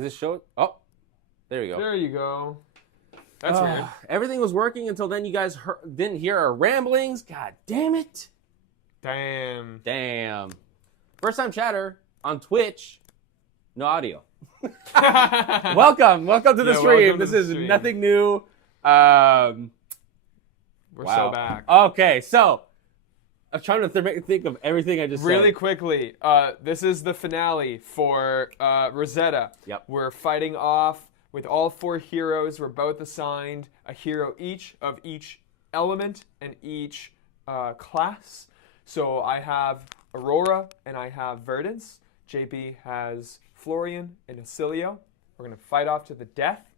Is it show? Oh, there you go. There you go. That's weird. Everything was working until then. You guys didn't hear our ramblings. God damn it. Damn. First time chatter on Twitch. No audio. Welcome to the stream. This is nothing new. We're so back. Okay, so I'm trying to think of everything I just said. Really quickly, this is the finale for Rosetta. Yep. We're fighting off with all 4 heroes. We're both assigned a hero each of each element and each class. So I have Aurora and I have Verdance. JP has Florian and Acilio. We're going to fight off to the death,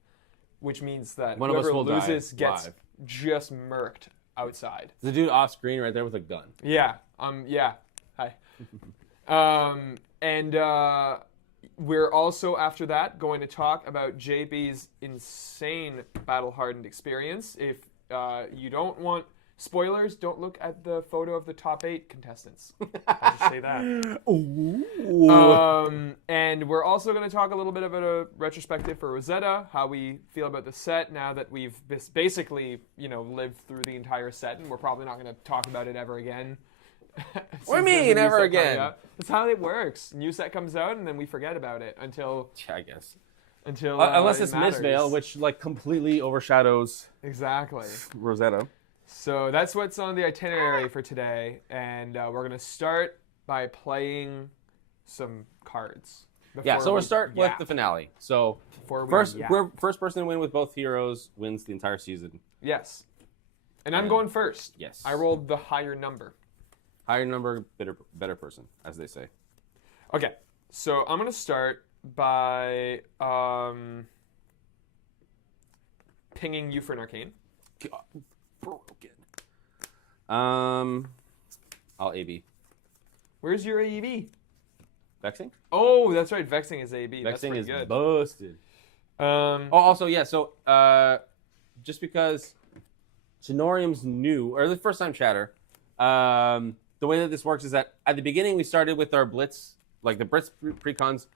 which means that One of us whoever will loses die gets live. just murked outside. The dude off screen right there with a gun. Yeah. Yeah. Hi. We're also, after that, going to talk about JP's insane battle-hardened experience. If you don't want spoilers, don't look at the photo of the top 8 contestants. I'll just say that. Ooh. And we're also going to talk a little bit about a retrospective for Rosetta, how we feel about the set now that we've basically, lived through the entire set, and we're probably not going to talk about it ever again. What do you mean, ever again? That's how it works. New set comes out, and then we forget about it until... Yeah, I guess. Until unless it's matters. Mistveil, which completely overshadows Exactly. Rosetta. So that's what's on the itinerary for today, and we're going to start by playing some cards. So we'll start with the finale. So first person to win with both heroes wins the entire season. Yes. And I'm going first. Yes. I rolled the higher number. Higher number, better person, as they say. Okay, so I'm going to start by pinging you for an arcane. Broken. I'll AB. Where's your AEB? Vexing? Oh, that's right. Vexing is AB. Vexing is good. busted. Just because Genorium's new, or the first time chatter, the way that this works is that at the beginning we started with our Blitz, like the Blitz Precons,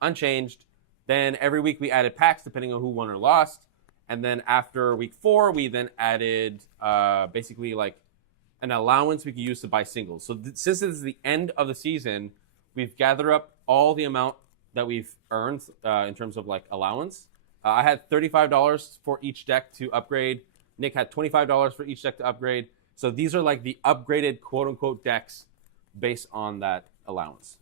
unchanged. Then every week we added packs depending on who won or lost. And then after week 4, we then added basically like an allowance we could use to buy singles. So since this is the end of the season, we've gathered up all the amount that we've earned in terms of like allowance. I had $35 for each deck to upgrade. Nick had $25 for each deck to upgrade. So these are like the upgraded quote-unquote decks based on that allowance.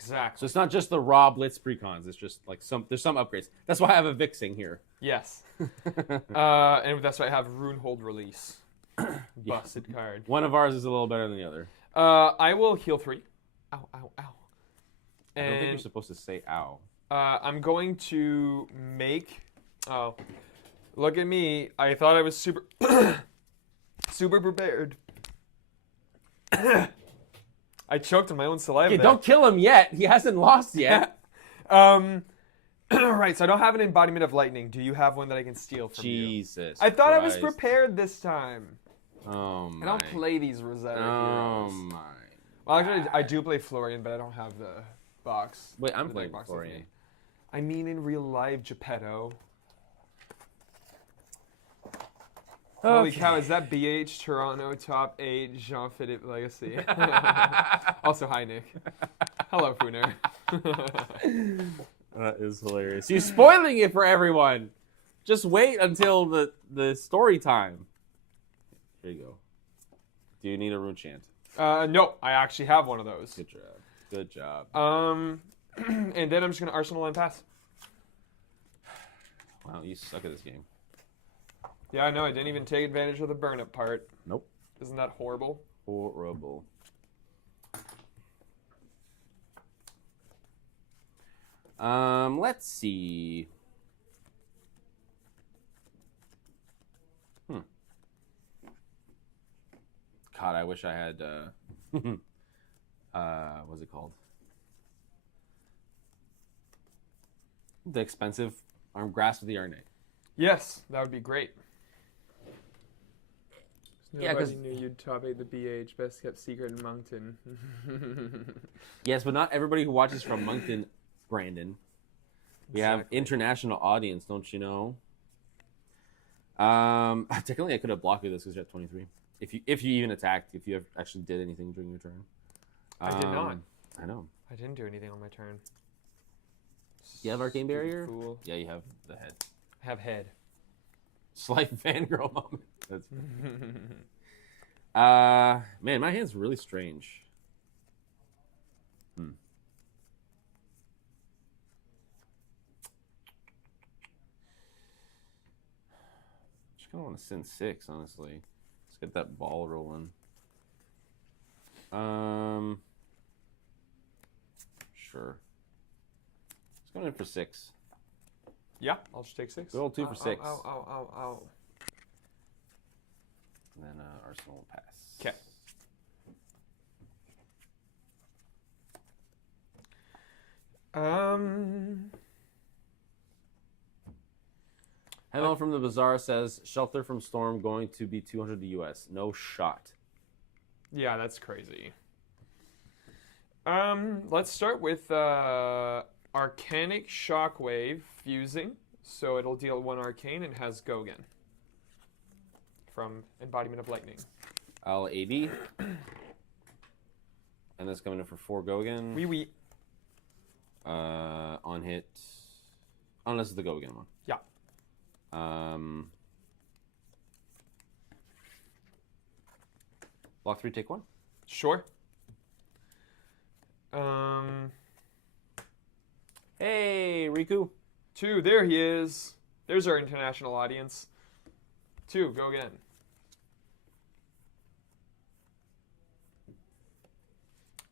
Exactly. So it's not just the raw Blitz Precons. It's just like there's some upgrades. That's why I have a Vixing here. Yes. And that's why I have Runehold Release. Busted card. One of ours is a little better than the other. I will heal 3. Ow, ow, ow. I don't think you're supposed to say ow. I'm going to make... Oh. Look at me. I thought I was super... super prepared. I choked on my own saliva. Okay, don't kill him yet. He hasn't lost yet. Right, so I don't have an embodiment of lightning. Do you have one that I can steal from you? Jesus I thought Christ. I was prepared this time. Oh my. I don't play these Rosetta Oh heroes. my. Well, actually, I do play Florian, but I don't have the box. Wait, I'm the playing box with Florian. me. I mean in real life, Geppetto. Holy cow, is that BH Toronto top 8 Jean-Philippe Legacy? Also, hi, Nick. Hello, Funer. That is hilarious. You're spoiling it for everyone. Just wait until the story time. Here you go. Do you need a rune chant? No, I actually have one of those. Good job. Good job. And then I'm just going to Arsenal and pass. Wow, you suck at this game. Yeah, I know. I didn't even take advantage of the burn-up part. Nope. Isn't that horrible? Horrible. Let's see. God, I wish I had, what's it called? The expensive Grasp of the Arne. Yes, that would be great. Yeah, Nobody 'cause- knew you'd top 8 the BH, best kept secret in Moncton. Yes, but not everybody who watches from Moncton, Brandon, We have international audience, don't you know? Technically, I could have blocked you this because you're at 23. If you even attacked, if you actually did anything during your turn. I did not. I know. I didn't do anything on my turn. You have Arcane Barrier? Fool. Yeah, you have the head. I have head. Slight fangirl moment. That's man, my hand's really strange. Just kind of want to send 6, honestly. Let's get that ball rolling. Sure. Let's go in for 6. Yeah, I'll just take 6. Good old 2 for 6. Ow. And then Arsenal will pass. Okay. Hello from the Bazaar says, shelter from storm going to be 200 to US. No shot. Yeah, that's crazy. Let's start with Arcanic Shockwave fusing. So it'll deal 1 arcane and has go again. From Embodiment of Lightning. I'll AB. And that's coming in for 4 go again. Oui. On hit. Unless it's the go again one. Yeah. Block 3, take 1. Sure. Hey, Riku. 2, there he is. There's our international audience. 2, go again.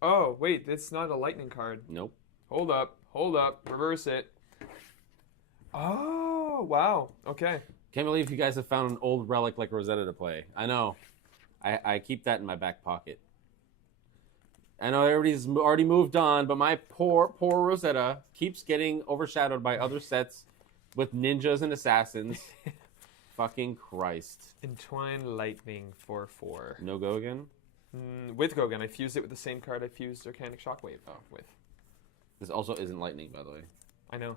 Oh, wait, it's not a lightning card. Nope. Hold up, reverse it. Oh, wow, okay. Can't believe you guys have found an old relic like Rosetta to play. I know. I keep that in my back pocket. I know everybody's already moved on, but my poor Rosetta keeps getting overshadowed by other sets with ninjas and assassins. Fucking Christ. Entwine Lightning for 4. No go again? With go again. I fused it with the same card I fused Arcanic Shockwave with. This also isn't lightning, by the way. I know.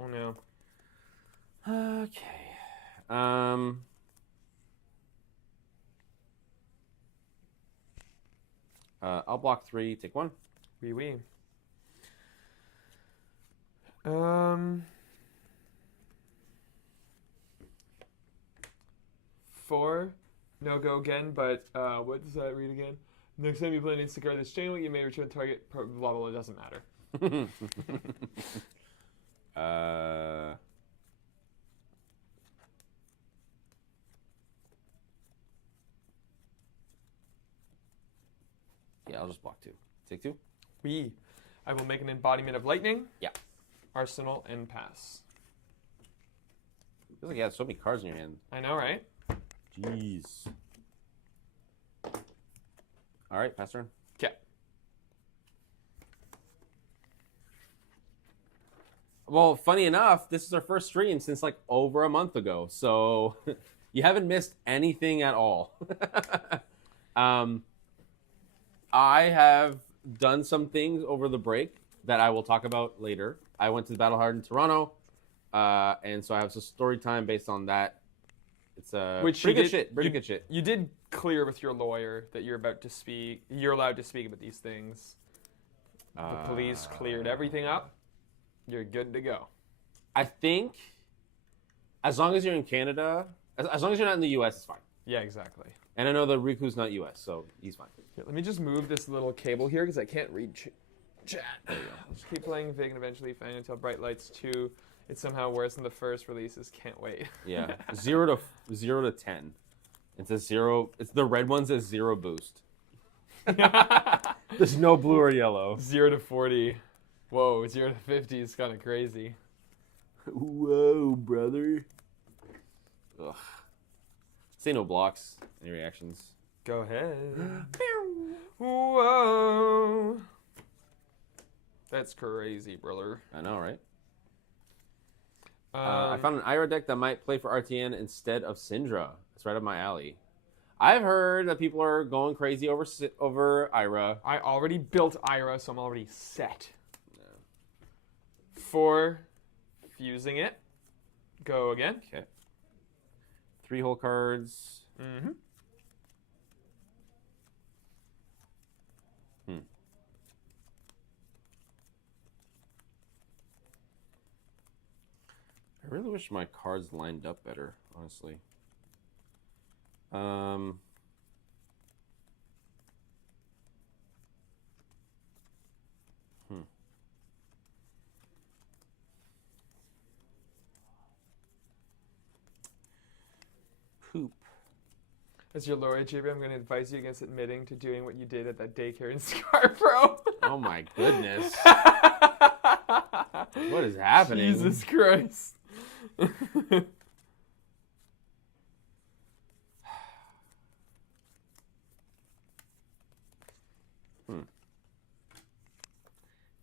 Oh no. Okay. I'll block 3, take 1. Oui. 4. No go again, but what does that read again? Next time you play an instant card this channel, you may return target. Blah blah blah. It doesn't matter. Yeah, I'll just block 2. Take 2. Oui. I will make an Embodiment of Lightning. Yeah. Arsenal and pass. Feels like you have so many cards in your hand. I know, right? Jeez. All right, pass turn. Okay. Well, funny enough, this is our first stream since like over a month ago, so you haven't missed anything at all. I have done some things over the break that I will talk about later. I went to the Battle Hard in Toronto, and so I have some story time based on that. It's pretty good shit. Pretty good shit. You did clear with your lawyer that you're about to speak. You're allowed to speak about these things. The police cleared everything up. You're good to go. I think as long as you're in Canada, as long as you're not in the U.S., it's fine. Yeah, exactly. And I know that Riku's not U.S., so he's fine. Here, let me just move this little cable here because I can't read chat. I'll just keep playing Vig and eventually find until Bright Lights 2. It's somehow worse than the first releases. Can't wait. Yeah, 0 to 10. It's a 0. It's the red one says 0 boost. There's no blue or yellow. 0 to 40. Whoa, 0 to 50 is kind of crazy. Whoa, brother. Ugh. Say no blocks. Any reactions? Go ahead. Whoa. That's crazy, brother. I know, right? I found an Ira deck that might play for RTN instead of Syndra. It's right up my alley. I've heard that people are going crazy over Ira. I already built Ira, so I'm already set. Yeah. 4 Fusing it. Go again. Okay. 3 whole cards. Mm-hmm. I really wish my cards lined up better, honestly. Poop. As your lawyer, JB, I'm going to advise you against admitting to doing what you did at that daycare in Scarborough. Oh my goodness. What is happening? Jesus Christ.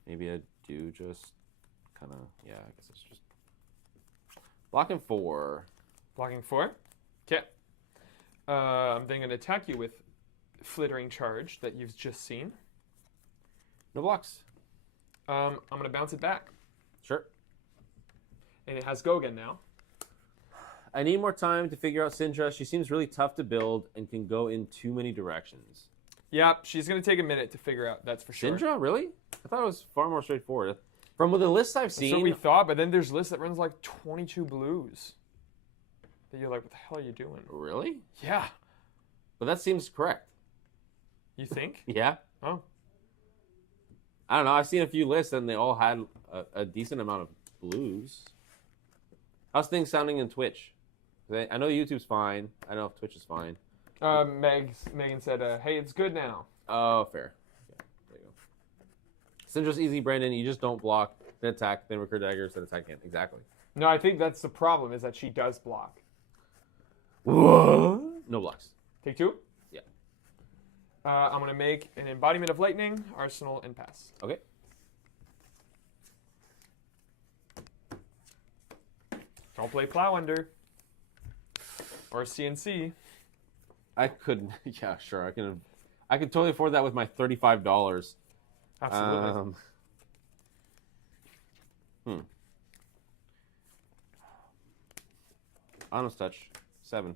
Maybe I do just kind of, yeah, I guess it's just blocking 4. Blocking 4. Okay. I'm then going to attack you with Flittering Charge that you've just seen. No blocks. I'm going to bounce it back. Sure. And it has go again now. I need more time to figure out Syndra. She seems really tough to build and can go in too many directions. Yeah, she's going to take a minute to figure out, that's for sure. Syndra, really? I thought it was far more straightforward. From the lists I've seen... That's what we thought, but then there's lists that runs like 22 blues. That you're like, what the hell are you doing? Really? Yeah. But that seems correct. You think? Yeah. Oh. I don't know. I've seen a few lists and they all had a decent amount of blues. How's things sounding in Twitch? I know YouTube's fine. I don't know if Twitch is fine. Megan said, hey, it's good now. Oh, fair. Okay, there you go. Syndra's easy, Brandon. You just don't block, then attack, then recur daggers, then attack again. Exactly. No, I think that's the problem, is that she does block. What? No blocks. Take 2? Yeah. I'm going to make an Embodiment of Lightning, Arsenal, and pass. Okay. Don't play Plow Under. Or CNC. I could, yeah, sure. I could totally afford that with my $35. Absolutely. Honest touch, 7.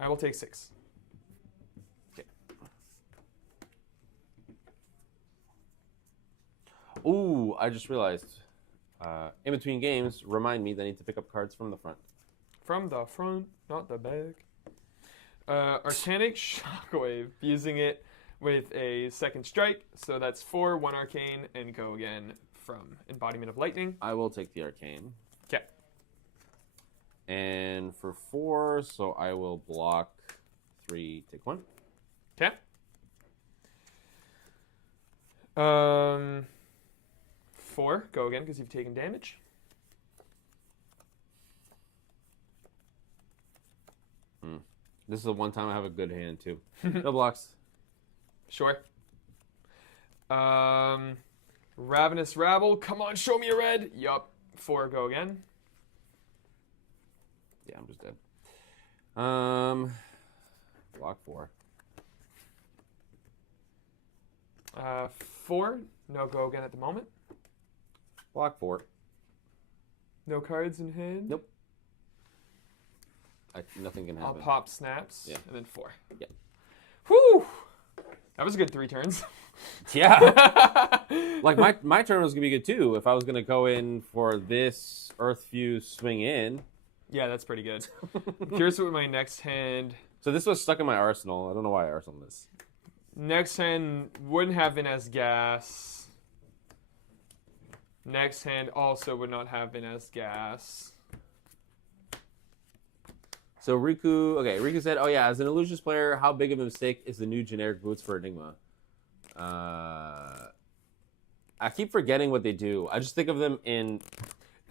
I will take 6. Okay. Ooh, I just realized. In between games, remind me that I need to pick up cards from the front. From the front, not the back. Arcanic Shockwave, using it with a second strike. So that's 4, 1 Arcane, and go again from Embodiment of Lightning. I will take the Arcane. Okay. And for 4, so I will block 3, take 1. Okay. 4, go again because you've taken damage. This is the one time I have a good hand, too. No blocks. Sure. Ravenous Rabble, come on, show me a red. Yup. 4, go again. Yeah, I'm just dead. Block 4. 4, no go again at the moment. Block 4. No cards in hand. Nope. Nothing can happen. I'll pop snaps. Yeah. And then 4. Yeah. Whew! That was a good 3 turns. Yeah. Like my turn was gonna be good too if I was gonna go in for this Earth Fuse swing in. Yeah, that's pretty good. I'm curious what my next hand. So this was stuck in my arsenal. I don't know why I arsenaled this. Next hand wouldn't have been as gas. Next hand also would not have been as gas. So Riku said, oh yeah, as an Illusions player, how big of a mistake is the new generic boots for Enigma? I keep forgetting what they do. I just think of them in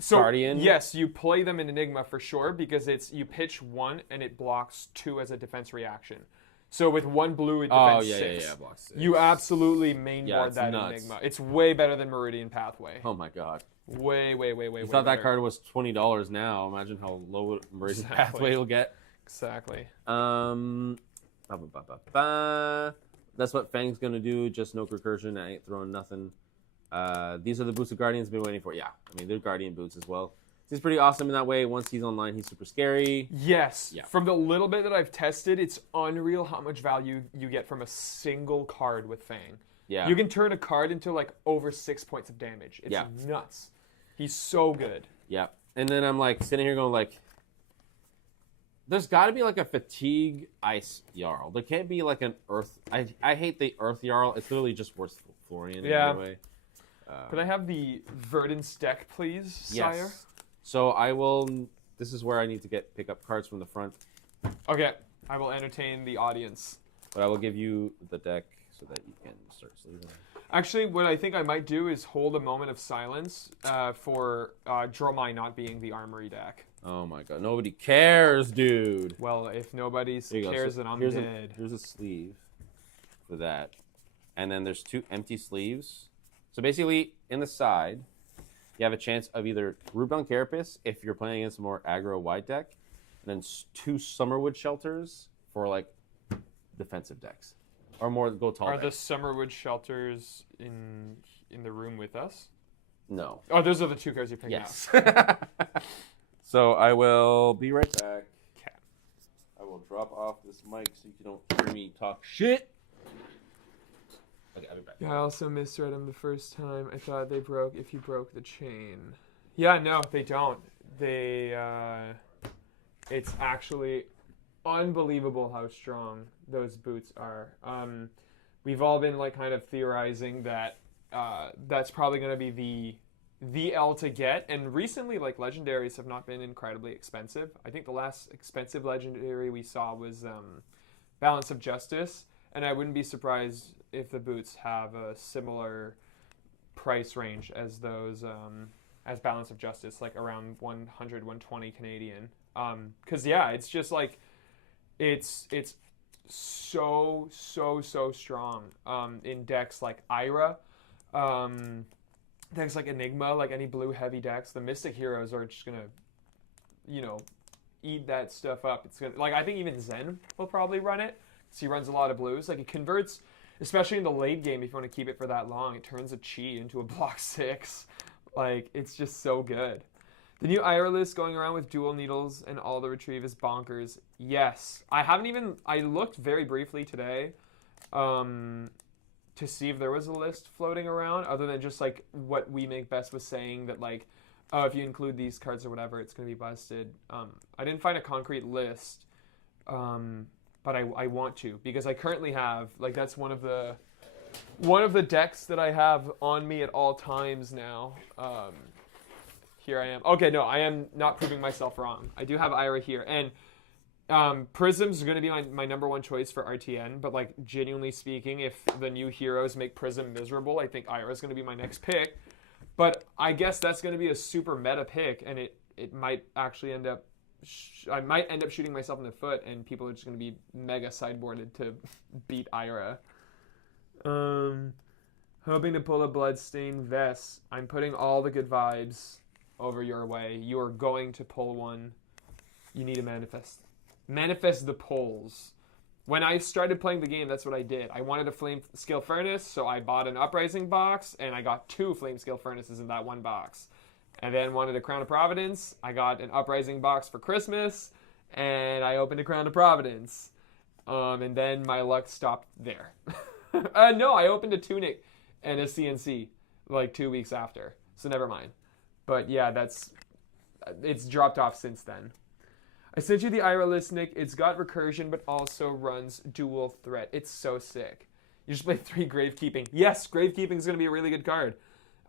Guardian. Yes, you play them in Enigma for sure because it's you pitch 1 and it blocks 2 as a defense reaction. So with 1 blue, it defends 6. Yeah, blocks 6. You absolutely mainboard that nuts. in Enigma. It's way better than Meridian Pathway. Oh my god. Way You thought that card was $20 now. Imagine how low Meridian Pathway will get. Exactly. That's what Fang's gonna do. Just no recursion. I ain't throwing nothing. These are the boots the Guardian's been waiting for. Yeah, I mean, they're Guardian boots as well. He's pretty awesome in that way. Once he's online, he's super scary. Yes. Yeah. From the little bit that I've tested, it's unreal how much value you get from a single card with Fang. Yeah. You can turn a card into like over 6 points of damage. It's nuts. He's so good. Yeah. And then I'm like sitting here going like, there's got to be like a fatigue ice Jarl. There can't be like an earth. I hate the earth Jarl. It's literally just worse Florian anyway. Could I have the Verdance deck, please, Sire? Yes. So I will. This is where I need to pick up cards from the front. Okay. I will entertain the audience. But I will give you the deck so that you can start sleeping. Actually, what I think I might do is hold a moment of silence for Dromai not being the Armory deck. Oh my god. Nobody cares, dude. Well, if nobody cares, then I'm dead. Here's a sleeve for that. And then there's 2 empty sleeves. So basically, in the side, you have a chance of either Rubeln Carapace if you're playing against a more aggro wide deck, and then 2 Summerwood Shelters for like defensive decks. Or more go tall Are decks. the Summerwood Shelters in the room with us? No. Oh, those are the 2 cards you picked Yes. out. So I will be right back. Okay. I will drop off this mic so you don't hear me talk shit. Okay, I'll be back. Yeah, I also misread them the first time. I thought they broke if you broke the chain. Yeah, no, they don't. It's actually unbelievable how strong those boots are. We've all been like kind of theorizing that that's probably going to be the L to get. And recently, like, legendaries have not been incredibly expensive. I think the last expensive legendary we saw was Balance of Justice, and I wouldn't be surprised if the boots have a similar price range as those as Balance of Justice, like around 100, 120 Canadian. Because yeah, it's just like it's so strong in decks like Ira, decks like Enigma, like any blue heavy decks. The Mystic Heroes are just gonna, eat that stuff up. It's gonna, like, I think even Zen will probably run it because he runs a lot of blues. Like, it converts, especially in the late game, if you want to keep it for that long, it turns a chi into a block 6. Like, it's just so good. The new Ira list going around with dual needles and all the retrieve is bonkers. Yes. I looked very briefly today to see if there was a list floating around other than just like what We Make Best was saying that like, oh, if you include these cards or whatever, it's going to be busted. I didn't find a concrete list, but I want to because I currently have, like, that's one of the decks that I have on me at all times now. Here I am. Okay, no, I am not proving myself wrong. I do have Ira here. And Prism's going to be my number one choice for RTN. But, like, genuinely speaking, if the new heroes make Prism miserable, I think Ira's going to be my next pick. But I guess that's going to be a super meta pick. And it might actually end up... I might end up shooting myself in the foot. And people are just going to be mega sideboarded to beat Ira. Hoping to pull a Bloodstained Vest. I'm putting all the good vibes over your way. You are going to pull one. You need to manifest. Manifest the pulls. When I started playing the game, that's what I did. I wanted a Flame Scale Furnace, so I bought an Uprising box, and I got 2 Flame Scale Furnaces in that one box. And then wanted a Crown of Providence. I got an Uprising box for Christmas, and I opened a Crown of Providence. And then my luck stopped there. No, I opened a Tunic and a CNC like 2 weeks after, so never mind. But yeah, it's dropped off since then. I sent you the Ira list, Nick. It's got recursion, but also runs dual threat. It's so sick. You just play 3 Gravekeeping. Yes, Gravekeeping is going to be a really good card.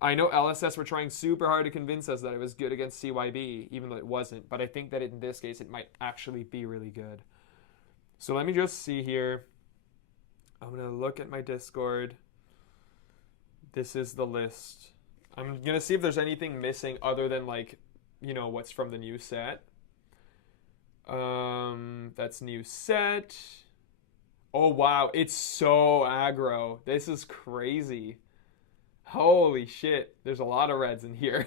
I know LSS were trying super hard to convince us that it was good against CYB, even though it wasn't. But I think that in this case, it might actually be really good. So let me just see here. I'm going to look at my Discord. This is the list. I'm going to see if there's anything missing other than, like, what's from the new set. That's new set. Oh, wow. It's so aggro. This is crazy. Holy shit. There's a lot of reds in here.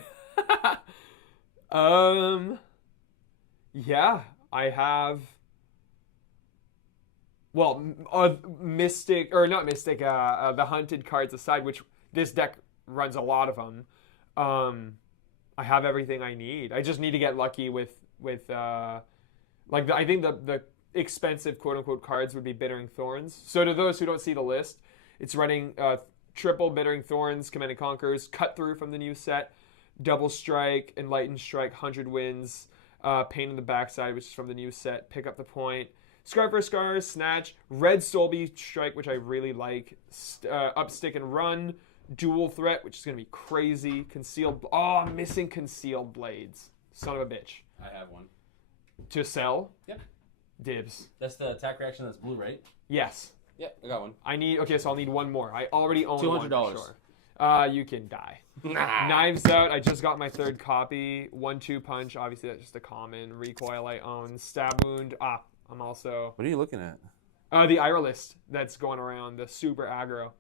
Yeah, I have... Well, Mystic, or not Mystic, the Hunted cards aside, which this deck runs a lot of them. I have everything I need. I just need to get lucky with I think the expensive quote unquote cards would be Bittering Thorns. So to those who don't see the list, it's running triple Bittering Thorns, Command and Conquers, Cut Through from the new set, Double Strike, Enlightened Strike, 100 Wins, Pain in the Backside, which is from the new set, Pick Up the Point, Scar for Scar, Snatch, Red Stolby Strike, which I really like, Up Stick and Run, Dual Threat, which is going to be crazy, Concealed... Oh, I'm missing Concealed Blades. Son of a bitch. I have one. To sell? Yep. Dibs. That's the attack reaction that's blue, right? Yes. Yep, I got one. Okay, so I'll need one more. I already own one $200. for sure. You can die. Nah. Knives Out, I just got my third copy. 1-2 Punch, obviously that's just a common. Recoil I own. Stab Wound, I'm also... What are you looking at? The IRA list that's going around, the super aggro.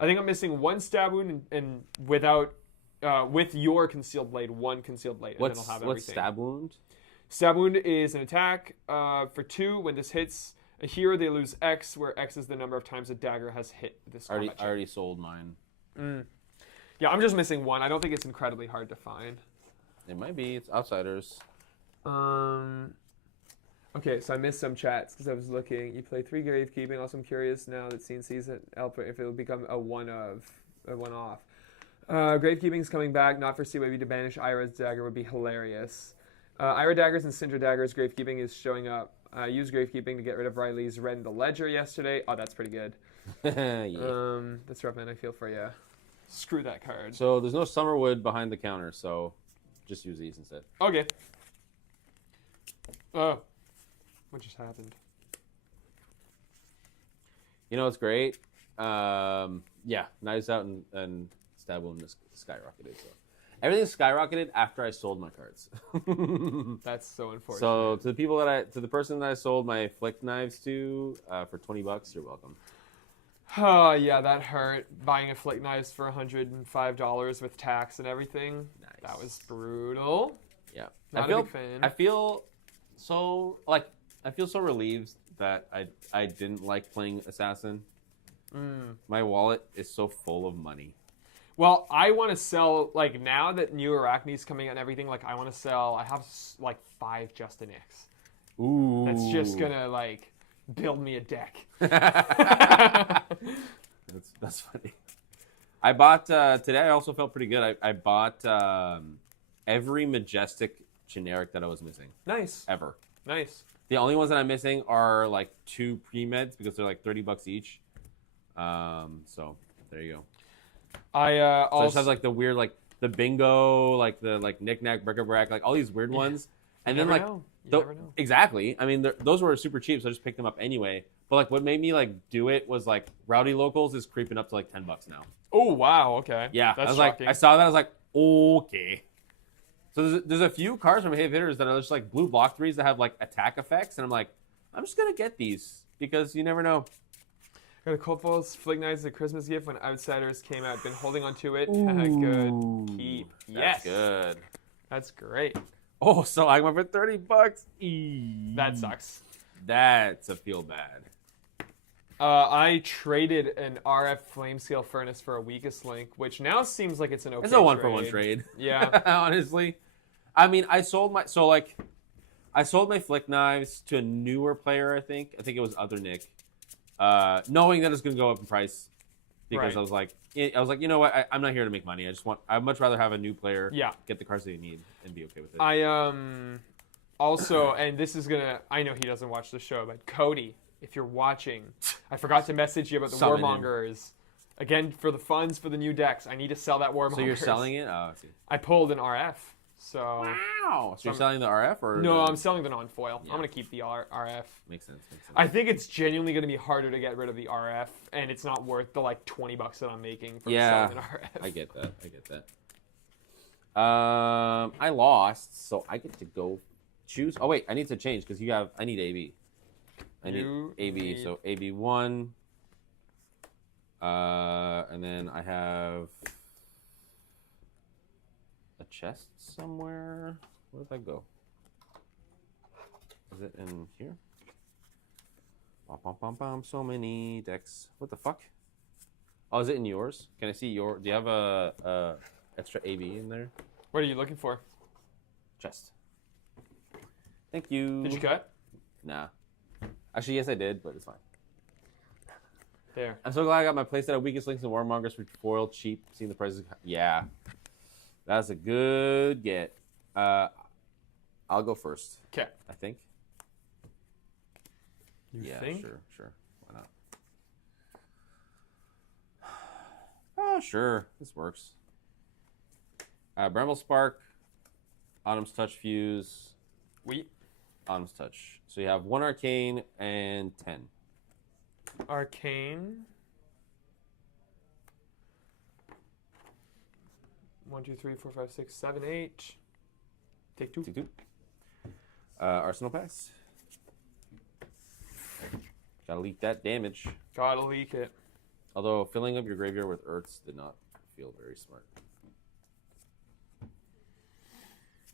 I think I'm missing one Stab Wound and without... with your Concealed Blade, one Concealed Blade, and then I'll have everything. What's Stab Wound? Stab Wound is an attack for 2. When this hits a hero, they lose X, where X is the number of times a dagger has hit this combat check. I already sold mine. Yeah, I'm just missing one. I don't think it's incredibly hard to find. It might be. It's Outsiders. Okay, so I missed some chats because I was looking. You play 3 Gravekeeping. Also, I'm curious now that CNC's at Alpha if it will become a one-off. Gravekeeping's coming back. Not for CYB to banish Ira's dagger would be hilarious. Ira daggers and Cinder daggers. Gravekeeping is showing up. Use Gravekeeping to get rid of Riley's Red in the Ledger yesterday. Oh, that's pretty good. Yeah. That's rough, man. I feel for you. Screw that card. So there's no Summerwood behind the counter, so just use these instead. Okay. Oh. What just happened? You know what's great? Yeah, Knives Out and Stab Wound skyrocketed. So everything skyrocketed after I sold my cards. That's so unfortunate. So to the person that I sold my flick knives to for $20, you're welcome. Oh yeah, that hurt. Buying a flick knives for $105 with tax and everything. Nice. That was brutal. Yeah, Not a big fan. I feel so relieved that I didn't like playing Assassin. My wallet is so full of money. Well, I want to sell, like, now that New Arachne's coming out and everything, like, I want to sell, I have, like, 5 Justin X. Ooh. That's just gonna, like, build me a deck. That's funny. I bought, today I also felt pretty good. I bought every Majestic generic that I was missing. Nice. Ever. Nice. The only ones that I'm missing are, like, 2 pre-meds because they're, like, $30 each. So, there you go. I So it just has like the weird, like the bingo, like the knick-knack, bric-a-brac, like all these weird ones. And then like, you never know. Exactly. I mean, those were super cheap, so I just picked them up anyway. But like, what made me like do it was like Rowdy Locals is creeping up to like $10 now. Oh wow, okay. Yeah, that's I was shocking. like, I saw that, I was like, okay. So there's a few cards from Heavy Hitters that are just like blue block 3s that have like attack effects, and I'm like, I'm just gonna get these because you never know. Got a Cold Falls Flick Knives as a Christmas gift when Outsiders came out. Been holding on to it. Ooh, Good keep. That's Yes. good. That's great. Oh, so I went for $30. Eee. That sucks. That's a feel bad. I traded an RF Flamescale Furnace for a Weakest Link, which now seems like it's an okay It's a 1-for-1 trade. Yeah. Honestly. I mean, I sold my flick knives to a newer player, I think. I think it was Other Nick. Knowing that it's going to go up in price because Right. I was like, you know what? I'm not here to make money. I'd much rather have a new player get the cards that you need and be okay with it. I also, and this is gonna, I know he doesn't watch the show, but Cody, if you're watching, I forgot to message you about the Summon him. Warmongers. Again, for the funds for the new decks, I need to sell that Warmongers. So you're selling it? Oh, I see. I pulled an RF, so. Wow. So you're selling the RF or? No, I'm selling the non-foil. Yeah. I'm gonna keep the RF. Makes sense. I think it's genuinely gonna be harder to get rid of the RF, and it's not worth the like $20 that I'm making for selling an RF. I get that. I lost, so I get to go choose. Oh wait, I need to change because I need AB. I need AB. So AB 1. And then I have a chest somewhere. Where did that go? Is it in here? Bum, bum, bum, bum. So many decks. What the fuck? Oh, is it in yours? Can I see your? Do you have a extra AB in there? What are you looking for? Chest. Thank you. Did you cut? Nah. Actually, yes, I did, but it's fine. There. I'm so glad I got my playset of Weakest Links and Warmongers for foil cheap. Seeing the prices. Yeah. That's a good get. I'll go first. Okay. I think. You think? Sure. Why not? Oh, sure. This works. Bramble Spark, Autumn's Touch Fuse, Autumn's Touch. So you have 1 Arcane and 10. Arcane. 1, 2, 3, 4, 5, 6, 7, 8. Take 2. Take 2. Arsenal Pass. Gotta leak that damage. Gotta leak it. Although filling up your graveyard with Earths did not feel very smart.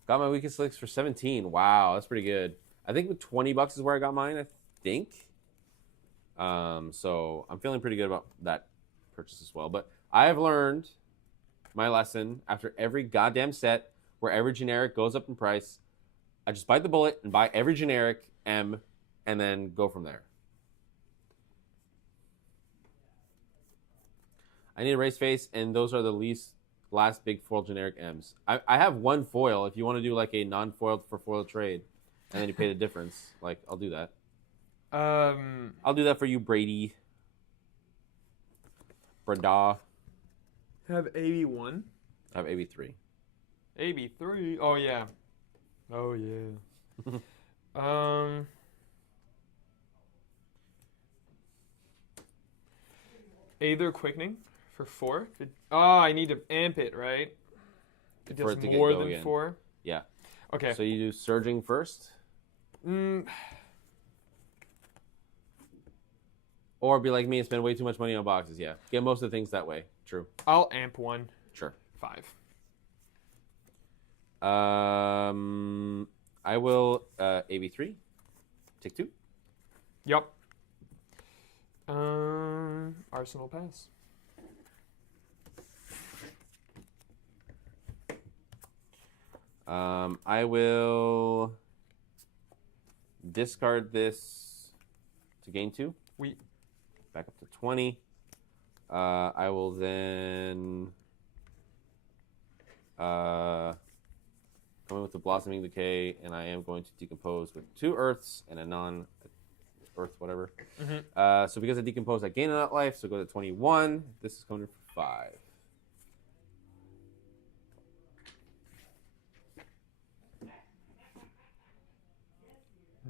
Got my Weakest Links for 17. Wow, that's pretty good. I think with $20 is where I got mine, I think. So I'm feeling pretty good about that purchase as well. But I have learned my lesson after every goddamn set where every generic goes up in price. I just bite the bullet and buy every generic M and then go from there. I need a race face, and those are the last big foil generic M's. I have 1 foil. If you want to do like a non-foiled for foil trade, and then you pay the difference, like I'll do that. I'll do that for you, Brady. Brada. Have AB1. I have AB3. AB3. Oh yeah. Oh yeah. Aether Quickening for 4. I need to amp it, right? It does more than again. 4. Yeah. Okay. So you do Surging first? Or be like me and spend way too much money on boxes. Yeah. Get most of the things that way. True. I'll amp 1. Sure. 5. I will AB3. Take 2. Yep. Arsenal Pass. I will discard this to gain 2. Back up to 20. I will then come in with the Blossoming Decay, and I am going to decompose with 2 Earths and a non-Earth, whatever. So because I decompose, I gain a nut life, so go to 21. This is coming for 5.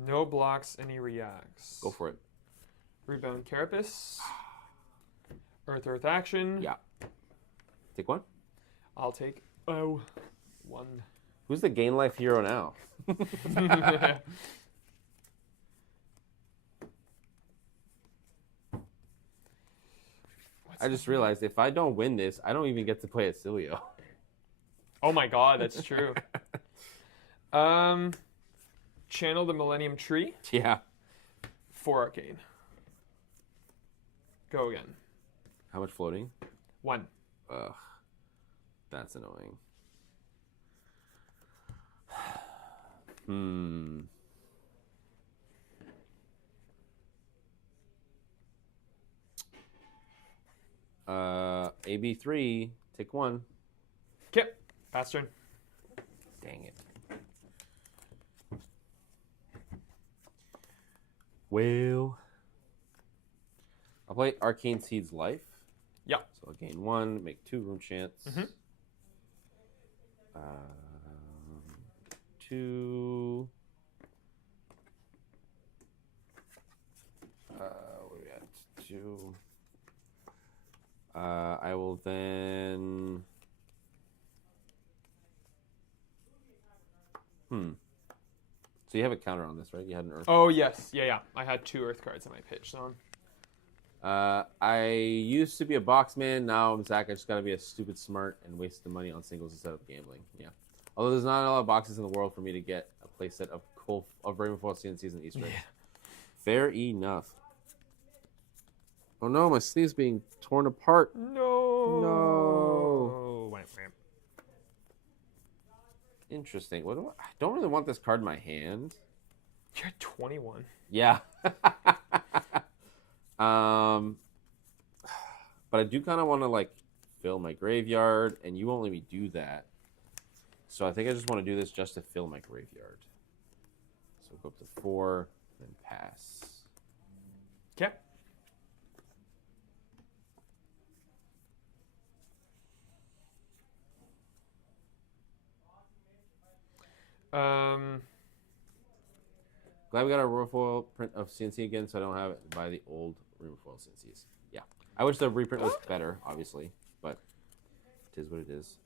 No blocks, any reacts. Go for it. Rebound Carapace. Earth action. Yeah. Take 1. I'll take 1. Who's the gain life hero now? I just realized if I don't win this, I don't even get to play Acilio. Oh my god, that's true. Channel the Millennium Tree. Yeah. 4 Arcane. Go again. How much floating? 1. Ugh. That's annoying. AB3, take 1. Okay. Pass turn. Dang it. Well, I'll play Arcane Seed's Life. Yeah. So I'll gain 1, make 2 room chance. 2. What do we got? 2. I will then. So you have a counter on this, right? You had an Earth. Oh yes, yeah. I had 2 Earth cards in my pitch zone. I used to be a box man. Now I'm Zach. I just gotta be a stupid smart and waste the money on singles instead of gambling. Yeah. Although there's not a lot of boxes in the world for me to get a playset of Ravenfoil CNCs and Easter eggs. Yeah. Fair enough. Oh no, my sleeve's being torn apart. No. No. Wham, wham. Interesting. What do I don't really want this card in my hand. You're at 21. Yeah. But I do kind of want to like fill my graveyard, and you won't let me do that. So I think I just want to do this just to fill my graveyard. So go up to 4, then pass. Okay. Glad we got our real foil print of CNC again, so I don't have it by the old real foil CNCs. Yeah, I wish the reprint was better, obviously, but it is what it is.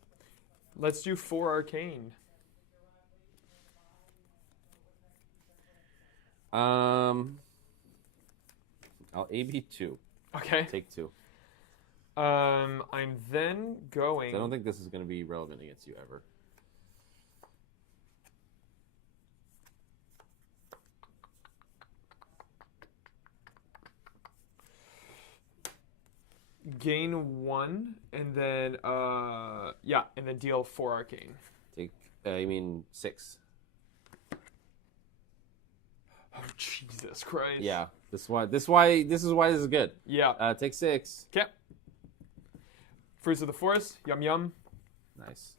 Let's do 4 arcane. I'll AB 2. Okay. Take 2. I'm then going. I don't think this is going to be relevant against you ever. Gain 1, and then yeah, and then deal 4 arcane. Take, I mean 6. Oh Jesus Christ! Yeah, this is why this is good. Yeah. Take 6. Okay. Fruits of the Forest. Yum yum. Nice.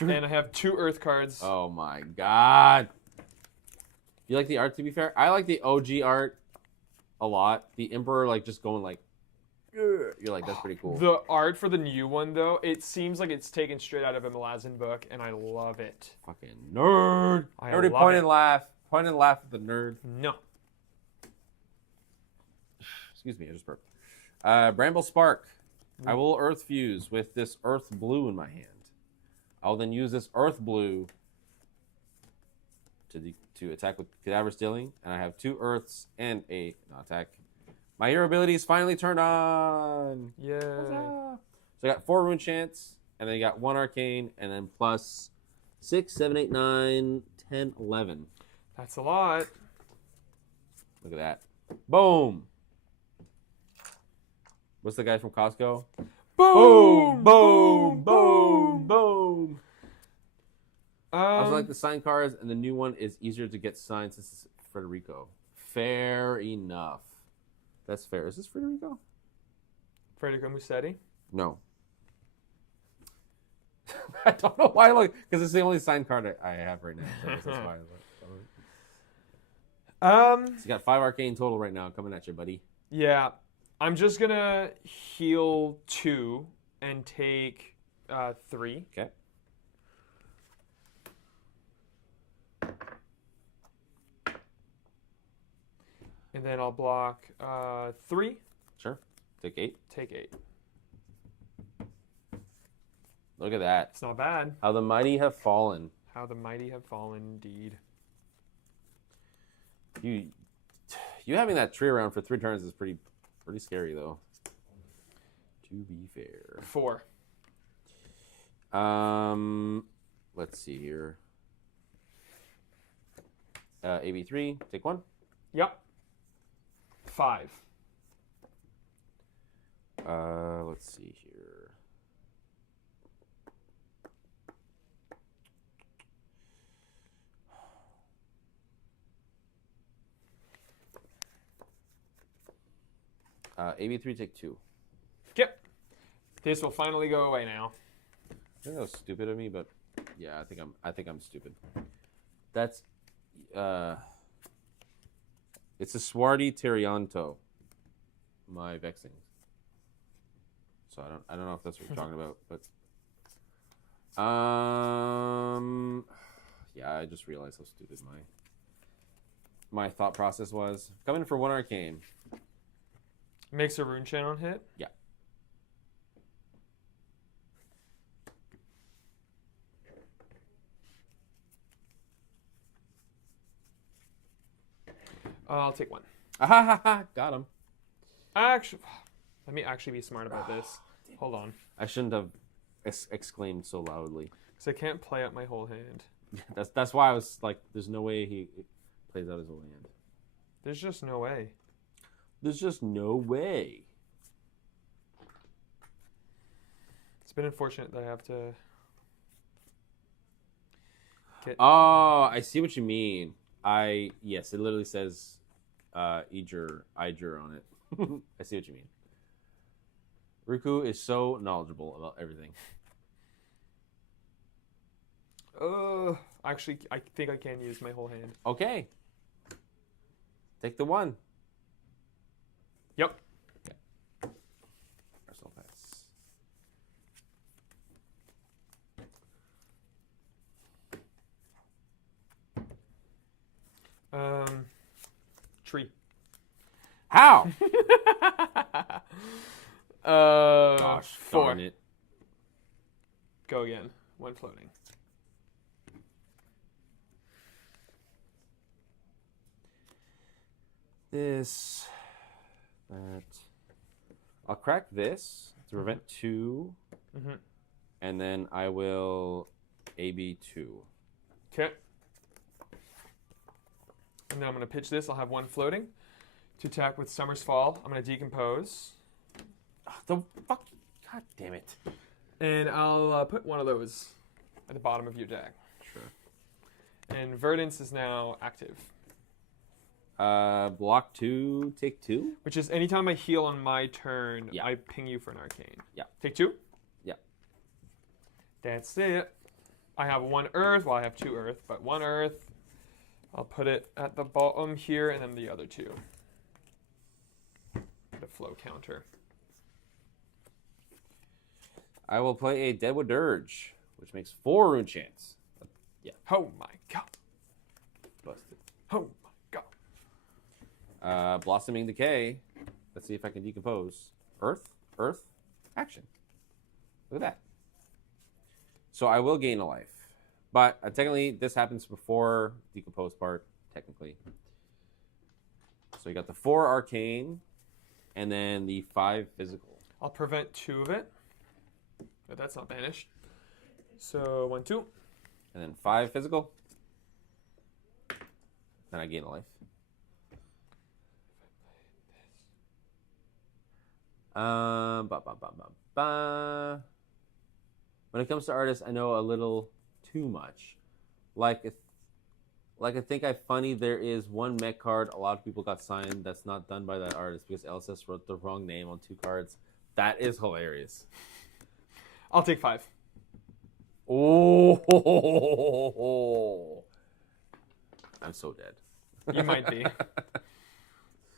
And I have 2 Earth cards. Oh my god. You like the art? To be fair, I like the OG art a lot. The Emperor like just going like. You're like, that's pretty cool. The art for the new one, though, it seems like it's taken straight out of a Malazan book, and I love it. Fucking nerd. I Already love point it. and laugh. Point and laugh at the nerd. No. Excuse me, I just burped. Bramble Spark. I will Earth Fuse with this Earth Blue in my hand. I'll then use this Earth Blue to attack with Cadaver Stealing, and I have 2 Earths and a attack. My hero ability is finally turned on. Yeah. Huzzah. So I got 4 Rune Chants, and then you got 1 Arcane, and then plus 6, 7, 8, 9, 10, 11. That's a lot. Look at that. Boom. What's the guy from Costco? Boom! Boom! Boom! Boom! I also Um, like the sign cards, and the new one is easier to get signed since it's Federico. Fair enough. That's fair. Is this Federico? Federico Musetti. No. I don't know why I look, because it's the only signed card I have right now. So that's why I look. So you got 5 arcane total right now coming at you, buddy. Yeah. I'm just gonna heal 2 and take 3. Okay. And then I'll block 3. Sure. Take 8. Take 8. Look at that. It's not bad. How the mighty have fallen. How the mighty have fallen, indeed. You having that tree around for 3 turns is pretty scary, though. To be fair. 4. Let's see here. AB3, take 1. Yep. 5. Let's see here. AB3, take 2. Yep. This will finally go away now. I think that was stupid of me, but yeah, I think I'm stupid. That's it's a Swarty Terianto, my vexing. So I don't know if that's what you're talking about, but yeah, I just realized how stupid my thought process was. Coming for 1 arcane. Makes a rune channel hit? Yeah. I'll take 1. Ah, ha, ha, got him. Actually, let me actually be smart about this. Hold on. I shouldn't have exclaimed so loudly. Because I can't play out my whole hand. That's why I was like, there's no way he plays out his whole hand. There's just no way. There's just no way. It's been unfortunate that I have to get... Oh, I see what you mean. Yes, it literally says Iger on it. I see what you mean. Riku is so knowledgeable about everything. Actually, I think I can use my whole hand. Okay. Take the one. Yep. Okay. Personal pass. Tree. How? Gosh, 4. Darn it. Go again. One floating. This, that. I'll crack this to prevent 2, and then I will AB 2. Okay. And then I'm going to pitch this. I'll have 1 floating to attack with Summer's Fall. I'm going to decompose. The fuck! God damn it! And I'll put one of those at the bottom of your deck. Sure. And Verdance is now active. Block 2, take 2. Which is anytime I heal on my turn, Yeah. I ping you for an arcane. Yeah. Take 2? Yeah. That's it. I have 1 earth. Well, I have 2 earth, but 1 earth. I'll put it at the bottom here, and then the other 2. The flow counter. I will play a Deadwood Dirge, which makes 4 rune chance. Yeah. Oh my god. Busted. Oh my god. Blossoming Decay. Let's see if I can decompose. Earth, action. Look at that. So I will gain a life. But technically, this happens before decompose part, technically. So you got the 4 arcane, and then the 5 physical. I'll prevent 2 of it. But that's not banished. So 1, 2. And then 5 physical. Then I gain a life. When it comes to artists, I know a little too much. Like I think I funny there is one mech card a lot of people got signed that's not done by that artist because LSS wrote the wrong name on 2 cards. That is hilarious. I'll take 5. Oh, I'm so dead. You might be.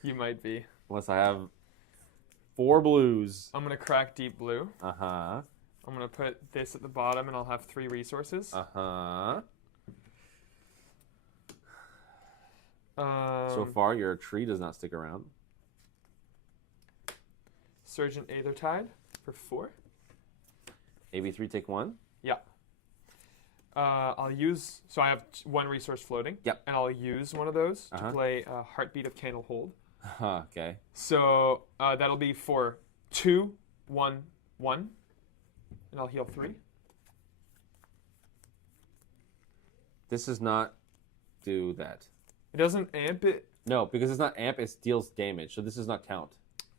You might be. Unless I have 4 blues. I'm going to crack deep blue. Uh-huh. I'm going to put this at the bottom, and I'll have 3 resources. Uh-huh. Um, So far, your tree does not stick around. Surgeon Aethertide for 4. AB3, take 1. Yeah. I'll use... So I have 1 resource floating. Yep. And I'll use one of those to play Heartbeat of Candlehold. Okay. So that'll be for 2, 1, 1. And I'll heal 3. This does not do that. It doesn't amp it. No, because it's not amp, it deals damage. So this does not count.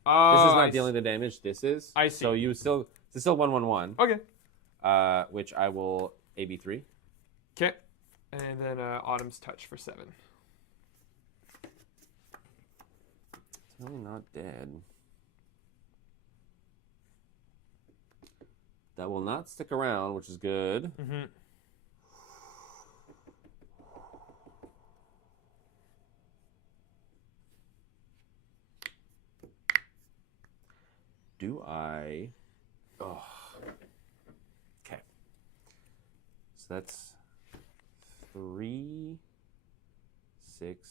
Oh, This is not dealing the damage. This is. I see. So you still... It's still 1/1/1. Okay. Which I will AB3. Okay. And then Autumn's Touch for 7. It's really not dead. That will not stick around, which is good. Mm-hmm. Do I... Oh. Okay. So that's 3, 6...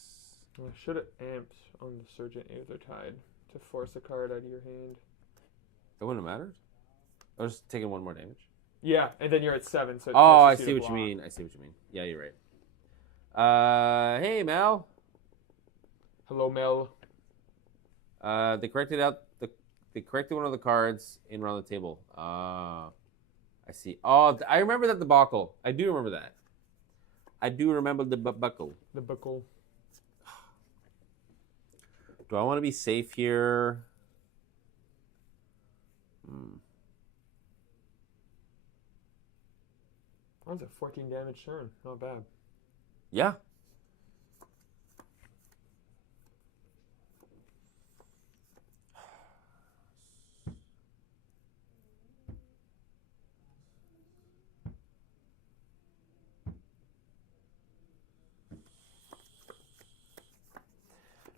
I should have amped on the Surgeon Aethertide to force a card out of your hand. That wouldn't have mattered? I was just taking 1 more damage. Yeah, and then you're at 7. So it Oh, I forces see you what to you block. mean. I see what you mean. Yeah, you're right. Hey, Mel. Hello, Mel. They corrected one of the cards in around the table. I see. Oh, I remember that debacle. I do remember that. I do remember the debacle. The buckle. Do I want to be safe here? That's a 14 damage turn. Not bad. Yeah.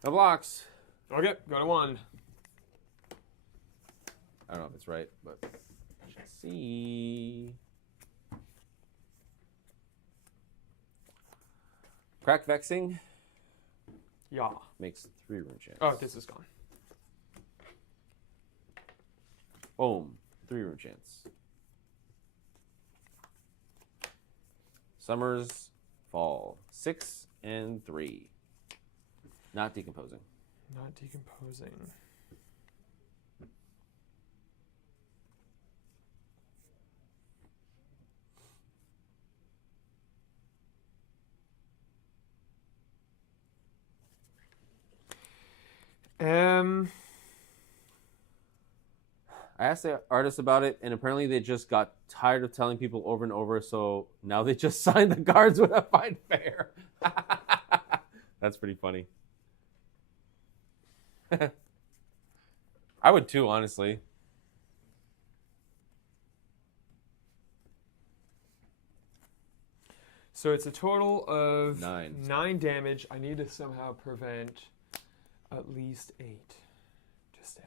No blocks. Okay, go to 1. I don't know if it's right, but let's see. Crack Vexing Yeah. makes 3 rune chance. Oh, this is gone. Boom. 3 rune chance. Summers, fall. 6 and 3. Not decomposing. Not decomposing. I asked the artist about it, and apparently they just got tired of telling people over and over, so now they just signed the cards with a fine fair. That's pretty funny. I would too, honestly. So it's a total of 9. 9 damage. I need to somehow prevent at least 8 to stay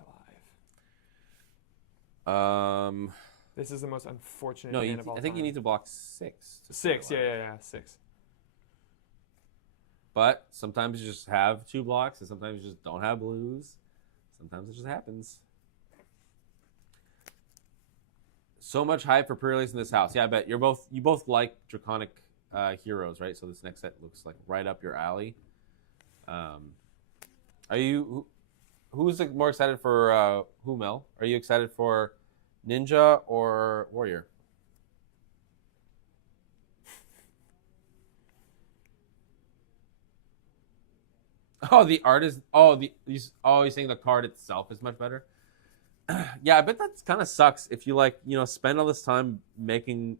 alive. This is the most unfortunate No, hand of all I think time. you need to block 6. 6, yeah, 6. But sometimes you just have 2 blocks, and sometimes you just don't have blues. Sometimes it just happens. So much hype for pre-release in this house. Yeah, I bet you both like Draconic heroes, right? So this next set looks like right up your alley. Are you? Who's more excited for who, Mel? Are you excited for Ninja or Warrior? Oh, the art is. You're saying the card itself is much better. Yeah, I bet that kind of sucks if you spend all this time making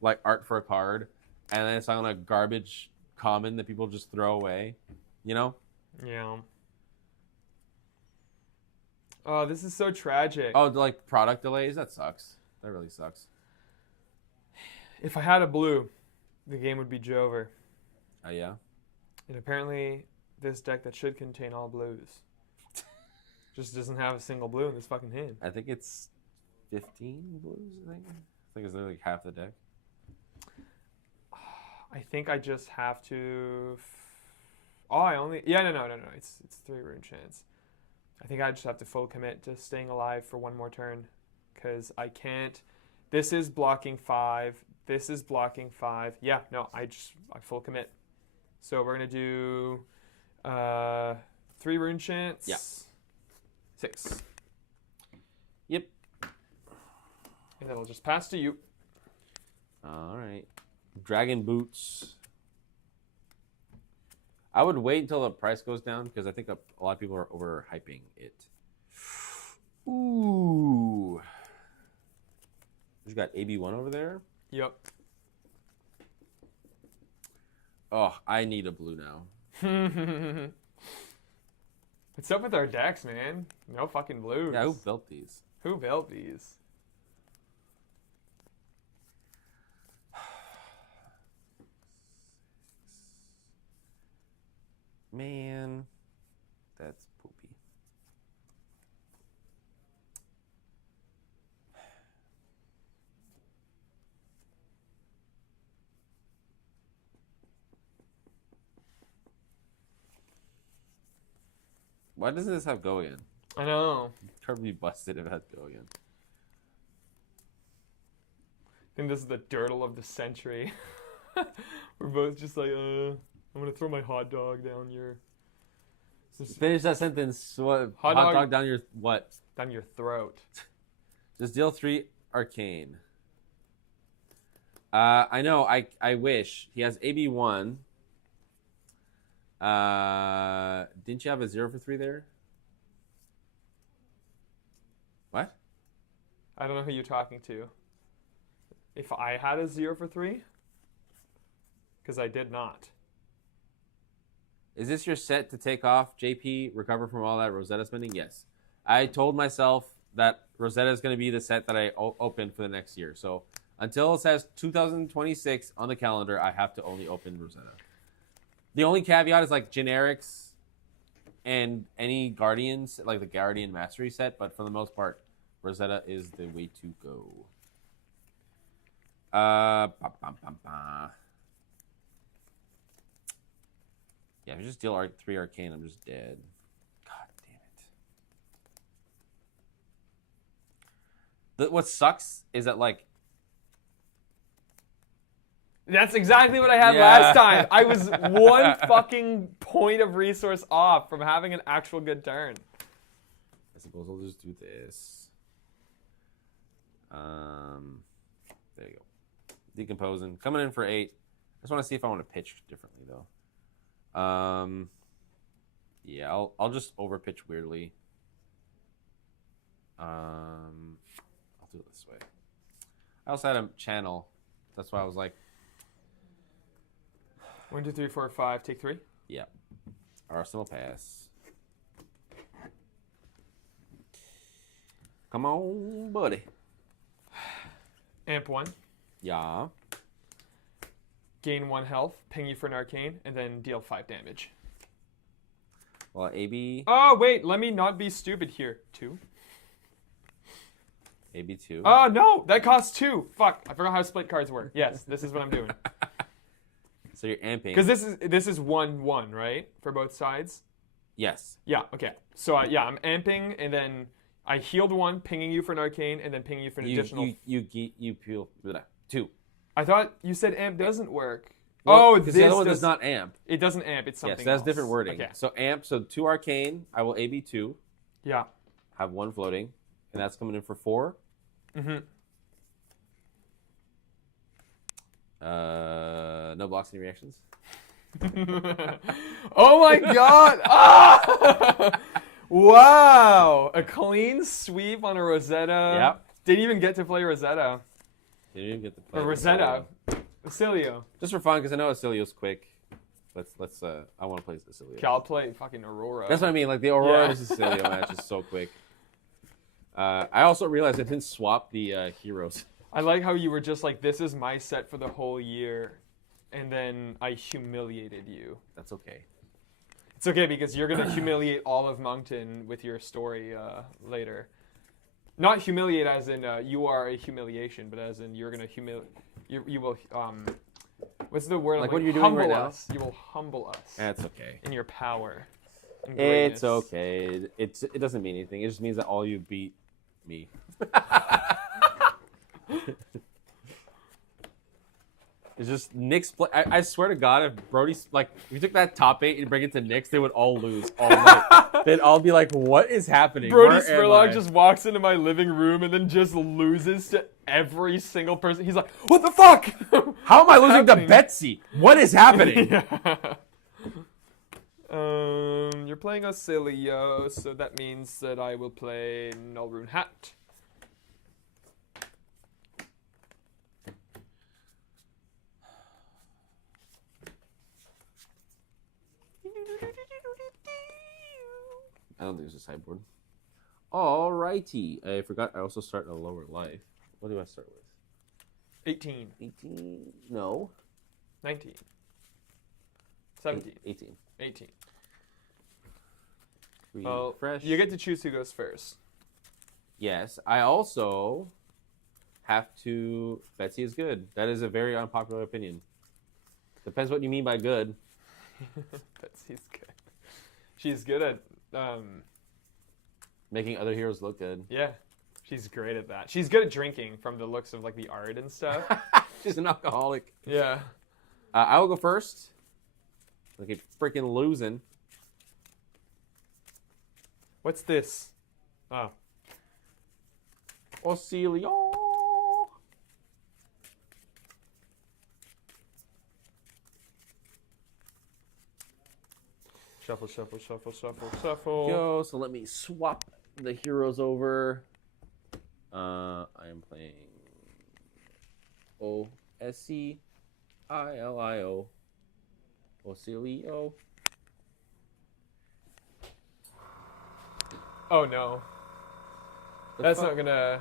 like art for a card, and then it's on a garbage common that people just throw away. You know? Yeah. Oh, this is so tragic. Oh, like product delays. That sucks. That really sucks. If I had a blue, the game would be Jover. Oh yeah. And apparently, this deck that should contain all blues just doesn't have a single blue in this fucking hand. I think it's 15 blues. I think it's literally half the deck. I think I just have to. No. It's 3 rune chance. I think I just have to full commit to staying alive for 1 more turn, because I can't. This is blocking 5. This is blocking 5. Yeah, no, I full commit. So we're gonna do 3 rune chance. Yeah. 6. Yep. And that'll just pass to you. All right. Dragon Boots. I would wait until the price goes down because I think a lot of people are overhyping it. Ooh. You got AB1 over there? Yep. Oh, I need a blue now. What's up with our decks, man? No fucking blues. Yeah, who built these? Who built these? Man, that's poopy. Why doesn't this have go again? I know. Card would be busted if it had go again. I think this is the dirtle of the century. We're both just like, I'm gonna throw my hot dog down your. Finish that sentence. What? Hot dog down your what? Down your throat. Just deal 3 arcane. I know. I wish he has AB1. Didn't you have a 0 for 3 there? What? I don't know who you're talking to. If I had a 0 for 3? Because I did not. Is this your set to take off, JP, recover from all that Rosetta spending? Yes. I told myself that Rosetta is going to be the set that I open for the next year. So until it says 2026 on the calendar, I have to only open Rosetta. The only caveat is like generics and any Guardians, like the Guardian Mastery set. But for the most part, Rosetta is the way to go. Yeah, if you just deal 3 Arcane, I'm just dead. God damn it. What sucks is that, like... That's exactly what I had last time. I was one fucking point of resource off from having an actual good turn. I suppose I'll just do this. There you go. Decomposing. Coming in for 8. I just want to see if I want to pitch differently, though. Yeah, I'll just overpitch weirdly. I'll do it this way. I also had a channel. That's why I was like... 1, 2, 3, 4, 5. Take 3? Yeah. Arsenal pass. Come on, buddy. Amp 1. Yeah. Gain 1 health, ping you for an arcane, and then deal 5 damage. Well, AB. Oh, wait, let me not be stupid here. 2. AB2. Oh, no, that costs 2. Fuck, I forgot how split cards work. Yes, this is what I'm doing. So you're amping. Because this is 1-1, right? For both sides? Yes. Yeah, okay. So, yeah, I'm amping, and then I healed 1, pinging you for an arcane, and then pinging you for an additional... You peel... 2. I thought you said amp doesn't work. Well, oh, because the other one does not amp. It doesn't amp. It's something Yes, that's else. different wording. Okay. So amp, so 2 arcane, I will AB 2. Yeah. Have 1 floating, and that's coming in for 4. Mm-hmm. No blocks, any reactions? Oh my god! Ah! Wow! A clean sweep on a Rosetta. Yep. Didn't even get to play Rosetta. Didn't even get the play. Or Rosetta. Acilio. Just for fun, because I know Acilio's quick. Let's I want to play Acilio. Okay, I'll play fucking Aurora. That's what I mean. Like the Aurora Yeah. versus Acilio match is so quick. I also realized I didn't swap the heroes. I like how you were just like, this is my set for the whole year, and then I humiliated you. That's okay. It's okay because you're going to humiliate all of Moncton with your story later. Not humiliate as in you are a humiliation, but as in you're going to humiliate. You will, what's the word? Like what you're doing right now? Us. You will humble us. That's okay. In your power. And It's greatness. okay. It doesn't mean anything. It just means that all you beat me. It's just Nick's play. I swear to God, if Brody's like, if you took that top 8 and bring it to Nick's, they would all lose all night. They'd all be like, "What is happening?" Brody Where am Spurlock I?" just walks into my living room and then just loses to every single person. He's like, "What the fuck? How am I losing to happening?" Betsy? What is happening? Yeah. You're playing Acilio, so that means that I will play Null Rune Hat. I don't think there's a sideboard. Alrighty. I forgot I also start a lower life. What do I start with? 18. 18? No. 19. 17. 18. 18. Refresh. You get to choose who goes first. Yes. I also have to... Betsy is good. That is a very unpopular opinion. Depends what you mean by good. Betsy's good. She's good at... Making other heroes look good. Yeah. She's great at that. She's good at drinking from the looks of like the art and stuff. She's an alcoholic. Yeah. I will go first. Like a freaking losing. What's this? Oh. Ocilio. Shuffle, shuffle, shuffle, shuffle, shuffle. Go. So let me swap the heroes over. I am playing OSCILIO. Ocilio. Oh no. That's not gonna...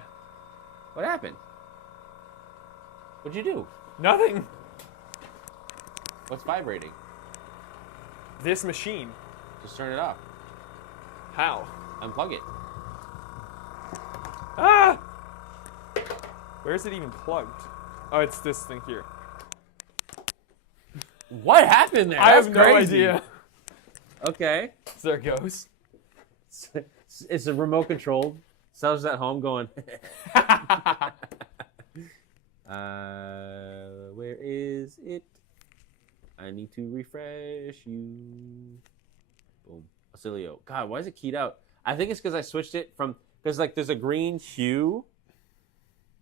What happened? What'd you do? Nothing. What's vibrating? This machine. Just turn it off. How? Unplug it. Ah! Where is it even plugged? Oh, it's this thing here. What happened there? I That's have no crazy. idea. Okay. So there it goes. It's a remote controlled. Sells at home going. Where is it? I need to refresh you. Boom. Ocilio. God, why is it keyed out? I think it's because I switched it from, because like there's a green hue,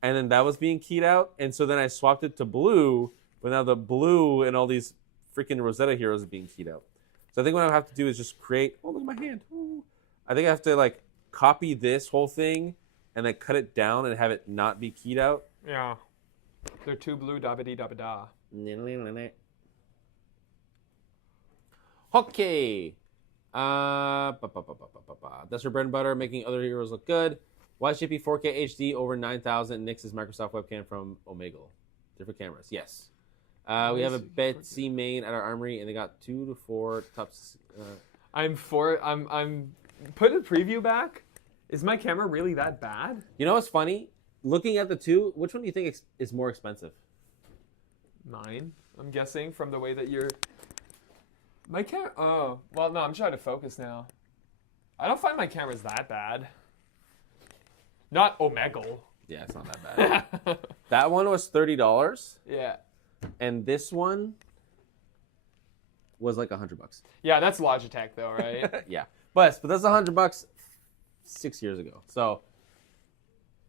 and then that was being keyed out, and so then I swapped it to blue, but now the blue and all these freaking Rosetta heroes are being keyed out. So I think what I have to do is just create. Oh, look at my hand. Ooh. I think I have to like copy this whole thing and then cut it down and have it not be keyed out. Yeah. They're too blue, da-ba-dee-da-ba-da. Okay. That's her bread and butter, making other heroes look good. YGP 4K HD over 9,000. Nix's Microsoft webcam from Omegle. Different cameras, yes. We have a Betsy main at our armory, and they got 2 to 4 tops. I'm put a preview back. Is my camera really that bad? You know what's funny? Looking at the two, which one do you think is more expensive? Mine, I'm guessing, from the way that you're... My camera... Oh, well, no, I'm trying to focus now. I don't find my cameras that bad. Not Omegle. Yeah, it's not that bad. That one was $30. Yeah. And this one was like $100. Yeah, that's Logitech, though, right? Yeah. But that's $100 6 years ago. So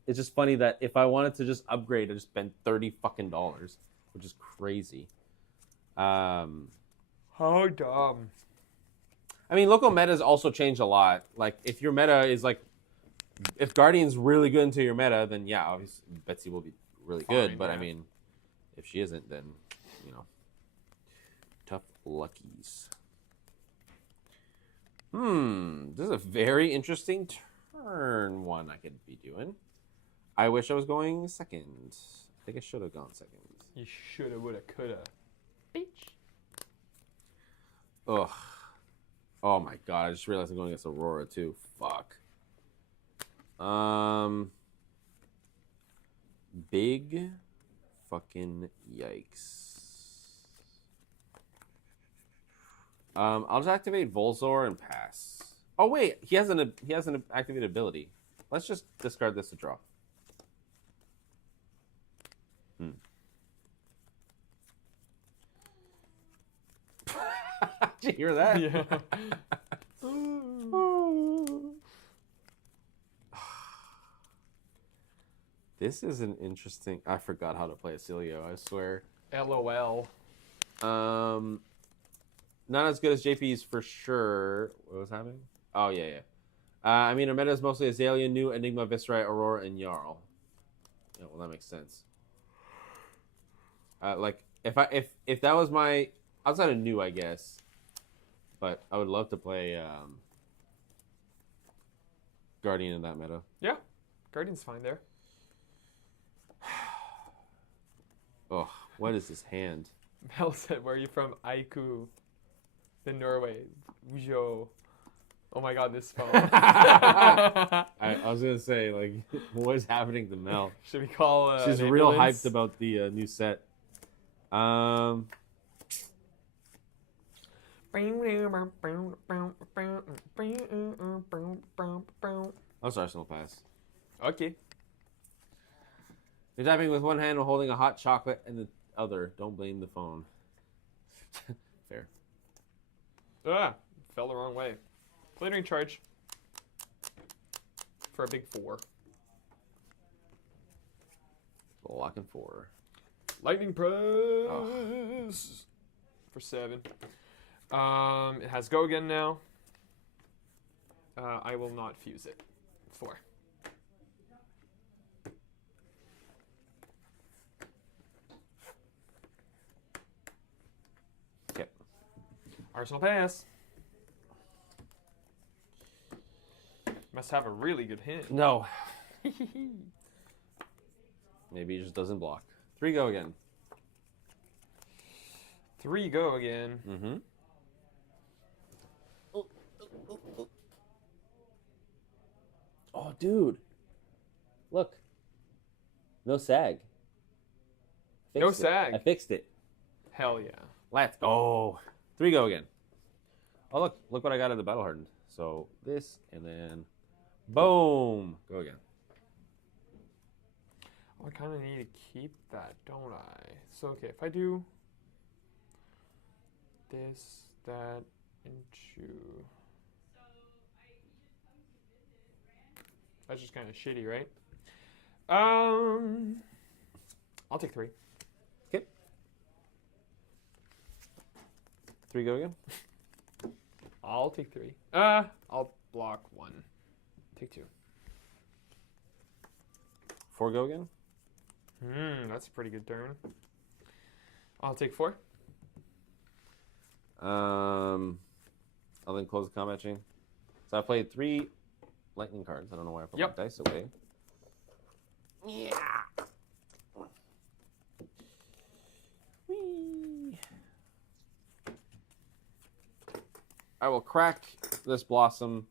it's just funny that if I wanted to just upgrade, I just spend $30 fucking dollars, which is crazy. How dumb. I mean, local meta has also changed a lot. Like, if your meta is like, if Guardian's really good into your meta, then yeah, obviously Betsy will be really good. Fine, but yeah. I mean, if she isn't, then, you know, tough luckies. This is a very interesting turn one I could be doing. I wish I was going second. I think I should have gone second. You shoulda, woulda, coulda. Bitch. Ugh. Oh my god, I just realized I'm going against Aurora too. Fuck. Big fucking yikes. I'll just activate Volzor and pass. Oh wait, he has an activated ability. Let's just discard this to draw. Did you hear that? Yeah. This is an interesting... I forgot how to play Ocilio, I swear. LOL. Not as good as JP's for sure. What was happening? Oh, yeah. I mean, our meta is mostly Azalea, New, Enigma, Viscerai, Aurora, and Jarl. Yeah, well, that makes sense. Like, if that was my... Outside of New, I guess. But I would love to play Guardian in that meta. Yeah. Guardian's fine there. Oh, what is this hand? Mel said, where are you from? Aiku. In Norway. Ujo. Oh my god, this phone. I was going to say, like, what is happening to Mel? Should we call She's real hyped about the new set. Oh, sorry, Arsenal pass. Okay. You're typing with one hand while holding a hot chocolate and the other. Don't blame the phone. Fair. Ah, fell the wrong way. Flittering charge. For a big 4. Lock and 4. Lightning press. For 7. It has go again now. I will not fuse it. 4. Okay. Arsenal pass. Must have a really good hint. No. Maybe he just doesn't block. 3 go again. 3 go again. Mm-hmm. Oh, dude. Look. No sag. No sag. I fixed it. Hell yeah. Let's go. 3 go again. Oh, look. Look what I got at the Battle Hardened. So this, and then boom. Go again. Oh, I kind of need to keep that, don't I? So, okay, if I do this, that, and chew. That's just kind of shitty, right? I'll take 3. Okay. 3 go again. I'll take 3. I'll block 1. Take 2. 4 go again. That's a pretty good turn. I'll take 4. I'll then close the combat chain. So I played 3 lightning cards. I don't know why I put my dice away. Yeah. Whee. I will crack this blossom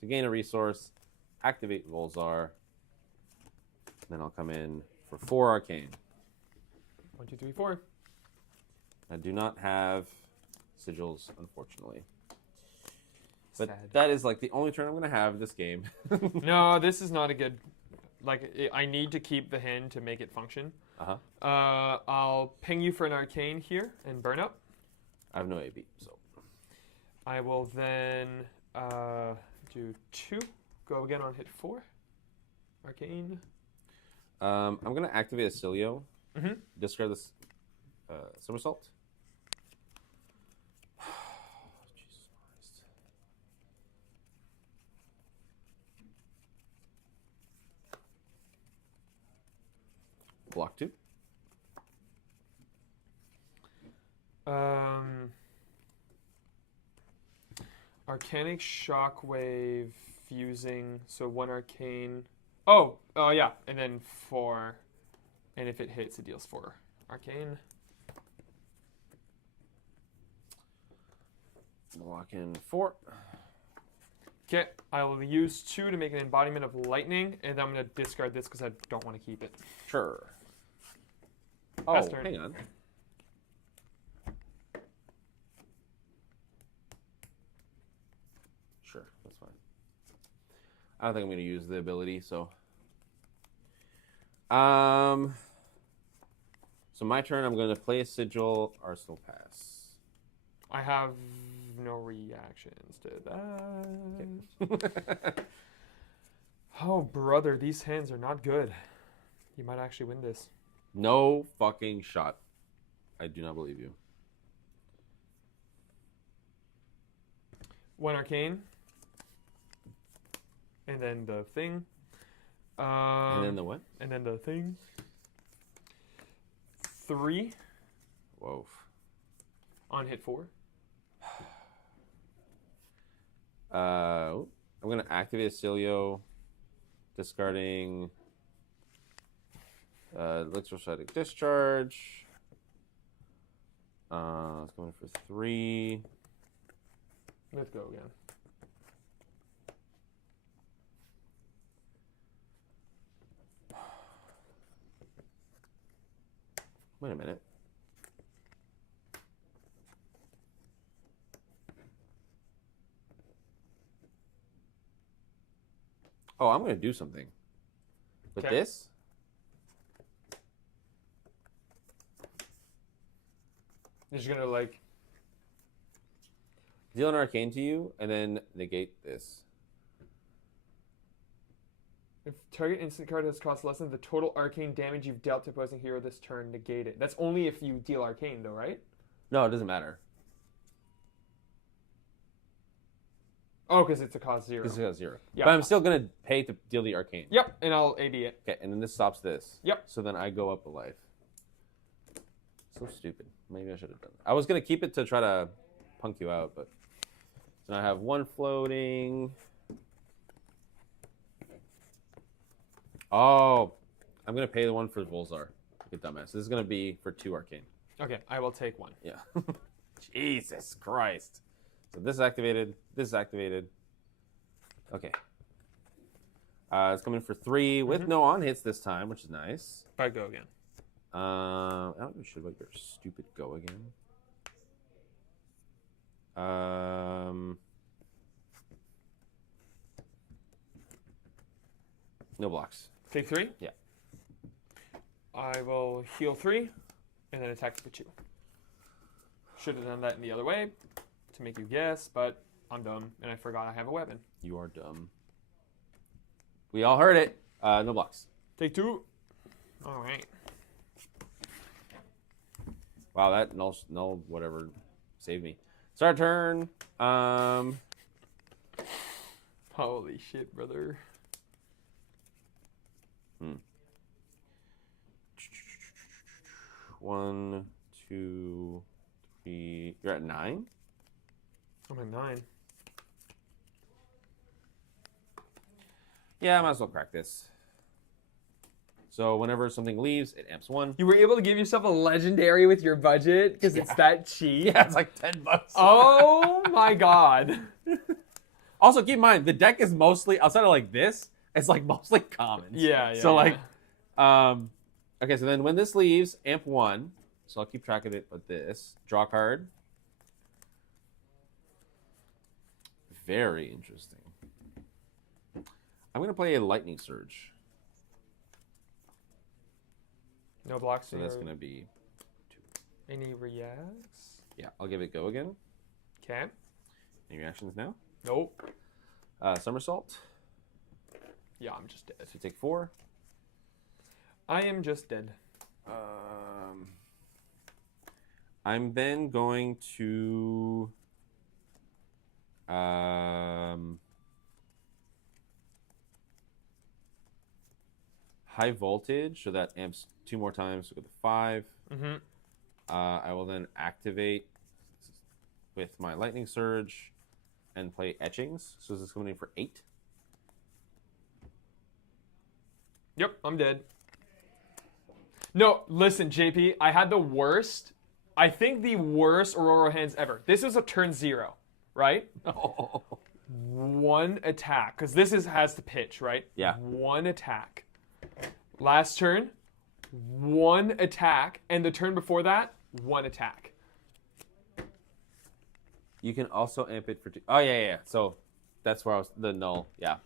to gain a resource, activate Volzar, then I'll come in for 4 arcane. 1, 2, 3, 4. I do not have sigils, unfortunately. But Sad. that is like the only turn I'm going to have this game. No, this is not a good. Like, I need to keep the hand to make it function. I'll ping you for an arcane here and burn up. I have no AB, so. I will then do 2. Go again on hit 4. Arcane. I'm going to activate a Cilio. Mm-hmm. Discard this somersault. Jesus Christ. Block 2. Arcanic Shockwave fusing. So 1 arcane. Oh, yeah. And then 4. And if it hits, it deals 4 arcane. Block in 4. Okay, I will use 2 to make an embodiment of lightning, and then I'm going to discard this because I don't want to keep it. Sure. Pass Oh, turn. hang on. Sure, that's fine. I don't think I'm going to use the ability, so. So my turn, I'm going to play a sigil, Arsenal pass. I have no reactions to that. Okay. Oh, brother, these hands are not good. You might actually win this. No fucking shot. I do not believe you. 1 arcane. And then the thing. And then the what? And then the thing. 3 Whoa. on hit 4. I'm going to activate a Cilio, discarding Electrostatic Discharge. It's going for 3. Let's go again. Wait a minute. Oh, I'm going to do something. With Okay. this? You're just going to, like... Deal an arcane to you, and then negate this. If target instant card has cost less than the total arcane damage you've dealt to opposing hero this turn, negate it. That's only if you deal arcane, though, right? No, it doesn't matter. Oh, because it's a cost 0. Because it has 0. Yeah. But I'm still going to pay to deal the arcane. Yep, and I'll AD it. Okay, and then this stops this. Yep. So then I go up a life. So stupid. Maybe I should have done that. I was going to keep it to try to punk you out, but... So now I have 1 floating. Oh, I'm going to pay the 1 for Volzar. Like a dumbass. This is going to be for 2 arcane. Okay, I will take 1. Yeah. Jesus Christ. So this is activated. This is activated. Okay. It's coming for 3 with no on hits this time, which is nice. I go again. I don't give a shit about your stupid go again. No blocks. Take 3? Yeah. I will heal 3, and then attack for 2. Should have done that in the other way to make you guess, but I'm dumb, and I forgot I have a weapon. You are dumb. We all heard it. No blocks. Take 2. All right. Wow, that null whatever saved me. Start turn. Holy shit, brother. 1, 2, 3. You're at 9? I'm at 9. Yeah, I might as well crack this. So whenever something leaves, it amps 1. You were able to give yourself a legendary with your budget because it's that cheap? Yeah, it's like $10. Oh my god. Also, keep in mind, the deck is mostly, outside of like this, it's like mostly commons. Yeah. So like, okay, so then when this leaves, amp 1. So I'll keep track of it with this. Draw a card. Very interesting. I'm going to play a Lightning Surge. No blocks. So that's going to be 2. Any reacts? Yeah, I'll give it go again. Okay. Any reactions now? Nope. Somersault. Yeah, I'm just dead. So take 4. I am just dead. I'm then going to high voltage, so that amps 2 more times, so go to 5. I will then activate with my lightning surge and play etchings. So this is coming in for 8. Yep, I'm dead. No, listen, JP, I had the worst, I think the worst Aurora hands ever. This was a turn 0, right? Oh. 1 attack, because this has to pitch, right? Yeah. 1 attack. Last turn, 1 attack, and the turn before that, 1 attack. You can also amp it for 2. Oh, yeah. So that's where I was, the null, yeah.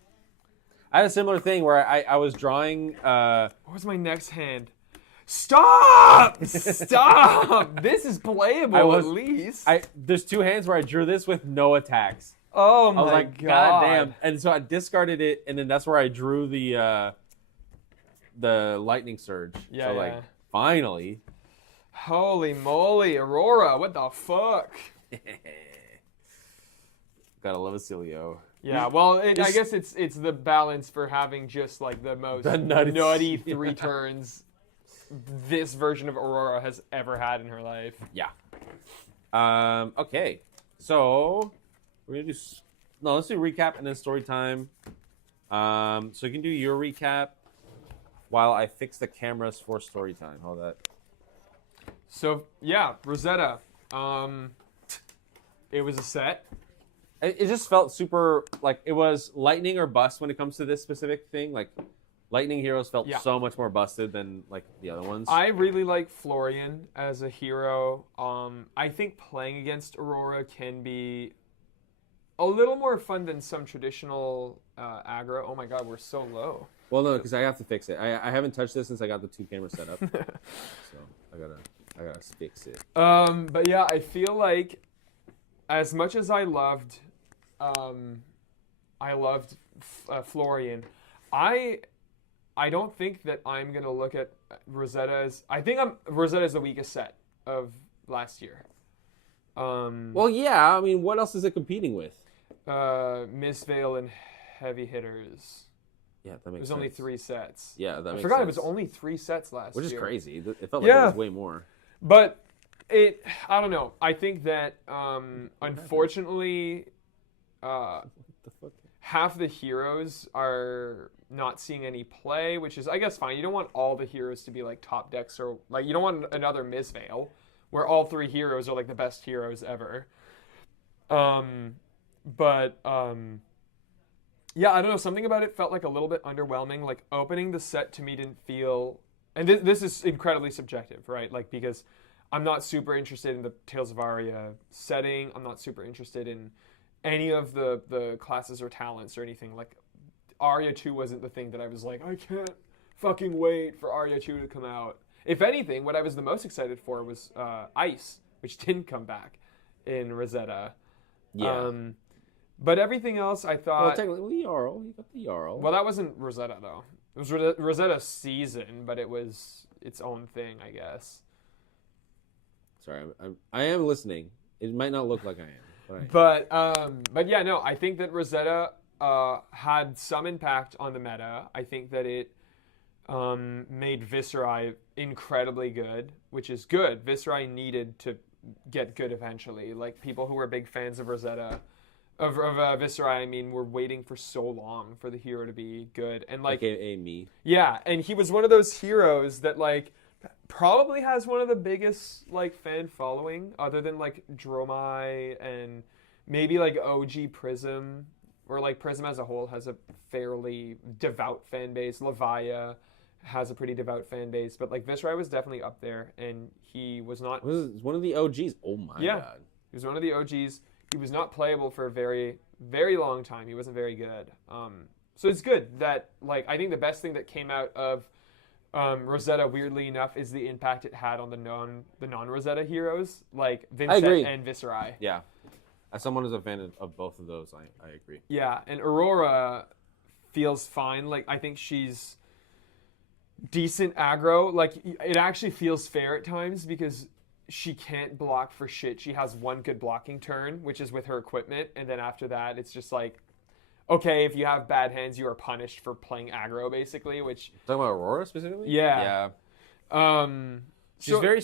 I had a similar thing where I was drawing... What was my next hand? Stop! Stop! This is playable at least. There's 2 hands where I drew this with no attacks. Oh my I was like, God damn. And so I discarded it, and then that's where I drew the lightning surge. Yeah, so like, finally. Holy moly, Aurora, what the fuck? Gotta love a Cilio. Yeah, well, I guess it's the balance for having just like the most nutty 3 turns this version of Aurora has ever had in her life. Yeah. Okay. So we're gonna do let's do recap and then story time. So you can do your recap while I fix the cameras for story time. How that? So yeah, Rosetta. It was a set. It just felt super like it was lightning or bust when it comes to this specific thing. Like lightning heroes felt so much more busted than like the other ones. I really like Florian as a hero. I think playing against Aurora can be a little more fun than some traditional aggro. Oh my god, we're so low. Well, no, because I have to fix it. I haven't touched this since I got the 2 cameras set up. So I gotta fix it. But yeah, I feel like as much as I loved Florian, I don't think that I'm gonna look at Rosetta as. I think Rosetta is the weakest set of last year. Well, yeah. I mean, what else is it competing with? Miss Vale and Heavy Hitters. Yeah, that makes sense. It was only 3 sets. Yeah, that makes I forgot sense. it was only 3 sets last year. Which is crazy. It felt like it was way more. But I don't know. I think that unfortunately, half the heroes are not seeing any play, which is, I guess, fine. You don't want all the heroes to be like top decks, or like you don't want another Miss Vale where all 3 heroes are like the best heroes ever. Yeah, I don't know. Something about it felt like a little bit underwhelming. Like opening the set to me didn't feel, and this is incredibly subjective, right? Like because I'm not super interested in the Tales of Aria setting. I'm not super interested in any of the classes or talents or anything. Like Aria 2 wasn't the thing that I was like, I can't fucking wait for Aria 2 to come out. If anything, what I was the most excited for was Ice, which didn't come back in Rosetta. Yeah. But everything else, I thought... Well, technically, Jarl. You got the Jarl. Well, that wasn't Rosetta, though. It was Rosetta season, but it was its own thing, I guess. Sorry, I am listening. It might not look like I am. But yeah, no, I think that Rosetta had some impact on the meta. I think that it made Viserai incredibly good, which is good. Viserai needed to get good eventually. Like, people who were big fans of Rosetta... Of Viserai, I mean, we're waiting for so long for the hero to be good. And like, AKA me. Yeah, and he was one of those heroes that like probably has one of the biggest like fan following, other than like Dromai and maybe like OG Prism, or like Prism as a whole has a fairly devout fan base. Levia has a pretty devout fan base, but like Viserai was definitely up there, and he was not... Was one of the OGs. Oh my god. He was one of the OGs. He was not playable for a very, very long time. He wasn't very good. So it's good that, like, I think the best thing that came out of Rosetta, weirdly enough, is the impact it had on the non-Rosetta heroes, like Vincent and Viserai. Yeah. As someone who's a fan of both of those, I agree. Yeah, and Aurora feels fine. Like, I think she's decent aggro. Like, it actually feels fair at times because... she can't block for shit. She has one good blocking turn, which is with her equipment, and then after that, it's just like, okay, if you have bad hands, you are punished for playing aggro, basically. Which talking about Aurora specifically? Yeah. She's very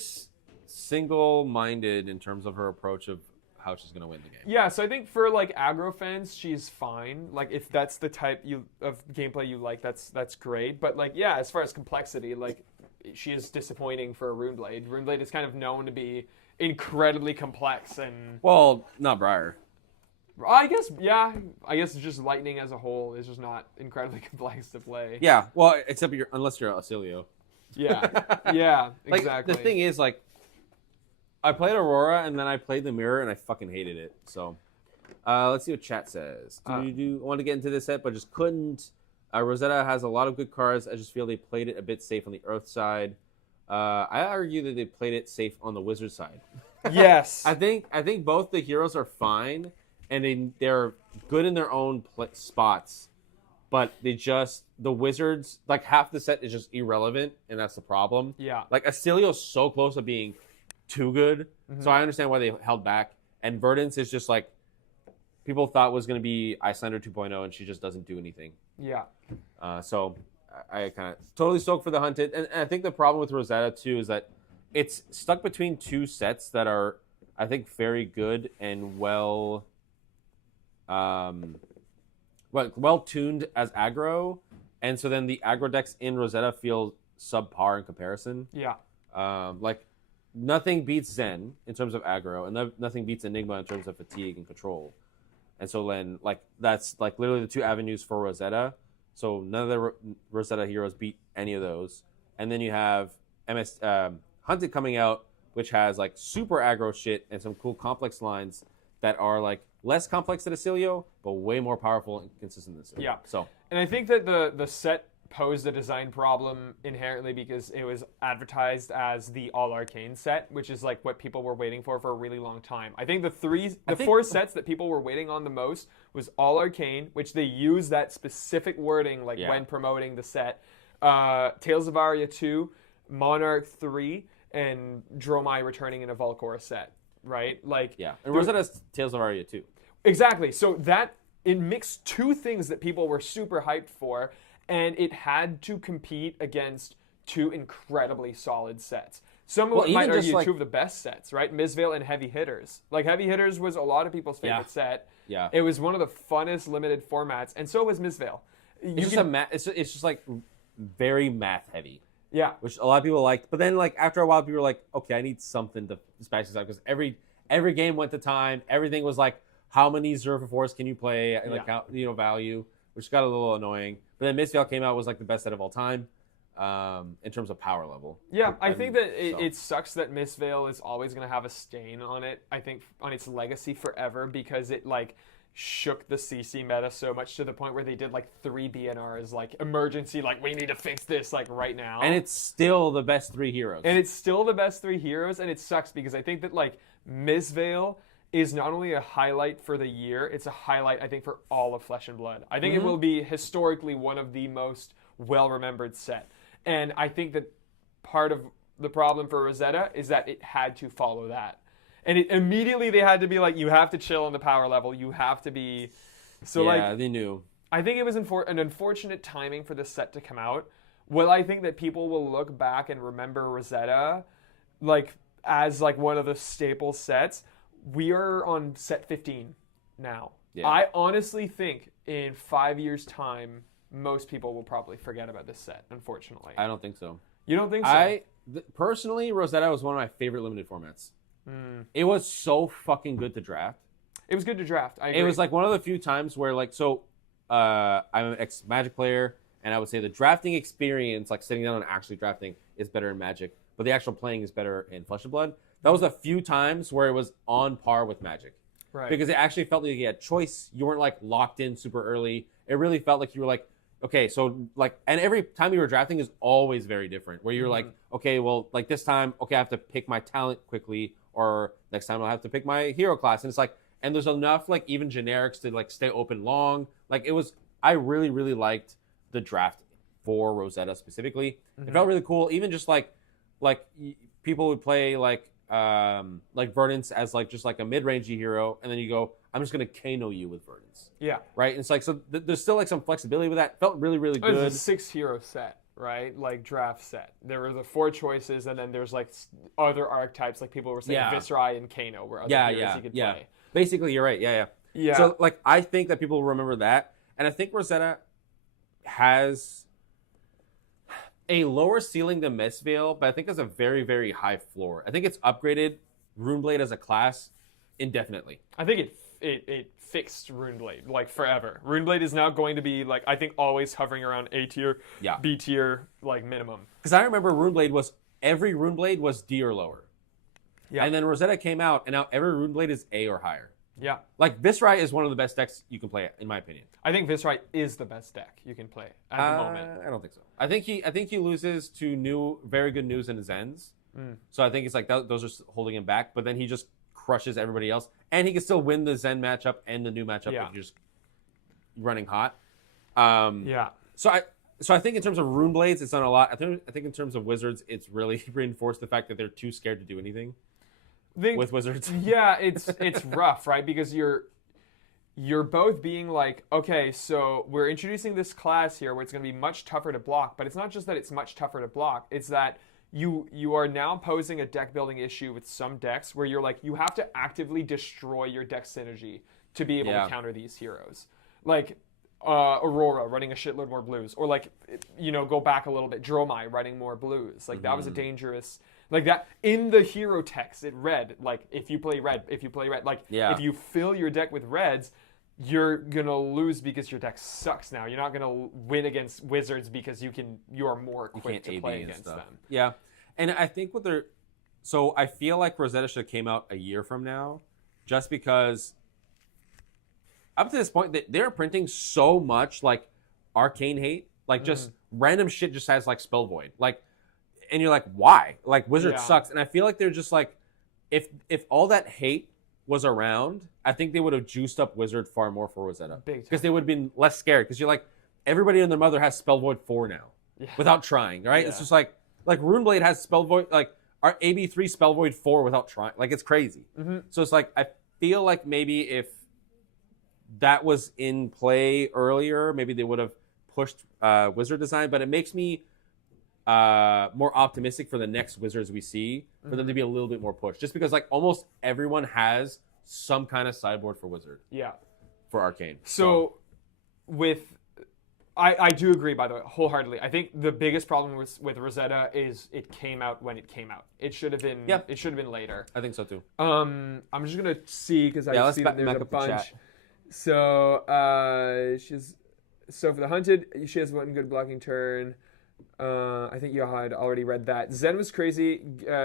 single-minded in terms of her approach of how she's gonna win the game. Yeah, so I think for like aggro fans, she's fine. Like if that's the type of gameplay you like, that's great. But like yeah, as far as complexity, like. She is disappointing for a Runeblade. Runeblade is kind of known to be incredibly complex and... Well, not Briar. I guess, yeah. I guess just Lightning as a whole is just not incredibly complex to play. Yeah, well, except unless you're Acilio. Yeah, yeah, like, exactly. The thing is, like, I played Aurora and then I played the Mirror and I fucking hated it. So, let's see what chat says. I want to get into this set, but just couldn't. Rosetta has a lot of good cards. I just feel they played it a bit safe on the Earth side. I argue that they played it safe on the Wizard side. Yes. I think both the heroes are fine, and they're good in their own spots. But the Wizards, like half the set is just irrelevant, and that's the problem. Yeah. Like Acilio's so close to being too good, so I understand why they held back. And Verdance is just like, people thought was going to be Icelander 2.0, and she just doesn't do anything. Yeah. So I kind of totally stoked for the Hunted. And I think the problem with Rosetta, too, is that it's stuck between 2 sets that are, I think, very good and well tuned as aggro. And so then the aggro decks in Rosetta feel subpar in comparison. Yeah. Like, nothing beats Zen in terms of aggro, and nothing beats Enigma in terms of fatigue and control. And so then, like, that's, like, literally the 2 avenues for Rosetta. So none of the Rosetta heroes beat any of those. And then you have Hunted coming out, which has, like, super aggro shit and some cool complex lines that are, like, less complex than Acilio, but way more powerful and consistent than Acilio. Yeah. So, and I think that the set posed a design problem inherently because it was advertised as the All Arcane set, which is like what people were waiting for a really long time. I think the 4 sets that people were waiting on the most was All Arcane, which they use that specific wording like when promoting the set, Tales of Aria 2, Monarch 3, and Dromai returning in a Volcora set, right? Like yeah. And Rosetta's Tales of Aria 2. Exactly. So it mixed two things that people were super hyped for, and it had to compete against two incredibly solid sets. Some might argue two of the best sets, right? Mizvale and Heavy Hitters. Like, Heavy Hitters was a lot of people's favorite set. Yeah. It was one of the funnest limited formats, and so was Mizvale. It's just like very math heavy. Yeah. Which a lot of people liked. But then, like, after a while, people were like, okay, I need something to spice this up. Because every game went to time. Everything was like, how many 0-for-4s can you play? And, like, how, value, which got a little annoying. But then Mizvale came out, was like the best set of all time. In terms of power level. Yeah, I think that it sucks that Mizvale is always going to have a stain on it, I think, on its legacy forever, because it, like, shook the CC meta so much to the point where they did, like, 3 BNRs, like, emergency, like, we need to fix this, like, right now. And it's still the best 3 heroes. And it sucks because I think that, like, Mizvale is not only a highlight for the year, it's a highlight, I think, for all of Flesh and Blood. I think it will be historically one of the most well-remembered set. And I think that part of the problem for Rosetta is that it had to follow that. And immediately they had to be like, you have to chill on the power level. You have to be... So they knew. I think it was an unfortunate timing for this set to come out. Well, I think that people will look back and remember Rosetta like as like one of the staple sets. We are on set 15 now. Yeah. I honestly think in 5 years' time, most people will probably forget about this set, unfortunately. I don't think so. You don't think so? Personally, Rosetta was one of my favorite limited formats. It was so fucking good to draft. It was good to draft. I agree. It was like one of the few times where, like, I'm an ex-Magic player, and I would say the drafting experience, like sitting down and actually drafting, is better in Magic, but the actual playing is better in Flesh and Blood. That was a few times where it was on par with Magic. Right. Because it actually felt like you had choice. You weren't, like, locked in super early. It really felt like you were, like, okay, so, like, and every time you were drafting is always very different, where you're like, okay, well, like, this time, okay, I have to pick my talent quickly, or next time I'll have to pick my hero class. And it's like, and there's enough, like, even generics to, like, stay open long. Like, I really, really liked the draft for Rosetta specifically. It felt really cool. Even just, like people would play, like Verdance as, like, just, like, a mid-rangey hero, and then you go, I'm just going to Kano you with Verdance. Yeah. Right? And it's like, so there's still, like, some flexibility with that. It felt really, really good. It was a 6-hero set, right? Like, draft set. There were the 4 choices, and then there's, like, other archetypes, like people were saying Viserai and Kano were other heroes you could play. Basically, you're right. Yeah. So, like, I think that people will remember that. And I think Rosetta has a lower ceiling than Mizvale, but I think has a very, very high floor. I think it's upgraded Runeblade as a class indefinitely. I think it fixed Runeblade, like, forever. Runeblade is now going to be, like, I think always hovering around A tier, B tier, like, minimum. Because I remember every Runeblade was D or lower. Yeah. And then Rosetta came out, and now every Runeblade is A or higher. Yeah. Like, Viserai is one of the best decks you can play, in my opinion. I think Viserai is the best deck you can play at the moment. I don't think so. I think he loses to very good news in his ends. So I think it's like those are holding him back. But then he just crushes everybody else, and he can still win the Zen matchup and the new matchup if you're just running hot. So I think in terms of Runeblades, it's done a lot. I think in terms of Wizards, it's really reinforced the fact that they're too scared to do anything. With Wizards. Yeah, it's rough, right? Because you're both being like, okay, so we're introducing this class here where it's going to be much tougher to block, but it's not just that it's much tougher to block, it's that you are now posing a deck building issue with some decks where you're like, you have to actively destroy your deck synergy to be able to counter these heroes. Like Aurora running a shitload more blues, or, like, go back a little bit, Dromai running more blues. Like, that was a dangerous... Like, that, in the hero text, it read, like, if you play red. Like, if you fill your deck with reds, you're going to lose because your deck sucks now. You're not going to win against Wizards because you are more equipped to play against them. Yeah. And I think so I feel like Rosetta should have came out a year from now, just because up to this point, they're printing so much, like, arcane hate. Like, just random shit just has, like, Spell Void. Like, and you're like, why? Like, Wizard sucks. And I feel like they're just like, if all that hate was around, I think they would have juiced up Wizard far more for Rosetta. Because they would have been less scared. Because you're like, everybody and their mother has Spell Void 4 now. Yeah. Without trying, right? Yeah. It's just like Runeblade has Spell Void, like, our AB3 Spell Void 4 without trying. Like, it's crazy. So it's like, I feel like maybe if that was in play earlier, maybe they would have pushed wizard design. But it makes me more optimistic for the next wizards we see, for them to be a little bit more pushed. Just because like almost everyone has some kind of sideboard for wizard. Yeah. For Arcane. So with I do agree, by the way, wholeheartedly. I think the biggest problem with Rosetta is it came out when it came out. It should have been. Yeah. It should have been later. I think so too. I'm just gonna see because I see that there's a bunch. So so for the hunted, she has one good blocking turn. I think you had already read that. Zen was crazy.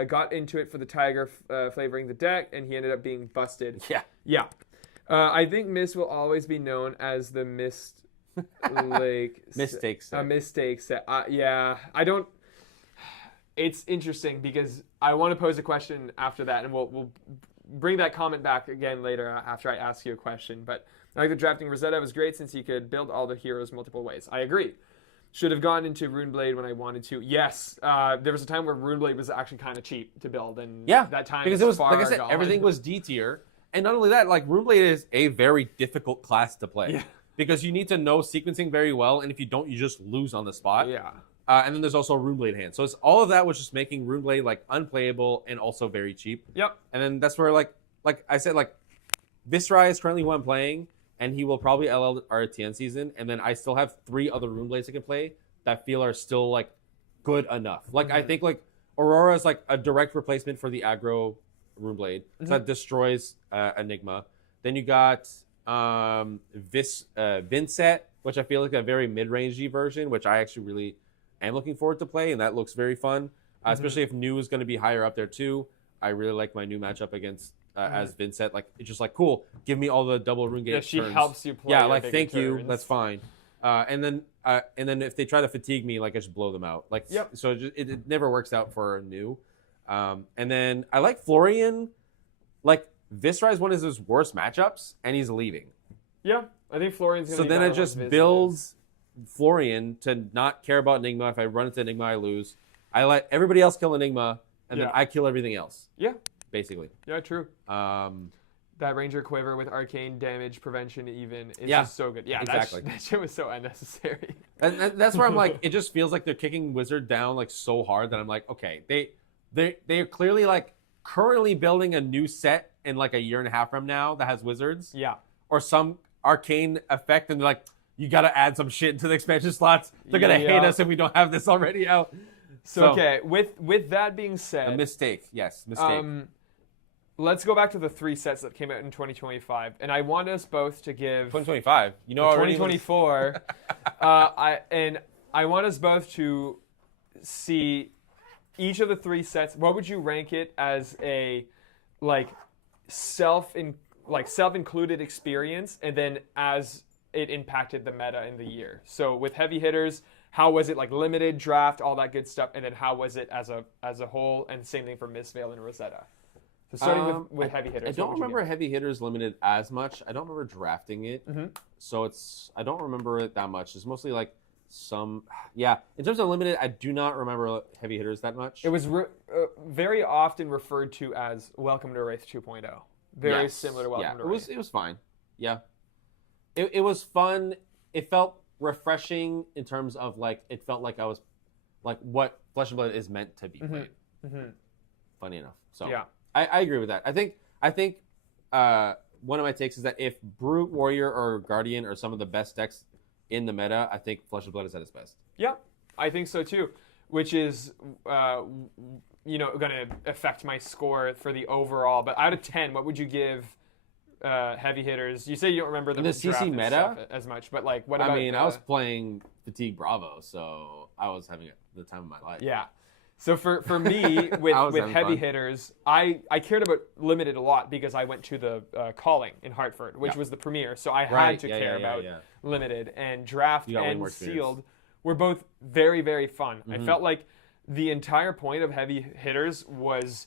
Got into it for the tiger flavoring the deck, and he ended up being busted. Yeah. Yeah. I think Mist will always be known as the Mist. Like Mistake set. A mistake set. Yeah, I don't. It's interesting because I want to pose a question after that, and we'll bring that comment back again later after I ask you a question. But I think the drafting Rosetta was great since you could build all the heroes multiple ways. I agree. Should have gone into Runeblade when I wanted to. Yes, there was a time where Runeblade was actually kind of cheap to build, and that time because it was far like I said, gone. everything was D tier, and not only that, like Runeblade is a very difficult class to play. Yeah. Because you need to know sequencing very well, and if you don't, you just lose on the spot. Yeah. And then there's also Runeblade hand. So it's all of that was just making Runeblade like unplayable and also very cheap. Yep. And then that's where like I said, like Viscerai is currently who I'm playing, and he will probably LL our TN season. And then I still have 3 other Runeblades I can play that feel are still like good enough. Like I think like Aurora is like a direct replacement for the aggro Runeblade that destroys Enigma. Then you got Vincent, which I feel like a very mid-rangey version, which I actually really am looking forward to play, and that looks very fun. Especially if New is going to be higher up there too. I really like my new matchup against as Vincent. Like it's just like cool. Give me all the double rune gate. Yeah, she turns. helps you play. Yeah, like thank turns. you. That's fine. And then if they try to fatigue me, like I just blow them out. Like so it never works out for New. And then I like Florian. Like Viscerai is one of his worst matchups, and he's leaving. Yeah, I think Florian's going to So then I just build Florian to not care about Enigma. If I run into Enigma, I lose. I let everybody else kill Enigma, and then I kill everything else. Yeah. Basically. Yeah, true. That Ranger Quiver with arcane damage prevention even is just so good. Yeah, exactly. That shit was so unnecessary. And that's where I'm like, it just feels like they're kicking Wizard down like so hard that I'm like, okay, they're clearly like currently building a new set in like a year and a half from now that has Wizards. Yeah. Or some arcane effect, and they're like, you got to add some shit into the expansion slots. They're going to hate us if we don't have this already out. So okay, with that being said... A mistake, yes, mistake. Let's go back to the 3 sets that came out in 2025, and I want us both to give... 2025? You know already... 2024. I want us both to see each of the 3 sets. What would you rank it as a, like, self-included experience, and then as it impacted the meta in the year? So with heavy hitters, how was it like limited, draft, all that good stuff, and then how was it as a whole, and same thing for Mistveil and Rosetta. So starting with heavy hitters. I don't remember heavy hitters limited as much. I don't remember drafting it, so I don't remember it that much. It's mostly like some, in terms of limited, I do not remember heavy hitters that much. It was very often referred to as Welcome to Wraith 2.0. Very similar to Welcome to Wraith. It was fine. Yeah. It was fun. It felt refreshing in terms of like, it felt like I was like what Flesh and Blood is meant to be played. Funny enough. So I agree with that. I think one of my takes is that if Brute, Warrior, or Guardian are some of the best decks in the meta, I think Flesh and Blood is at its best. Yeah, I think so too. Which is, going to affect my score for the overall. But out of 10, what would you give heavy hitters? You say you don't remember the CC meta as much, but like, what about? I mean, I was playing Fatigue Bravo, so I was having the time of my life. Yeah. So for me, with heavy hitters, I cared about limited a lot because I went to the Calling in Hartford, which was the premiere. So I had to care about limited. And draft and sealed were both very, very fun. I felt like the entire point of heavy hitters was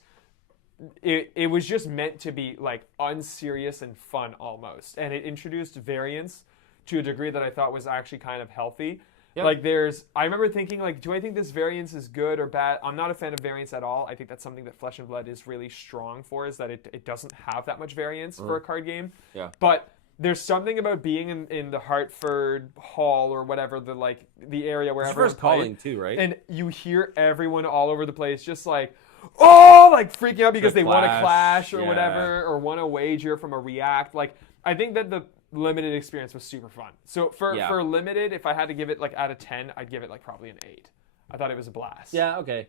it was just meant to be like unserious and fun almost. And it introduced variance to a degree that I thought was actually kind of healthy. Yep. Like I remember thinking like, do I think this variance is good or bad? I'm not a fan of variance at all. I think that's something that Flesh and Blood is really strong for, is that it doesn't have that much variance for a card game. Yeah. But there's something about being in the Hartford Hall or whatever, the area where It's everyone's first calling too, right? and you hear everyone all over the place just like, oh, like freaking out because they want to clash or yeah. whatever, or want to wager from a react. Like, I think that the limited experience was super fun. So for limited, if I had to give it like out of 10, I'd give it like probably an 8. I thought it was a blast. Yeah, okay.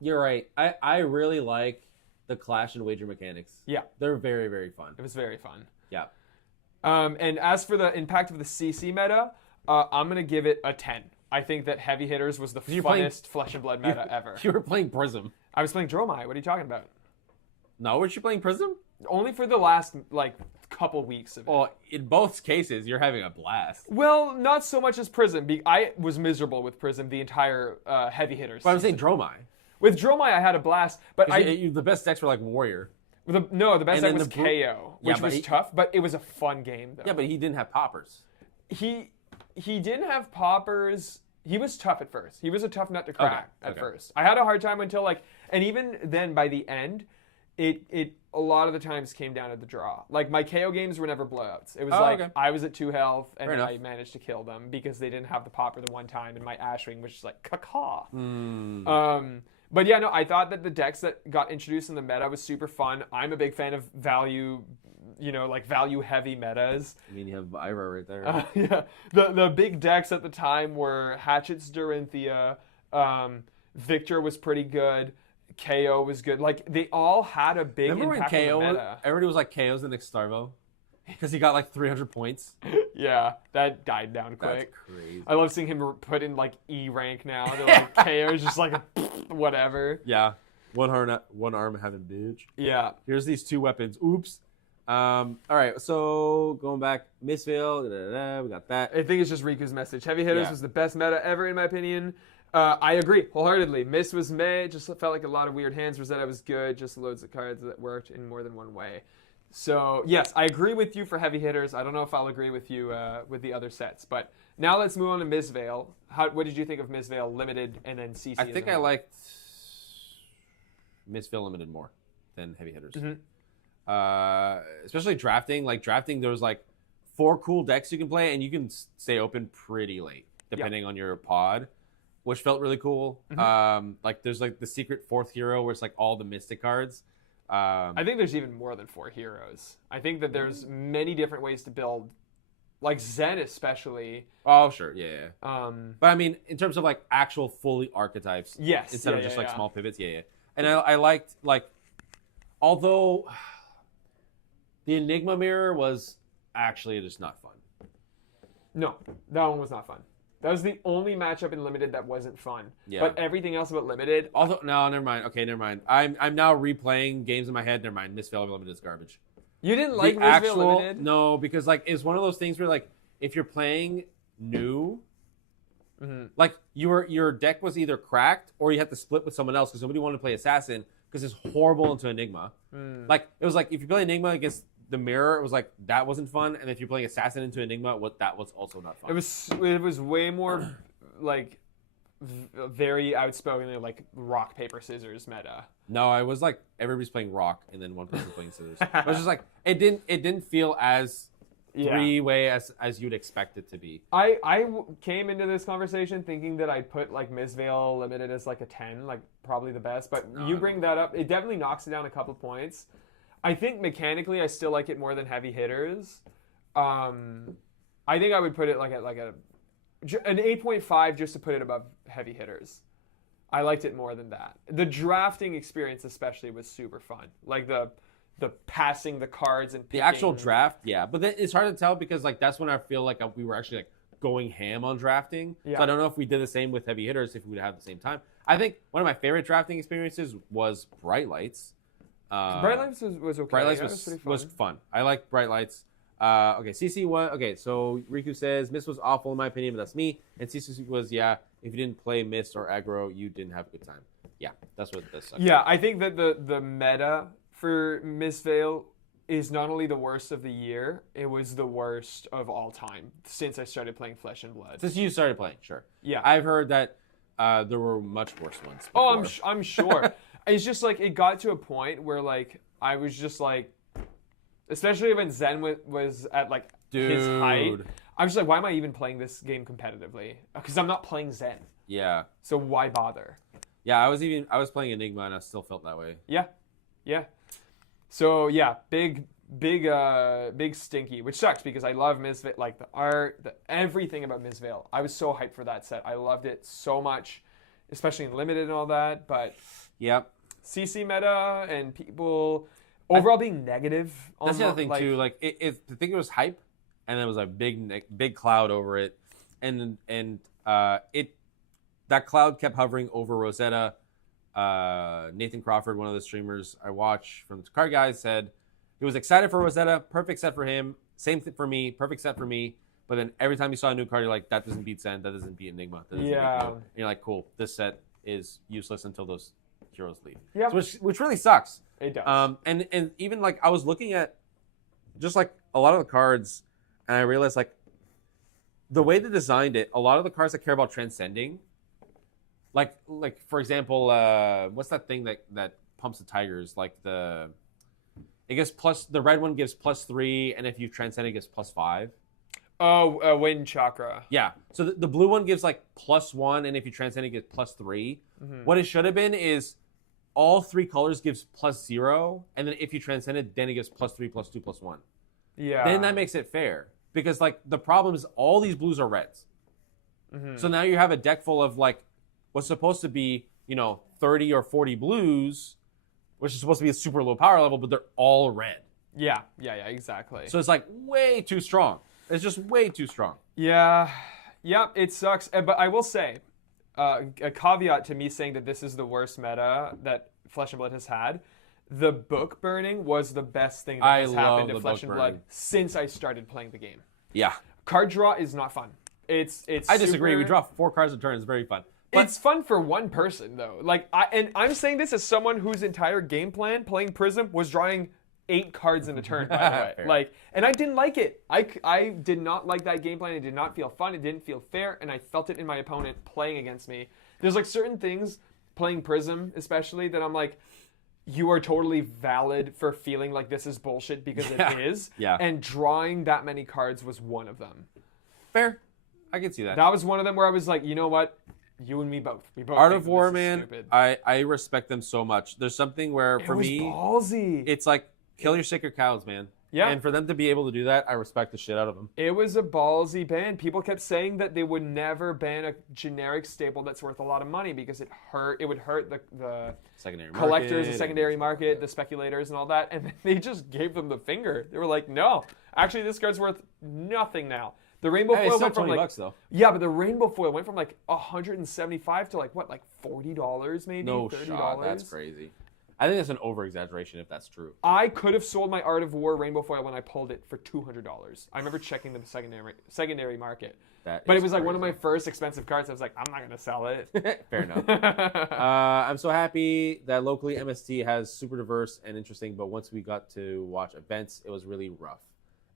You're right. I really like the clash and wager mechanics. Yeah. They're very, very fun. It was very fun. Yeah. And as for the impact of the CC meta, I'm going to give it a 10. I think that Heavy Hitters was the funnest Flesh and Blood meta ever. You were playing Prism. I was playing Dromai. What are you talking about? No, weren't you playing Prism? Only for the last, like, couple weeks of it. Well, in both cases, you're having a blast. Well, not so much as Prism. I was miserable with Prism the entire Heavy Hitters. But I'm saying Dromai. With Dromai, I had a blast, but the best decks were like Warrior. The best And deck then was the KO, which was tough, but it was a fun game, though. Yeah, but he didn't have poppers. He didn't have poppers. He was tough at first. He was a tough nut to crack at first. I had a hard time until and even then by the end, it a lot of the times came down to the draw. Like my KO games were never blowouts. It was I was at 2 health and then I managed to kill them because they didn't have the popper the one time, and my Ashwing was just like caca. But yeah, no, I thought that the decks that got introduced in the meta was super fun. I'm a big fan of value heavy metas. I mean, you have Ira right there. Yeah, the big decks at the time were Hatchet's Dorinthia, Victor was pretty good, KO was good. Like they all had a big impact on the meta. Everybody was like KO's the next Starvo because he got like 300 points. Yeah, that died down quick. That's crazy. I love seeing him put in like E rank now. They're like KO is just like whatever. Yeah, one arm having bitch. Yeah. Here's these 2 weapons. Oops. All right, so going back, Missville, we got that. I think it's just Riku's message. Heavy Hitters was the best meta ever, in my opinion. I agree wholeheartedly. Miss was meh, just felt like a lot of weird hands. Rosetta was good, just loads of cards that worked in more than one way. So, yes, I agree with you for Heavy Hitters. I don't know if I'll agree with you with the other sets. But now let's move on to Missvale. What did you think of Missvale Limited and then CC? I think I liked Missville Limited more than Heavy Hitters. Mm-hmm. Especially drafting. Like drafting, there was like 4 cool decks you can play, and you can stay open pretty late depending on your pod, which felt really cool. Mm-hmm. Like there's like the secret 4th hero where it's like all the Mystic cards. I think there's even more than 4 heroes. I think that there's many different ways to build, like Zen especially. Oh sure, yeah. But I mean, in terms of like actual fully archetypes, yes, instead of just like small pivots, And I liked like, although the Enigma Mirror was actually just not fun. No, that one was not fun. That was the only matchup in Limited that wasn't fun. Yeah. But everything else about Limited... Although, no, never mind. Okay, never mind. I'm now replaying games in my head. Never mind. Missvale Limited is garbage. You didn't like Missvale Limited? No, because like it's one of those things where like if you're playing new, like your deck was either cracked or you had to split with someone else because nobody wanted to play Assassin because it's horrible into Enigma. Like it was like if you play Enigma against the Mirror, it was like that wasn't fun, and if you're playing Assassin into Enigma, that was also not fun. It was way more like very outspokenly like rock paper scissors meta. No, I was like everybody's playing rock and then one person playing scissors. It was just like it didn't feel as three-way as you'd expect it to be. I came into this conversation thinking that I'd put like Missvale Limited as like a 10, like probably the best, but you bring that up, it definitely knocks it down a couple points. I think mechanically I still like it more than Heavy Hitters. I think I would put it like an 8.5 just to put it above Heavy Hitters. I liked it more than that. The drafting experience especially was super fun. Like the passing the cards and picking. The actual draft, yeah. But then it's hard to tell because like that's when I feel like we were actually like going ham on drafting. Yeah. So I don't know if we did the same with Heavy Hitters if we would have the same time. I think one of my favorite drafting experiences was Bright Lights. Bright Lights was okay. Bright Lights was fun. I liked Bright Lights. Okay, CC1. Okay, so Riku says Mist was awful in my opinion, but that's me. And CC was if you didn't play Mist or aggro, you didn't have a good time. Yeah, that's what this sucks. Yeah, I think that the meta for Missvale is not only the worst of the year, it was the worst of all time since I started playing Flesh and Blood. Since you started playing, sure. Yeah, I've heard that there were much worse ones. Before. Oh, I'm sure. It's just like it got to a point where like I was just like, especially when Zen was at like his height. Dude. I'm just like, why am I even playing this game competitively? Because I'm not playing Zen. Yeah. So why bother? Yeah, I was playing Enigma and I still felt that way. Yeah. So yeah, big stinky, which sucks because I love Ms. Vale, like the art, everything about Ms. Vale. I was so hyped for that set. I loved it so much, especially in limited and all that. But Yep. CC meta and people overall being negative. That's the other thing too. Like I think it was hype, and there was a big cloud over it, and that cloud kept hovering over Rosetta. Nathan Crawford, one of the streamers I watch from the Card Guys, said he was excited for Rosetta, perfect set for him. Same thing for me, perfect set for me. But then every time you saw a new card, you're like, that doesn't beat Zen, that doesn't beat Enigma, that doesn't beat Enigma. And you're like, cool, this set is useless until those heroes leave. Yeah, so which really sucks. It does. And even like I was looking at just like a lot of the cards, and I realized like the way they designed it, a lot of the cards that care about transcending. Like for example, what's that thing that pumps the tigers? Like the red one gives +3, and if you transcend it gives +5. Oh, wind chakra. Yeah. So the blue one gives like +1, and if you transcend it gives +3. Mm-hmm. What it should have been is all 3 colors gives +0, and then if you transcend it, then it gives +3, +2, +1. Yeah. Then that makes it fair because like the problem is all these blues are reds. Mm-hmm. So now you have a deck full of like what's supposed to be 30 or 40 blues, which is supposed to be a super low power level, but they're all red. Yeah, exactly. So it's like way too strong. It's just way too strong. Yeah, it sucks. But I will say, a caveat to me saying that this is the worst meta that Flesh and Blood has had. The book burning was the best thing that has happened to Flesh and Blood since I started playing the game. Yeah. Card draw is not fun. It's. I disagree. We draw 4 cards a turn. It's very fun. But it's fun for one person though. Like I'm saying this as someone whose entire game plan playing Prism was drawing 8 cards in a turn, by the way. Like, and I didn't like it. I did not like that game plan. It did not feel fun. It didn't feel fair, and I felt it in my opponent playing against me. There's like certain things playing Prism, especially, that I'm like, you are totally valid for feeling like this is bullshit because it is. Yeah. And drawing that many cards was one of them. Fair. I can see that. That was one of them where I was like, you know what? You and me both. We both. Art of War, man. I respect them so much. There's something where for me, ballsy. It's like kill your sacred cows, man. Yeah. And for them to be able to do that, I respect the shit out of them. It was a ballsy ban. People kept saying that they would never ban a generic staple that's worth a lot of money because it would hurt the secondary collectors, the secondary market, the speculators, and all that. And then they just gave them the finger. They were like, no, actually, this card's worth nothing now. The rainbow foil went from like $20 though. Yeah, but the rainbow foil went from like $175 to like what, like $40 maybe? No $30. shot. That's crazy. I think that's an over-exaggeration if that's true. I could have sold my Art of War rainbow foil when I pulled it for $200. I remember checking the secondary market. But it was like one of my first expensive cards. I was like, I'm not gonna sell it. Fair enough. I'm so happy that locally MST has super diverse and interesting. But once we got to watch events, it was really rough,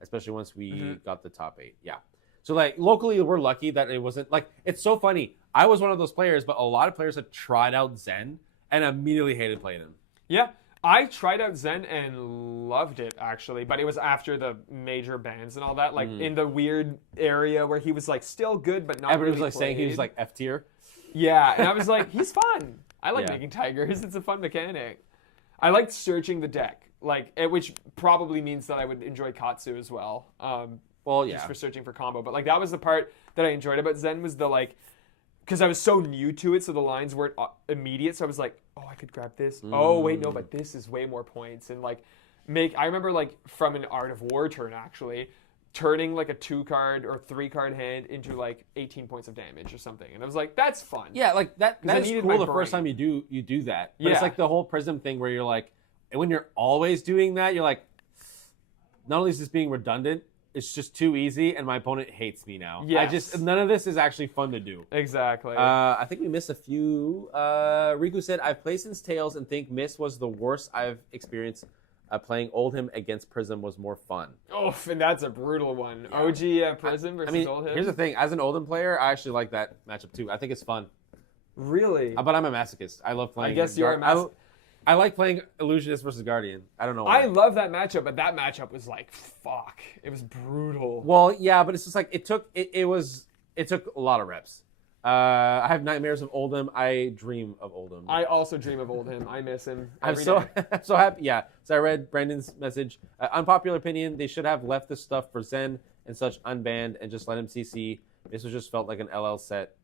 especially once we got the top 8. Yeah. So like locally, we're lucky that it wasn't like, it's so funny. I was one of those players, but a lot of players had tried out Zen and immediately hated playing him. Yeah, I tried out Zen and loved it actually, but it was after the major bans and all that, like in the weird area where he was like still good but not Everybody really was like saying he was like F tier. Yeah, and I was like, he's fun. I like making tigers. It's a fun mechanic. I liked searching the deck, which probably means that I would enjoy Katsu as well. Just for searching for combo. But like that was the part that I enjoyed about Zen was the like, because I was so new to it, so the lines weren't immediate. So I was like, oh, I could grab this. Oh wait, no, but this is way more points. And like I remember like from an Art of War turn actually, turning like a 2-card or 3-card hand into like 18 points of damage or something. And I was like, that's fun. Yeah, like that is cool the first time you do that. But it's like the whole Prism thing where you're like, and when you're always doing that, you're like, not only is this being redundant, it's just too easy, and my opponent hates me now. Yes. None of this is actually fun to do. Exactly. I think we missed a few. Riku said, I've played since Tails and think Miss was the worst I've experienced. Playing Oldhim against Prism was more fun. Oh, and that's a brutal one. Yeah. OG Prism versus Oldhim. Here's the thing. As an Oldhim player, I actually like that matchup too. I think it's fun. Really? But I'm a masochist. I love playing. I guess you're a masochist. I like playing Illusionist versus Guardian. I don't know why. I love that matchup, but that matchup was like, fuck. It was brutal. Well, yeah, but it's just like it took a lot of reps. I have nightmares of Oldhim. I dream of Oldhim. I also dream of Oldhim. I miss him. I'm so happy. Yeah. So I read Brandon's message. Unpopular opinion: they should have left this stuff for Zen and such unbanned and just let him CC. This was just felt like an LL set.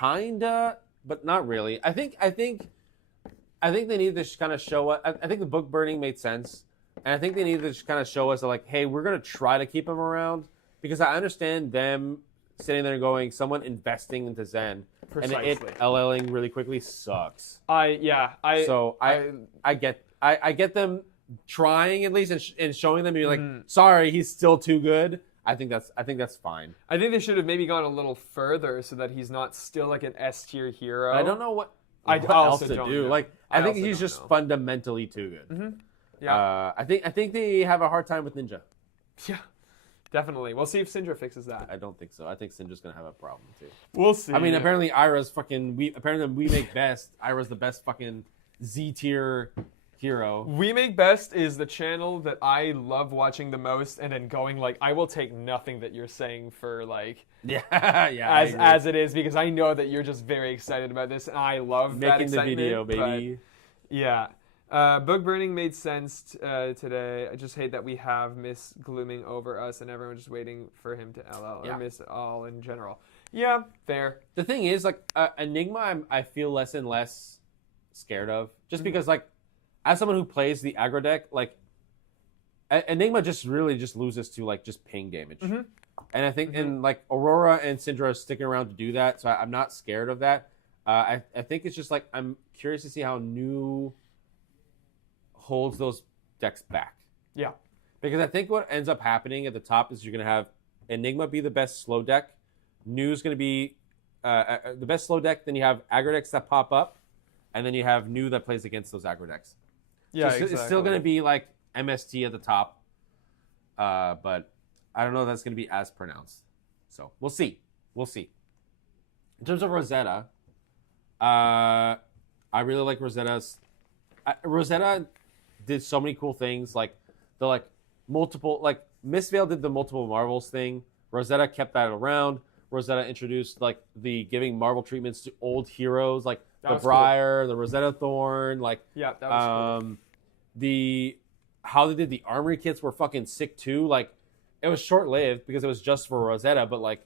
Kinda, but not really. I think they need to kind of show us. I think the book burning made sense, and I think they need to just kind of show us that, like, hey, we're gonna try to keep him around, because I understand them sitting there and going, someone investing into Zen Precisely. and it LLing really quickly sucks. I get them trying at least and showing them, being like, sorry, he's still too good. I think that's fine. I think they should have maybe gone a little further so that he's not still like an S tier hero. I don't know what else also to don't do. know. Like, I think he's just know. fundamentally too good. Mm-hmm. Yeah, I think they have a hard time with Ninja. yeah, definitely. We'll see if Syndra fixes that. I don't think so. I think Syndra's gonna have a problem too. We'll see. I mean, apparently Ira's fucking. We make best. Ira's the best fucking Z tier hero. We Make Best is the channel that I love watching the most, and then going like, I will take nothing that you're saying for like, Yeah, as it is, because I know that you're just very excited about this, and I love that making the excitement, video, baby. Yeah. Book burning made sense today. I just hate that we have Miss glooming over us and everyone just waiting for him to LL, or Miss all in general. Yeah, fair. The thing is, like, Enigma, I feel less and less scared of, just because, like, as someone who plays the aggro deck, like, Enigma just really just loses to, like, just ping damage. And I think, and like, Aurora and Syndra are sticking around to do that, so I'm not scared of that. I think it's just, like, I'm curious to see how New holds those decks back. Yeah. Because I think what ends up happening at the top is you're going to have Enigma be the best slow deck, New's going to be the best slow deck, then you have aggro decks that pop up, and then you have New that plays against those aggro decks. Yeah, so it's still going to be like MST at the top, but I don't know if that's going to be as pronounced. So we'll see. We'll see. In terms of Rosetta, I really like Rosetta's. Rosetta did so many cool things, like the multiple, like Mistveil did the multiple marvels thing. Rosetta kept that around. Rosetta introduced like the giving marvel treatments to old heroes, like the Briar, the Rosetta Thorn, like that was cool. How they did the armory kits were fucking sick too. Like, it was short lived because it was just for Rosetta, but like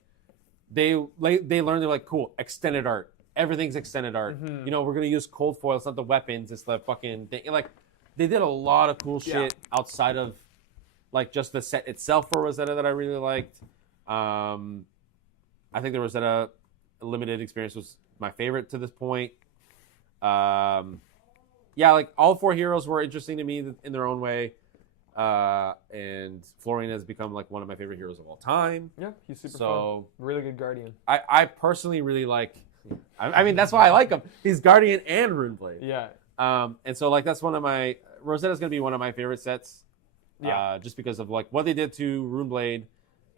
they learned, they're like, cool, extended art. Everything's extended art. You know, we're gonna use cold foil. It's not the weapons. It's the fucking thing. Like, they did a lot of cool shit outside of like just the set itself for Rosetta that I really liked. I think the Rosetta limited experience was my favorite to this point. Like all four heroes were interesting to me in their own way. And Florian has become like one of my favorite heroes of all time. Yeah, he's super fun. Really good Guardian. I personally really like. I mean, that's why I like him. He's Guardian and Runeblade. Yeah. And so like that's one of my Rosetta's gonna be one of my favorite sets. Yeah. Just because of like what they did to Runeblade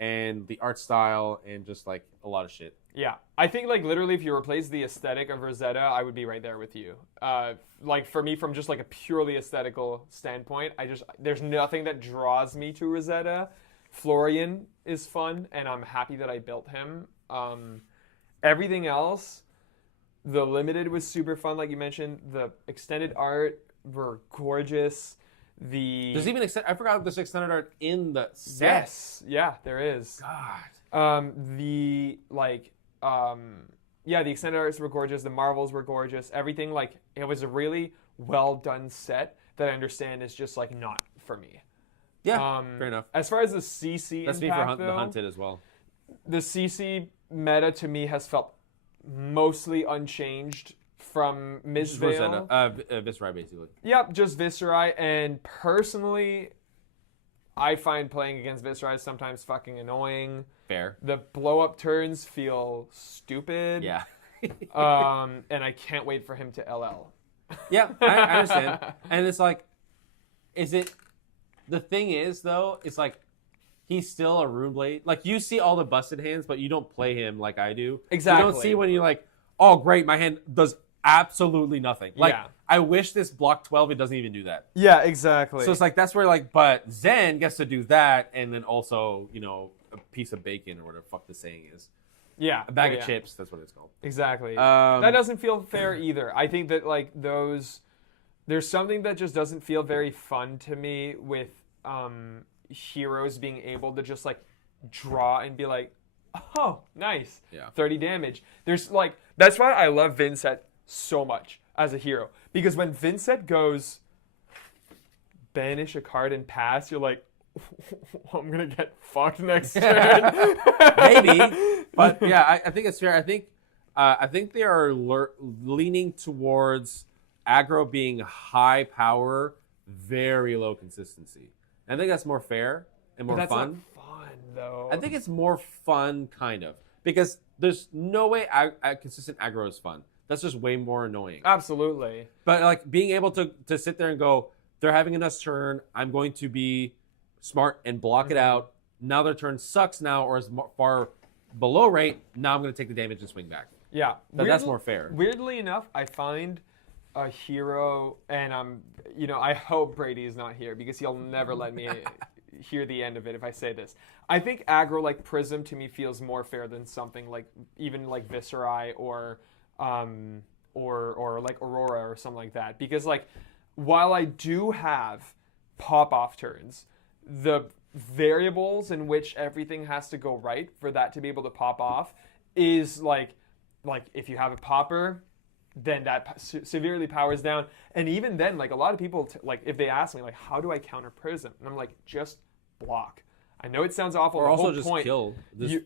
and the art style and just like a lot of shit. Yeah, I think like literally if you replace the aesthetic of Rosetta, I would be right there with you. Like for me, from just like a purely aesthetical standpoint, there's nothing that draws me to Rosetta. Florian is fun, and I'm happy that I built him. Everything else, the limited was super fun, like you mentioned. The extended art were gorgeous. There's even I forgot there's extended art in the set. Yes, yeah, there is. God. The extended arts were gorgeous. The Marvels were gorgeous. Everything, like, it was a really well done set that I understand is just like not for me. Yeah, fair enough. As far as the CC that's impact, me for the Hunted as well. The CC meta to me has felt mostly unchanged from Mistveil. Viscerai, basically. Yep, just Viscerai. And personally, I find playing against Viscerai sometimes fucking annoying. Fair. The blow-up turns feel stupid. Yeah. And I can't wait for him to LL. Yeah, I understand. And it's like, the thing is, though, it's like, he's still a Runeblade. Like, you see all the busted hands, but you don't play him like I do. Exactly. You don't see when you're like, oh, great, my hand does absolutely nothing. Like, Yeah. I wish this block 12, it doesn't even do that. Yeah, exactly. So it's like, that's where, like, but Zen gets to do that, and then also, you know, a piece of bacon or whatever the fuck the saying is. yeah, A bag oh, of yeah. chips, that's what it's called. Exactly. That doesn't feel fair either. I think that like there's something that just doesn't feel very fun to me with heroes being able to just like draw and be like, oh, nice, 30 damage. There's like that's why I love Vincent so much as a hero, because when Vincent goes banish a card and pass, you're like, I'm gonna get fucked next turn. Maybe, but yeah, I think it's fair. I think they are leaning towards aggro being high power, very low consistency. I think that's more fair and more That's fun. not fun though. I think it's more fun, kind of, because there's no way consistent aggro is fun. That's just way more annoying. Absolutely. But like being able to sit there and go, they're having a nice turn. I'm going to be smart and block it out. Now their turn sucks now, or is far below rate. Now I'm going to take the damage and swing back. Yeah. That's more fair. Weirdly enough, I find a hero, and I hope Brady is not here because he'll never let me hear the end of it if I say this. I think aggro like Prism to me feels more fair than something like even like Viscerai or like Aurora or something like that, because like while I do have pop-off turns, the variables in which everything has to go right for that to be able to pop off is like if you have a popper, then that severely powers down. And even then, like a lot of people, like if they ask me, like, how do I counter Prism? And I'm like, just block. I know it sounds awful. Or the also whole just point, kill.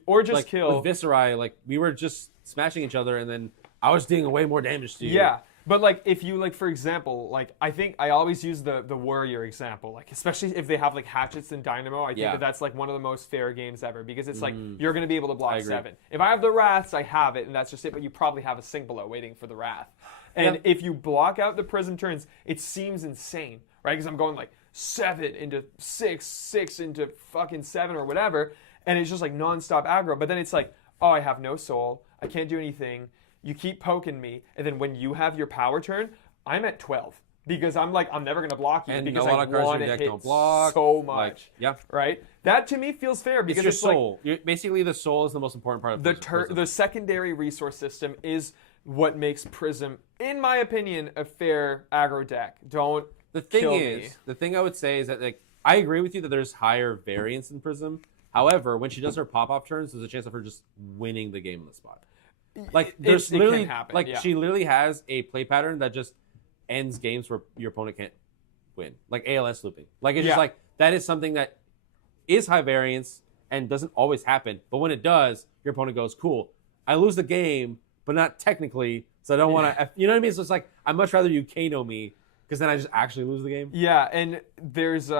or just like, kill. With Viscerai, like we were just smashing each other, and then I was doing way more damage to you. Yeah. But like if you like, for example, like I think I always use the warrior example, like especially if they have like hatchets and dynamo, I think that's like one of the most fair games ever, because it's like you're gonna be able to block 7. If I have the wraths, I have it, and that's just it. But you probably have a sink below waiting for the wrath. And if you block out the prism turns, it seems insane, right? Because I'm going like 7 into 6, 6 into fucking 7 or whatever, and it's just like nonstop aggro. But then it's like, oh, I have no soul, I can't do anything. You keep poking me, and then when you have your power turn, I'm at 12 because I'm like, I'm never gonna block you, And because a lot I of cards in want your to deck hit don't block. so much. Like, yeah, right. That to me feels fair because it's your like, soul. Basically, the soul is the most important part of Prism. the secondary resource system is what makes Prism, in my opinion, a fair aggro deck. Don't kill me. The thing I would say is that like I agree with you that there's higher variance in Prism. However, when she does her pop-off turns, there's a chance of her just winning the game on the spot. Like there's literally can happen, like she literally has a play pattern that just ends games where your opponent can't win. Like ALS looping. Like it's just like that is something that is high variance and doesn't always happen. But when it does, your opponent goes, cool, I lose the game, but not technically, so I don't want to, you know what I mean? So it's like, I'd much rather you KO me, because then I just actually lose the game. Yeah, and there's,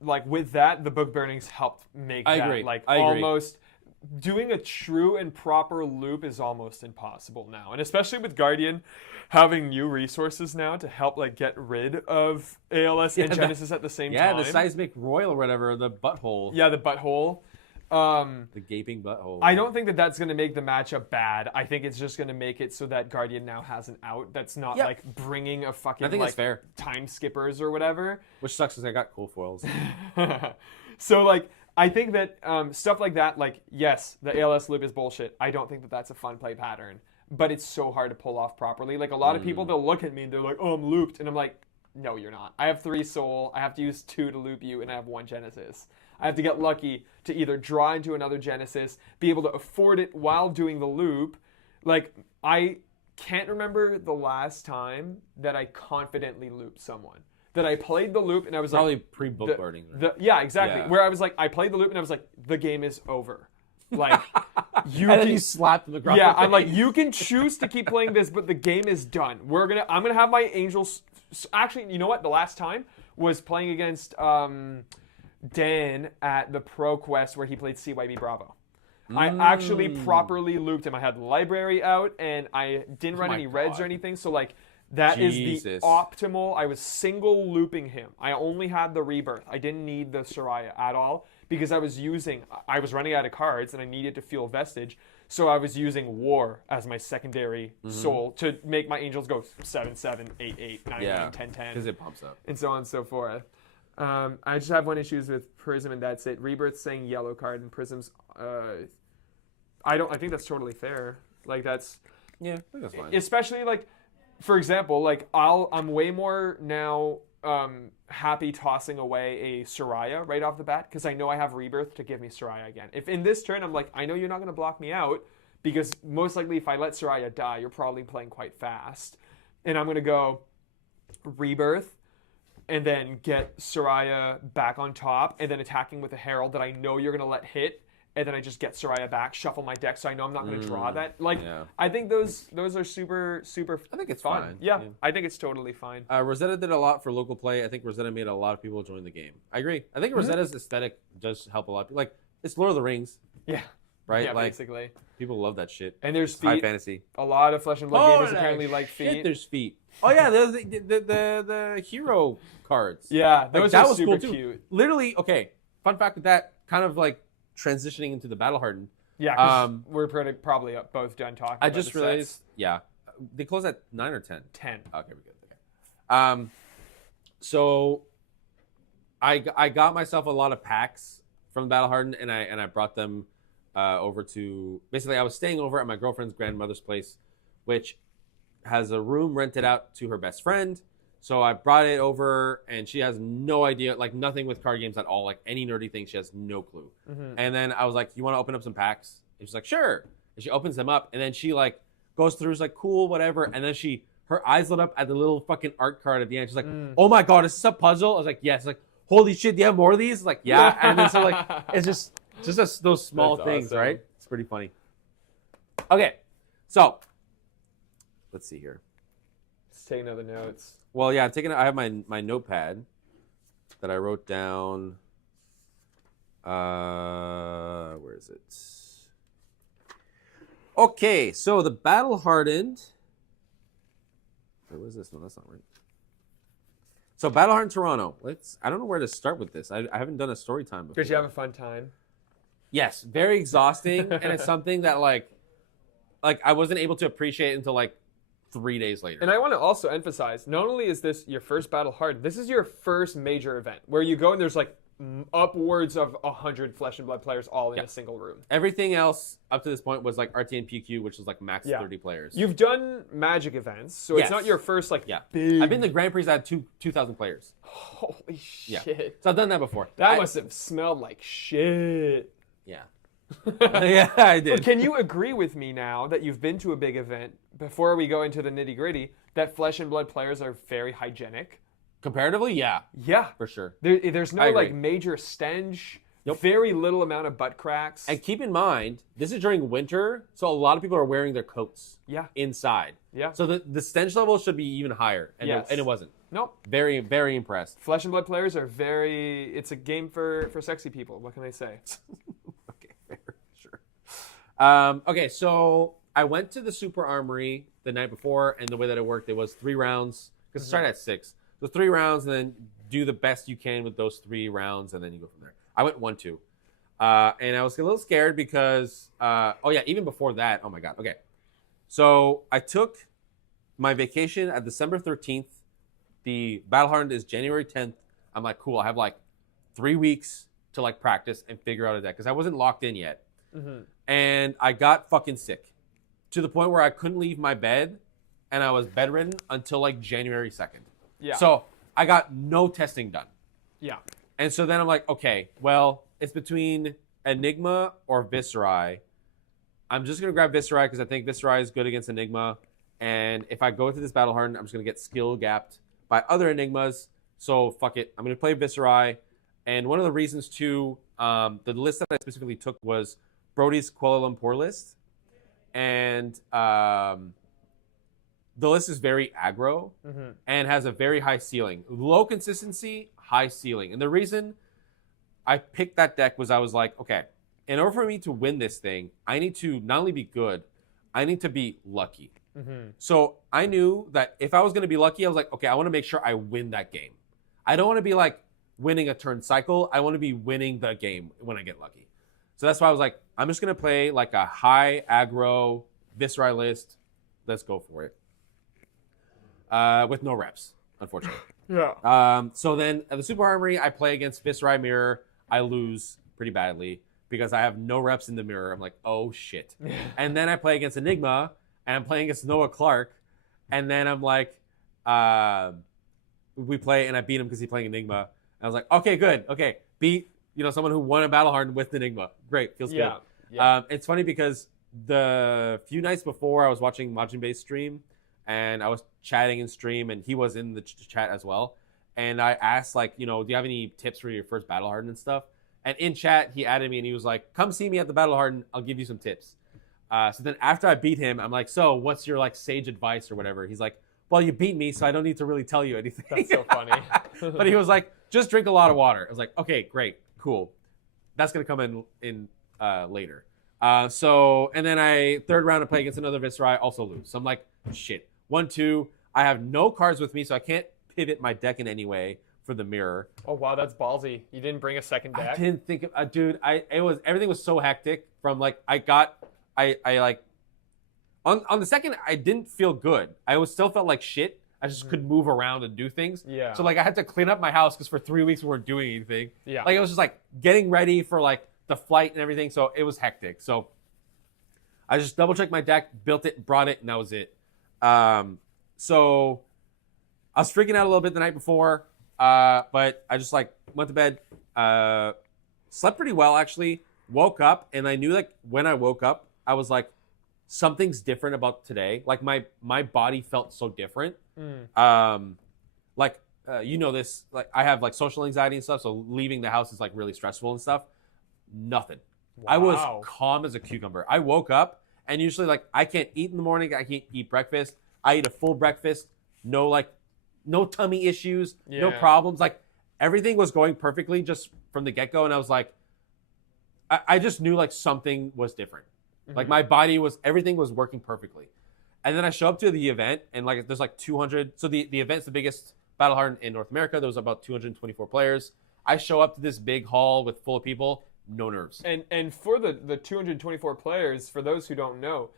like, with that, the book burnings helped make I that, agree. like, I agree. almost, doing a true and proper loop is almost impossible now. And especially with Guardian having new resources now to help, like, get rid of ALS and Genesis at the same time. Yeah, the seismic royal or whatever, the butthole. Yeah, the butthole. The gaping butthole. I don't think that that's going to make the matchup bad. I think it's just going to make it so that Guardian now has an out that's not like bringing a fucking I think like it's fair. time skippers or whatever. Which sucks because I got cool foils. So like I think that stuff like that, like yes, the ALS loop is bullshit. I don't think that that's a fun play pattern, but it's so hard to pull off properly. Like a lot of people, they'll look at me and they're like, "Oh, I'm looped," and I'm like, "No, you're not. I have 3 soul. I have to use 2 to loop you, and I have 1 Genesis." I have to get lucky to either draw into another Genesis, be able to afford it while doing the loop. Like, I can't remember the last time that I confidently looped someone. That I played the loop and I was Probably like... pre-book burning. Yeah, exactly. Yeah. Where I was like, I played the loop and I was like, the game is over. Like, and then you slapped the ground. Yeah, I'm like, you can choose to keep playing this, but the game is done. I'm gonna have my angels... Actually, you know what? The last time was playing against... Dan at the Pro Quest where he played CYB Bravo. I actually properly looped him. I had the library out and I didn't run any reds or anything. So like that is the optimal. I was single looping him. I only had the rebirth. I didn't need the Soraya at all because I was running out of cards and I needed to fuel Vestige. So I was using War as my secondary soul to make my angels go 7, 7, 8, 8, 9, 9, 10, 10. Because it pumps up. And so on and so forth. I just have one issue with Prism, and that's it. Rebirth saying yellow card and Prism's. I think that's totally fair. Like that's. Yeah, I think that's fine. Especially like, for example, like I'm way more now happy tossing away a Soraya right off the bat because I know I have Rebirth to give me Soraya again. If in this turn I'm like, I know you're not going to block me out because most likely if I let Soraya die, you're probably playing quite fast, and I'm going to go Rebirth and then get Soraya back on top and then attacking with a Herald that I know you're going to let hit. And then I just get Soraya back, shuffle my deck, so I know I'm not going to draw that. Like, I think those are super, super. I think it's fun. fine. Yeah, I think it's totally fine. Rosetta did a lot for local play. I think Rosetta made a lot of people join the game. I agree. I think Rosetta's aesthetic does help a lot. Like, it's Lord of the Rings. Yeah. Right. Yeah, like, basically. People love that shit. And there's feet. High fantasy. A lot of Flesh and Blood gamers apparently like feet. Shit, there's feet. Oh yeah, there's the hero cards. Yeah, those that are was super cool cute. Too. Literally, okay. Fun fact with that, kind of like transitioning into the battle hardened. Yeah, 'cause we're probably both done talking. I about just the realized. sets. Yeah, they close at 9 or 10. 10. Okay, we're good. Okay. So I got myself a lot of packs from Battle Hardened, and I brought them over to. Basically, I was staying over at my girlfriend's grandmother's place, which has a room rented out to her best friend. So I brought it over, and she has no idea, like nothing with card games at all, like any nerdy thing. She has no clue. And then I was like, "You want to open up some packs?" And she's like, "Sure." And she opens them up, and then she like goes through, is like, "Cool, whatever." And then her eyes lit up at the little fucking art card at the end. She's like, "Oh my god, is this a puzzle?" I was like, "Yes." Like, "Holy shit, do you have more of these?" Like, "Yeah." And then so like, it's just those small That's things, awesome. right? It's pretty funny. Okay, so let's see here. Let's take another notes. Well, yeah, I have my notepad that I wrote down. Where is it? Okay, so the Battle Hardened. Wait, what is this one? That's not right. So Battle Hardened Toronto. I don't know where to start with this. I haven't done a story time before. Did you have a fun time? Yes, very exhausting, and it's something that like I wasn't able to appreciate until like 3 days later. And I want to also emphasize, not only is this your first Battle Hardened, this is your first major event where you go and there's like upwards of 100 Flesh and Blood players all in a single room. Everything else up to this point was like RT and PQ, which was like max 30 players. You've done Magic events, so it's not your first like big... I've been to Grand Prix that had 2,000 players. Holy shit. Yeah. So I've done that before. That must have smelled like shit. Yeah. Yeah, I did. Can you agree with me now that you've been to a big event, before we go into the nitty gritty, that Flesh and Blood players are very hygienic? Comparatively, yeah. Yeah. For sure. There's no like major stench, very little amount of butt cracks. And keep in mind, this is during winter, so a lot of people are wearing their coats inside. Yeah. So the stench level should be even higher, and it wasn't. Nope. Very, very impressed. Flesh and Blood players are it's a game for sexy people. What can I say? Okay, so I went to the Super Armory the night before, and the way that it worked, it was 3 rounds, because it started at 6. So 3 rounds, and then do the best you can with those 3 rounds, and then you go from there. I went 1-2. And I was a little scared because, even before that, oh my God, okay. So I took my vacation at December 13th. The Battle Hardened is January 10th. I'm like, cool, I have like 3 weeks to like practice and figure out a deck, because I wasn't locked in yet. And I got fucking sick to the point where I couldn't leave my bed, and I was bedridden until like January 2nd. Yeah. So I got no testing done. Yeah. And so then I'm like, okay, well, it's between Enigma or Viserai. I'm just going to grab Viserai because I think Viserai is good against Enigma. And if I go into this Battle Hardened, I'm just going to get skill gapped by other Enigmas. So fuck it. I'm going to play Viserai. And one of the reasons too, the list that I specifically took was Brody's Kuala Lumpur list. And the list is very aggro and has a very high ceiling. Low consistency, high ceiling. And the reason I picked that deck was I was like, okay, in order for me to win this thing, I need to not only be good, I need to be lucky. So I knew that if I was going to be lucky, I was like, okay, I want to make sure I win that game. I don't want to be like winning a turn cycle. I want to be winning the game when I get lucky. So that's why I was like, I'm just gonna play like a high aggro Viserai list. Let's go for it. With no reps, unfortunately. Yeah. So then at the Super Armory, I play against Viserai Mirror. I lose pretty badly because I have no reps in the mirror. I'm like, oh shit. And then I play against Enigma, and I'm playing against Noah Clark, and then I'm like, we play, and I beat him because he's playing Enigma. And I was like, okay, good. Okay, beat someone who won a Battle Hardened with Enigma. Great, feels good. Yeah. It's funny because the few nights before I was watching Majin stream, and I was chatting in stream, and he was in the chat as well. And I asked, like, do you have any tips for your first Battle Hardened and stuff? And in chat, he added me, and he was like, come see me at the Battle Hardened. I'll give you some tips. So then after I beat him, I'm like, so what's your, like, sage advice or whatever? He's like, well, you beat me, so I don't need to really tell you anything. That's so funny. But he was like, just drink a lot of water. I was like, okay, great, cool. That's going to come in later. And then third round, I play against another Viserai, also lose. So I'm like, shit. 1-2. I have no cards with me, so I can't pivot my deck in any way for the mirror. Oh wow, that's ballsy. You didn't bring a second deck? I didn't think of, dude. Everything was so hectic. From like on the second, I didn't feel good. I still felt like shit. I just could move around and do things. Yeah. So like I had to clean up my house because for 3 weeks we weren't doing anything. Yeah. Like it was just like getting ready for like the flight and everything. So it was hectic. So I just double checked my deck, built it, brought it, and that was it. So I was freaking out a little bit the night before, but I just like went to bed, slept pretty well actually, woke up, and I knew like when I woke up, I was like, something's different about today. Like my body felt so different. This, like I have like social anxiety and stuff, so leaving the house is like really stressful and stuff. Nothing. Wow. I was calm as a cucumber. I woke up, and usually like I can't eat in the morning, I can't eat breakfast. I eat a full breakfast, no tummy issues, no problems. Like everything was going perfectly just from the get-go, and I was like, I just knew like something was different. Like my body everything was working perfectly. And then I show up to the event, and like there's like 200. So the event's the biggest Battle Hardened in North America. There was about 224 players. I show up to this big hall with full of people, no nerves. And for the 224 players, for those who don't know,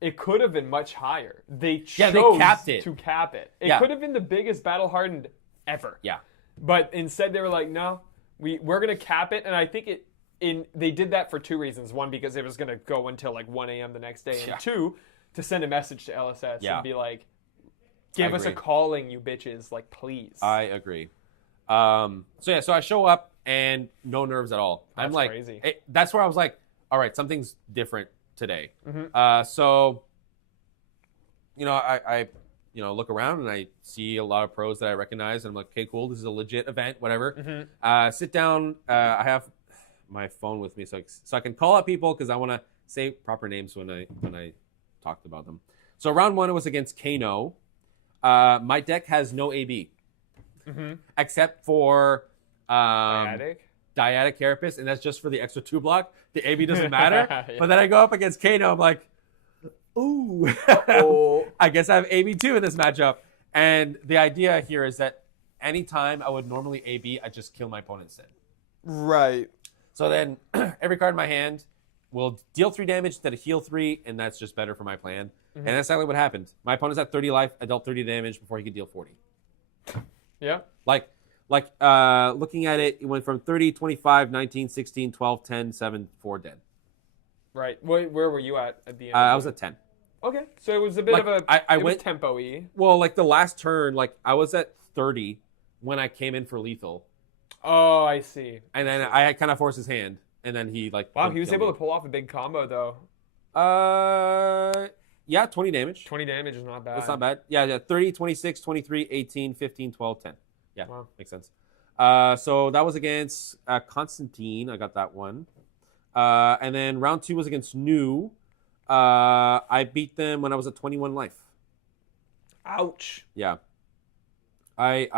it could have been much higher. They chose capped it. to cap it. It could have been the biggest Battle Hardened ever. Yeah. But instead they were like, no, we're gonna cap it, and I think they did that for two reasons. One, because it was going to go until like 1 a.m. the next day. And two, to send a message to LSS and be like, give us a calling, you bitches. Like, please. I agree. So I show up and no nerves at all. That's I'm like, crazy. That's where I was like, all right, something's different today. So, I look around and I see a lot of pros that I recognize. And I'm like, okay, cool. This is a legit event, whatever. Sit down. I have my phone with me so I can call out people because I want to say proper names when I talked about them. So round 1, it was against Kano. My deck has no AB except for Dyadic Carapace, and that's just for the extra 2 block. The AB doesn't matter. But then I go up against Kano. I'm like, ooh, I guess I have AB2 in this matchup. And the idea here is that anytime I would normally AB, I just kill my opponent instead. Right. So then every card in my hand will deal 3 damage instead of heal 3, and that's just better for my plan. And that's exactly what happened. My opponent's at 30 life. I dealt 30 damage before he could deal 40. Yeah. Like looking at it, it went from 30, 25, 19, 16, 12, 10, 7, 4 dead. Right. Where were you at the end? I was at 10. Okay. So it was a bit of a I went tempo-y. Well, like the last turn, like I was at 30 when I came in for lethal. Oh, I see. And then I kind of forced his hand, and then he like. Wow, he was able to pull off a big combo though. Yeah, 20 damage. 20 damage is not bad. That's not bad. Yeah, 30, 26, 23, 18, 15, 12, 10. Yeah, makes sense. So that was against Constantine. I got that one. And then round 2 was against New. I beat them when I was at 21 life. Ouch. Yeah. They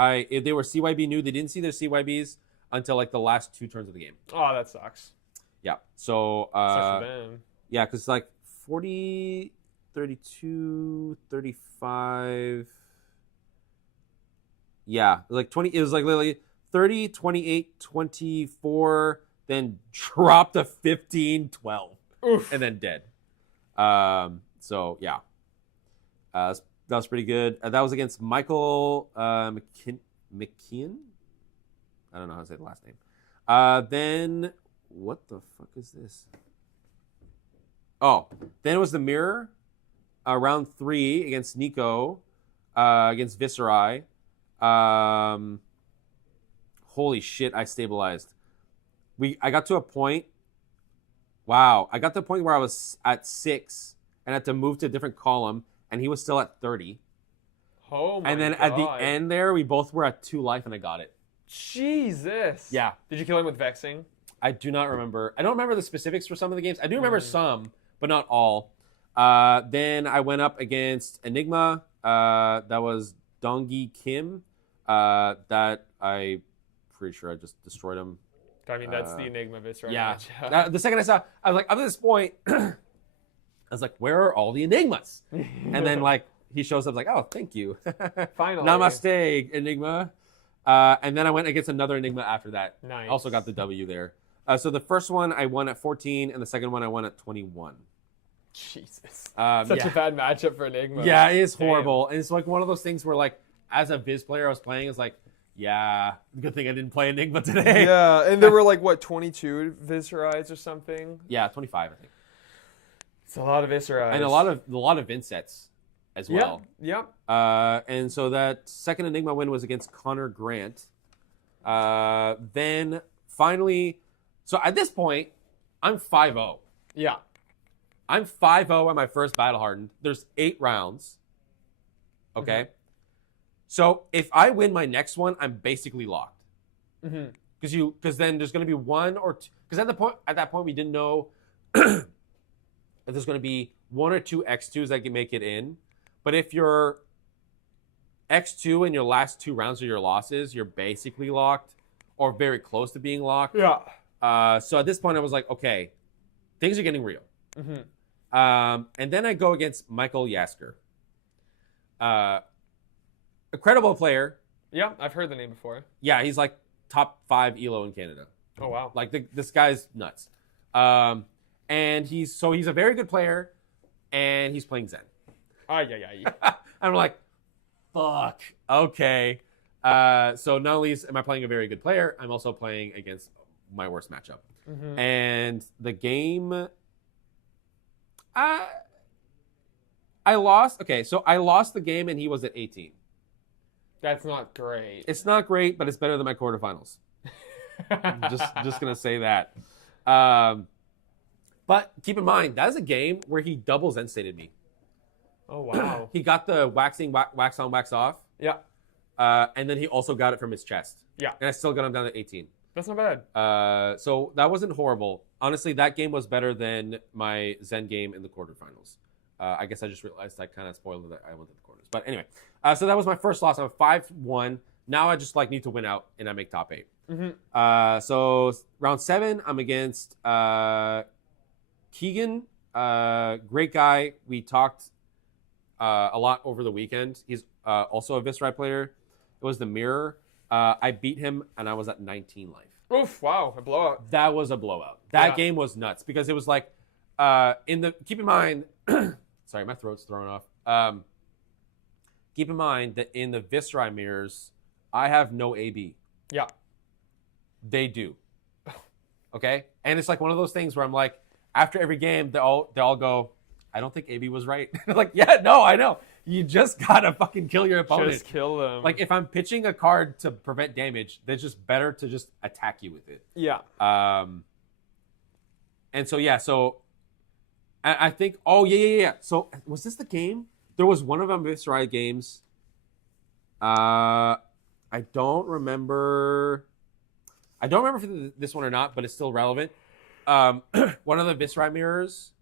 were CYB New. They didn't see their CYBs until like the last 2 turns of the game. Oh, that sucks. Yeah. So sucks for them. Yeah, because like 40, 32, 35. Yeah, like 20. It was like literally 30, 28, 24, then dropped to 15-12, Oof. and then dead. So yeah, that was pretty good. That was against Michael McKeon. I don't know how to say the last name. Then what the fuck is this? Oh, then it was the mirror. Round 3 against Nico, against Viscerai. Holy shit! I stabilized. I got to a point. Wow, I got to a point where I was at 6 and had to move to a different column, and he was still at 30. Oh my And then God. at the end there, we both were at 2 life, and I got it. Jesus. Yeah. Did you kill him with vexing? I do not remember. I don't remember the specifics for some of the games. I do remember some, but not all. Then I went up against Enigma. That was Dongi Kim. That I pretty sure I just destroyed him. I mean, that's the Enigma Viscerai Yeah. match. The second I saw, I was like, up to this point, I was like, where are all the Enigmas? And then like he shows up, like, oh, thank you. Finally. Namaste, Enigma. And then I went against another Enigma after that. Nice. Also got the W there. So the first one I won at 14, and the second one I won at 21. Jesus. Such yeah. a bad matchup for Enigma. Yeah, it is Damn. horrible. And it's like one of those things where, like, as a Viz player I was playing, it's like, yeah, good thing I didn't play Enigma today. Yeah, and there were like, what, 22 Viscerais or something? Yeah, 25, I think. It's a lot of Viscerais. And a lot of Vinsets as well. Yep. And so that second Enigma win was against Connor Grant. Then finally, so at this point, I'm 5-0. Yeah. I'm 5-0 at my first Battle Hardened. There's 8 rounds. Okay? Mm-hmm. So if I win my next one, I'm basically locked. Mm-hmm. Because then there's going to be 1 or 2. Because at that point we didn't know if there's going to be 1 or 2 X2s that can make it in. But if you're X2 and your last 2 rounds are your losses, you're basically locked or very close to being locked. Yeah. So at this point I was like, okay, things are getting real. Mm-hmm. And then I go against Michael Yasker. A credible player. Yeah, I've heard the name before. Yeah, he's like top 5 ELO in Canada. Oh, wow. Like this guy's nuts. And he's a very good player, and he's playing Zen. I'm like, fuck. Okay. So not only am I playing a very good player, I'm also playing against my worst matchup. Mm-hmm. And the game, I lost. Okay, so I lost the game, and he was at 18. That's not great. It's not great, but it's better than my quarterfinals. just gonna say that. But keep in mind, that is a game where he double Zen stated me. Oh, wow. He got the waxing, wax on, wax off. Yeah. And then he also got it from his chest. Yeah. And I still got him down to 18. That's not bad. So that wasn't horrible. Honestly, that game was better than my Zen game in the quarterfinals. I guess I just realized I kind of spoiled it that I went to the quarters. But anyway, so that was my first loss. I'm 5-1. Now I just like need to win out, and I make top 8. Mm-hmm. So round 7, I'm against Keegan. Great guy. We talked a lot over the weekend. He's also a Viscerai player. It was the mirror. I beat him, and I was at 19 life. Oof, wow, a blowout. That was a blowout. That game was nuts because it was like, keep in mind, sorry, my throat's thrown off. Keep in mind that in the Viscerai mirrors, I have no AB. Yeah. They do. Okay? And it's like one of those things where I'm like, after every game, they all go, I don't think AB was right. Like, yeah, no, I know. You just gotta fucking kill your opponent. Just kill them. Like, if I'm pitching a card to prevent damage, it's just better to just attack you with it. Yeah. And so, yeah, so I think, yeah. So, was this the game? There was one of them Viscerai games. I don't remember for this one or not, but it's still relevant. One of the Viscerai mirrors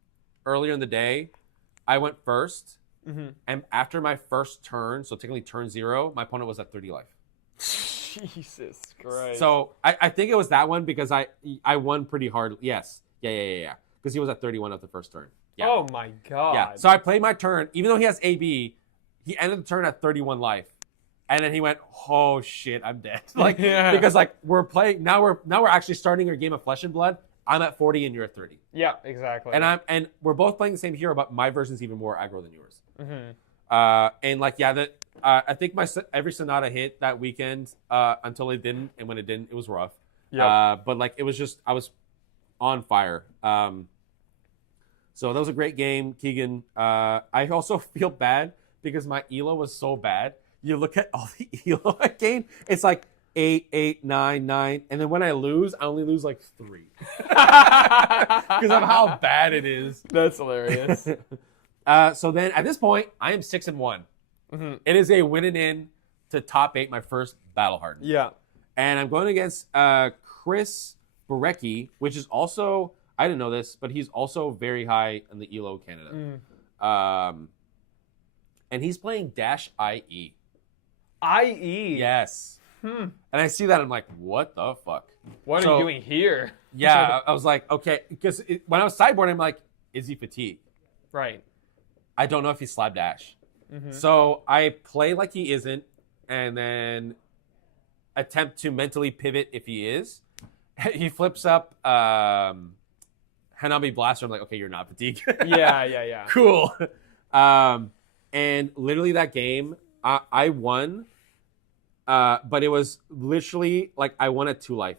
earlier in the day, I went first. Mm-hmm. And after my first turn, so technically turn 0, my opponent was at 30 life. Jesus Christ. So I think it was that one because I won pretty hard. Yes. Yeah. Because he was at 31 at the first turn. Yeah. Oh my God. Yeah. So I played my turn. Even though he has AB, he ended the turn at 31 life. And then he went, "Oh shit, I'm dead." Like Yeah. because like we're playing now we're actually starting our game of Flesh and Blood. I'm at 40 and you're at 30. Yeah, exactly. And we're both playing the same hero, but my version's even more aggro than yours. And like I think every Sonata hit that weekend until it didn't, and when it didn't, it was rough. Yeah. But like it was just I was on fire. So that was a great game, Keegan. I also feel bad because my ELO was so bad. You look at all the ELO I gained, it's like 8, 8, 9, 9. And then when I lose, I only lose like 3. Because of how bad it is. That's hilarious. So then at this point, I am 6-1. It is a winning in to top 8, my first battle hardened. Yeah. And I'm going against Chris Barecki, which is also, I didn't know this, but he's also very high in the ELO Canada. And he's playing -IE. IE? Yes. And I see that, I'm like, what the fuck? What are you doing here? Yeah, I was like, okay. Because when I was sideboarding, I'm like, is he fatigued? Right. I don't know if he's slab dash. So I play like he isn't, and then attempt to mentally pivot if he is. He flips up Hanabi Blaster. I'm like, okay, you're not fatigued. Yeah. Cool. And literally that game, I won. But it was literally like I won at 2 life.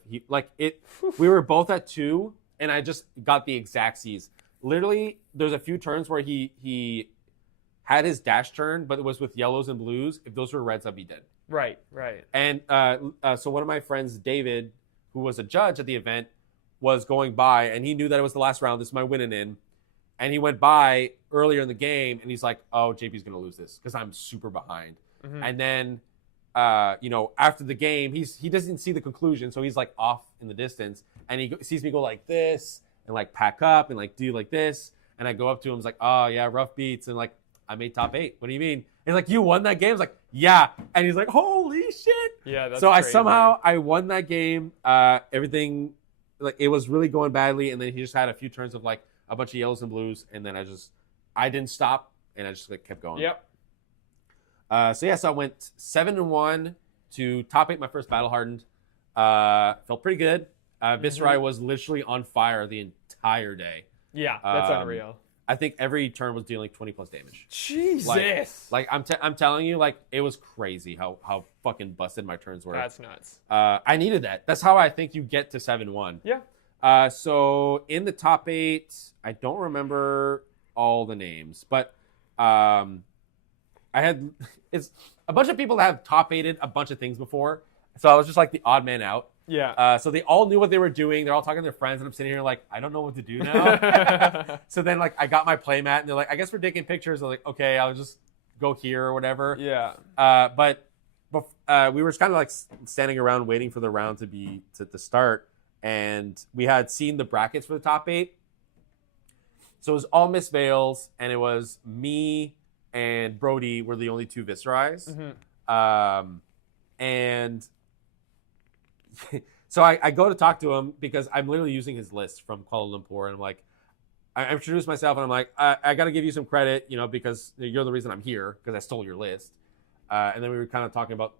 We were both at 2, and I just got the exact C's. Literally, there's a few turns where he had his dash turn, but it was with yellows and blues. If those were reds, I'd be dead. Right. And so one of my friends, David, who was a judge at the event, was going by, and he knew that it was the last round. This is my winning in. And he went by earlier in the game, and he's like, oh, JP's going to lose this because I'm super behind. And then, after the game, he doesn't see the conclusion, so he's like off in the distance, and he sees me go like this and like pack up and like do like this. And I go up to him, he's like, oh, yeah, rough beats. And like, I made top 8. What do you mean? He's like, you won that game? I was like, yeah. And he's like, holy shit. Yeah, that's so crazy. I won that game. Everything, like, it was really going badly. And then he just had a few turns of like a bunch of yellows and blues. And then I didn't stop, and I just like kept going. Yep. So I went 7-1 to top 8 my first battle hardened. Felt pretty good. Viserai was literally on fire the entire day. Yeah, that's unreal. I think every turn was dealing 20 plus damage. Jesus. Like I'm telling you, like it was crazy how fucking busted my turns were. That's nuts. I needed that. That's how I think you get to 7-1. Yeah. So in the top 8, I don't remember all the names, but it's a bunch of people that have top 8'd a bunch of things before. So I was just like the odd man out. Yeah. So they all knew what they were doing. They're all talking to their friends, and I'm sitting here like, I don't know what to do now. So then like I got my playmat, and they're like, I guess we're taking pictures. I'm like, okay, I'll just go here or whatever. Yeah. But we were kind of like standing around waiting for the round to start, and we had seen the brackets for the top 8. So it was all Miss Vales, and it was me and Brody were the only 2 Viserais. And so I go to talk to him because I'm literally using his list from Kuala Lumpur, and I'm like, I introduced myself, and I'm like, I got to give you some credit, because you're the reason I'm here because I stole your list. And then we were kind of talking about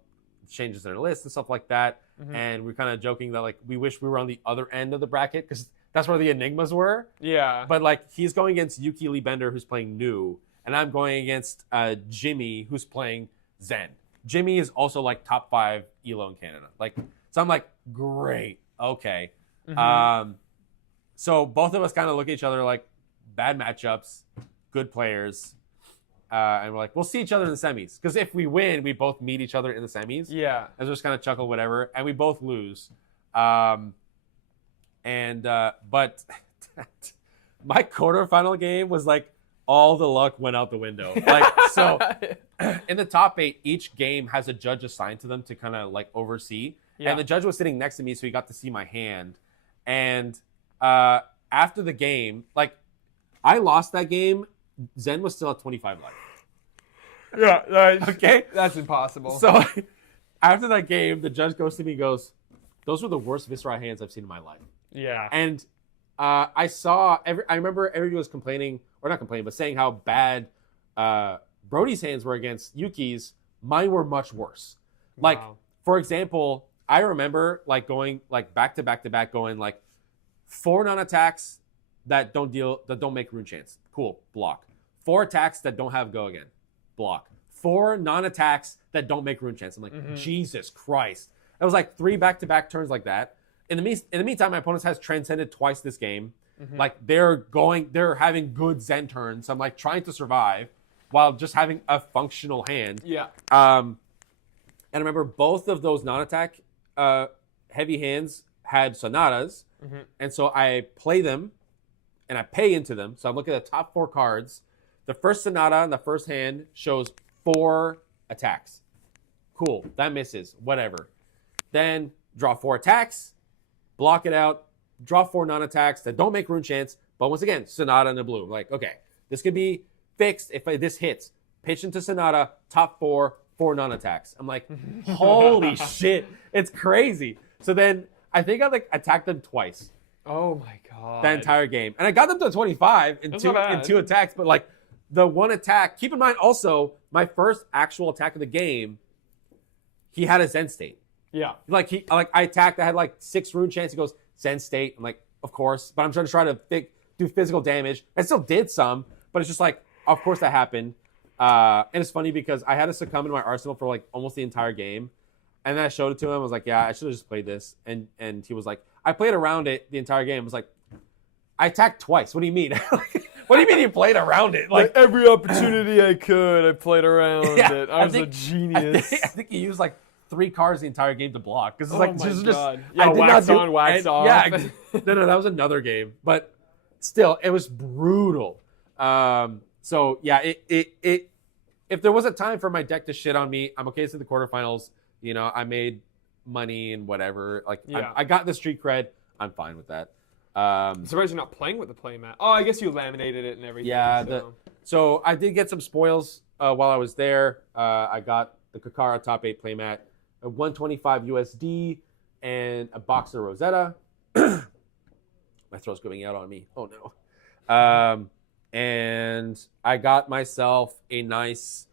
changes in our list and stuff like that. And we are kind of joking that like we wish we were on the other end of the bracket because that's where the enigmas were. Yeah. But like he's going against Yuki Lee Bender, who's playing New, and I'm going against Jimmy, who's playing Zen. Jimmy is also like top 5 ELO in Canada. Like, so I'm like, great, okay. So both of us kind of look at each other like bad matchups, good players, and we're like, we'll see each other in the semis because if we win, we both meet each other in the semis. Yeah. And just kind of chuckle, whatever, and we both lose. But my quarterfinal game was like all the luck went out the window. Like so, in the top 8, each game has a judge assigned to them to kind of like oversee. Yeah. And the judge was sitting next to me, so he got to see my hand. And after the game, like I lost that game. Zen was still at 25 life. Yeah. Okay. That's impossible. So after that game, the judge goes to me and goes, those were the worst Viserai hands I've seen in my life. Yeah. And I remember everybody was complaining, or not complaining, but saying how bad Brody's hands were against Yuki's. Mine were much worse. Like, Wow. for example, I remember like going like back to back to back, going like 4 non-attacks that don't make rune chance. Cool, block. 4 attacks that don't have go again, block. 4 non-attacks that don't make rune chance. I'm like, Jesus Christ. That was like 3 back-to-back turns like that. In the meantime, my opponent has transcended twice this game. Like they're having good Zen turns. So I'm like trying to survive while just having a functional hand. Yeah. And I remember both of those non-attack heavy hands had sonatas. And so I play them and I pay into them. So I'm looking at the top 4 cards. The first sonata in the first hand shows 4 attacks. Cool, that misses, whatever. Then draw 4 attacks, block it out, draw 4 non-attacks that don't make rune chance, but once again, sonata in the blue. Like, okay, this could be fixed if this hits. Pitch into sonata, top 4 non-attacks. I'm like, holy shit, it's crazy. So then I think I like attacked them twice. Oh my god. That entire game. And I got them to 25 in two attacks, but like the one attack, keep in mind also, my first actual attack of the game, he had a Zen state. Yeah. I attacked, I had like 6 rune chance, he goes, Zen state. I'm like, of course, but I'm trying to do physical damage. I still did some, but it's just like, of course that happened. And it's funny because I had to succumb in my arsenal for like almost the entire game. And then I showed it to him. I was like, yeah, I should have just played this. And he was like, I played around it the entire game. I was like, I attacked twice. What do you mean? What do you mean you played around it? Like every opportunity I could, I played around it. I was a genius. I think he used like 3 cards the entire game to block. Because it's Oh like, my just, God. I Yeah, did wax not do, on, wax off. Yeah, no, that was another game. But still, it was brutal. So yeah, it if there was a time for my deck to shit on me, I'm okay to the quarterfinals. You know, I made money and whatever. Like, Yeah. I got the street cred. I'm fine with that. I'm surprised you're not playing with the playmat. Oh, I guess you laminated it and everything. Yeah. So I did get some spoils while I was there. I got the Kakara top 8 playmat, a 125 USD, and a box of Rosetta. My throat's going out on me. Oh no. And I got myself a nice,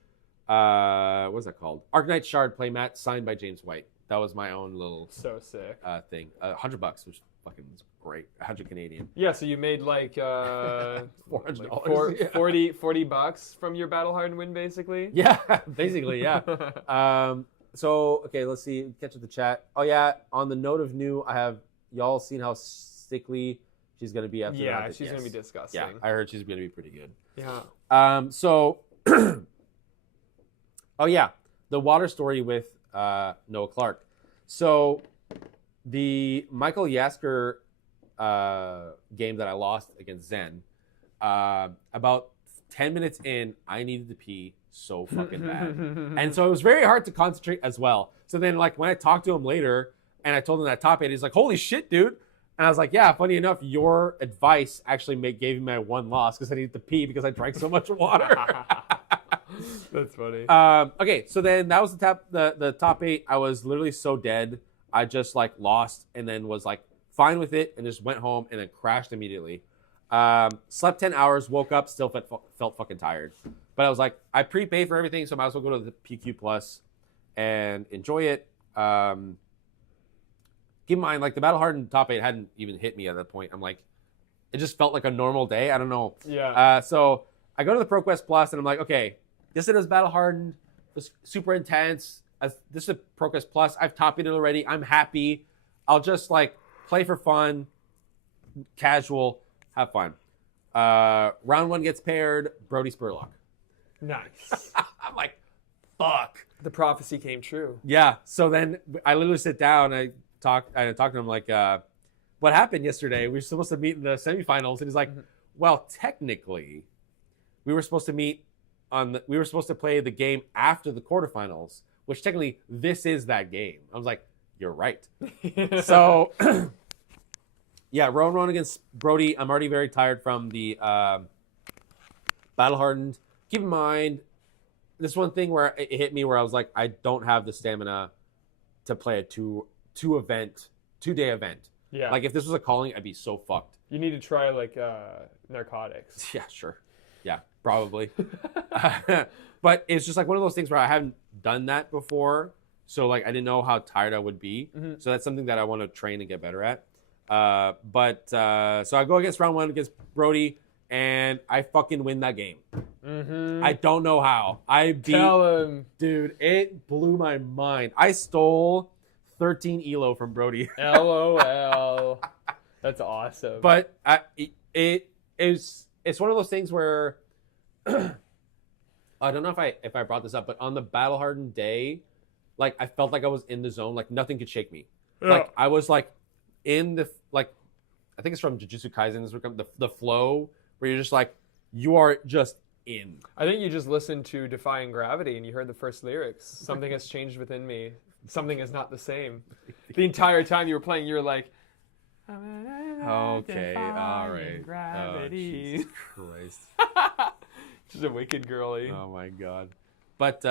what's that called? Arcanite Shard playmat signed by James White. That was my own little So sick. thing. $100, which fucking was great. 100 Canadian. Yeah, so you made like $400. like 40 bucks from your Battle Hardened win, basically. Yeah, basically, yeah. So okay, let's see. Catch up the chat. Oh yeah, on the note of new, I have y'all seen how sickly she's gonna be after Yeah, that? she's gonna be Yes. disgusting. Yeah, I heard she's gonna be pretty good. Yeah. So, oh yeah, the water story with Noah Clark. So, the Michael Yasker game that I lost against Zen, about 10 minutes in, I needed to pee so fucking bad. And so it was very hard to concentrate as well. So then, like, when I talked to him later and I told him that top 8, he's like, holy shit, dude. And I was like, yeah, funny enough, your advice actually gave me my one loss because I needed to pee because I drank so much water. That's funny. Okay, so then that was the top 8. I was literally so dead. I just like lost and then was like fine with it and just went home and then crashed immediately. Slept 10 hours, woke up, still felt fucking tired. But I was like, I prepaid for everything, so I might as well go to the PQ Plus and enjoy it. Keep in mind, like the Battle Hardened top 8 hadn't even hit me at that point. I'm like, it just felt like a normal day. I don't know. Yeah. So I go to the ProQuest Plus and I'm like, okay, this is Battle Hardened. It's super intense. This is a ProQuest Plus. I've top 8 it already. I'm happy. I'll just like play for fun, casual, have fun. Round 1 gets paired. Brody Spurlock. Nice. I'm like, fuck. The prophecy came true. Yeah. So then I literally sit down. I talk to him like, what happened yesterday? We were supposed to meet in the semifinals, and he's like, well, technically, we were supposed to meet we were supposed to play the game after the quarterfinals, which technically this is that game. I was like, you're right. So yeah, round against Brody. I'm already very tired from the Battle Hardened. Keep in mind, this one thing where it hit me where I was like, I don't have the stamina to play a two-day event. Yeah. Like if this was a calling, I'd be so fucked. You need to try like narcotics. Yeah, sure. Yeah, probably. But it's just like one of those things where I haven't done that before. So like I didn't know how tired I would be. So that's something that I want to train and get better at. So I go against round 1 against Brody, and I fucking win that game. I don't know how. Tell him. Dude, it blew my mind. I stole 13 elo from Brody. LOL. That's awesome. But it's one of those things where I don't know if I brought this up, but on the battle hardened day, like I felt like I was in the zone, like nothing could shake me. Yeah. Like I was like in the like I think it's from Jujutsu Kaisen, the flow where you're just like you are just in. I think you just listened to Defying Gravity and you heard the first lyrics. Something has changed within me. Something is not the same. The entire time you were playing, you were like, okay, all right. Gravity. Oh, Jesus Christ. Just a wicked girly. Oh my god. But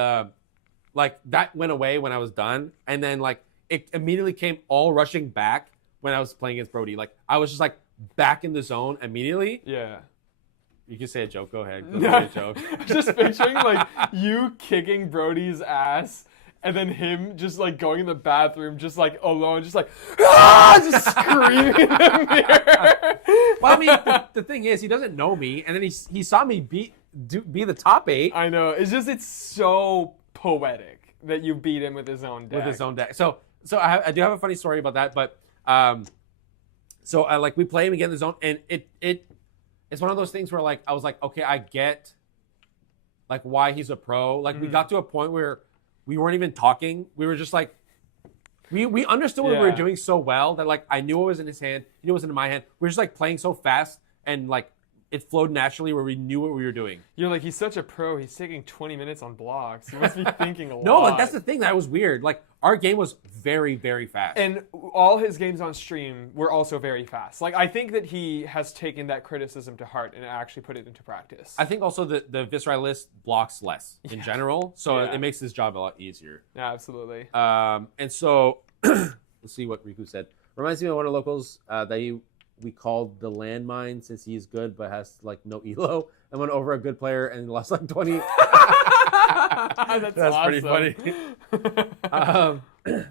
like that went away when I was done, and then like it immediately came all rushing back when I was playing against Brody. Like I was just like back in the zone immediately. Yeah. You can say a joke. Go ahead. Go say a joke. Just picturing like you kicking Brody's ass, and then him just like going in the bathroom, just like alone, just like just screaming in the mirror. Well, I mean, the thing is, he doesn't know me, and then he saw me be the top 8. I know. It's so poetic that you beat him with his own deck. With his own deck. So I do have a funny story about that, but so I like we play him again in the zone, and it's one of those things where like I was like, okay, I get like why he's a pro. Like we got to a point where we weren't even talking. We were just like we understood what we were doing so well that like I knew what was in his hand, he knew what was in my hand. We were just like playing so fast and like it flowed naturally where we knew what we were doing. You're like, he's such a pro. He's taking 20 minutes on blocks. He must be thinking a lot. No, like that's the thing that was weird. Like our game was very, very fast. And all his games on stream were also very fast. Like I think that he has taken that criticism to heart and actually put it into practice. I think also the Viscerai list blocks less in general, so it makes his job a lot easier. Yeah, absolutely. And so let's see what Riku said. Reminds me of one of the locals that we called the landmine since he's good but has like no elo and went over a good player and lost like 20. That's pretty awesome. funny.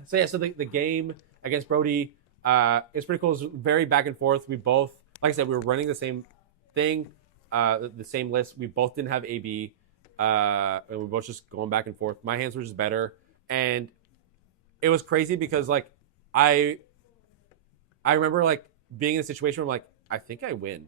So yeah, so the game against Brody is pretty cool. It's very back and forth. We both, like I said, we were running the same thing, the same list. We both didn't have AB, and we were both just going back and forth. My hands were just better, and it was crazy because like I remember like being in a situation where I'm like, I think I win.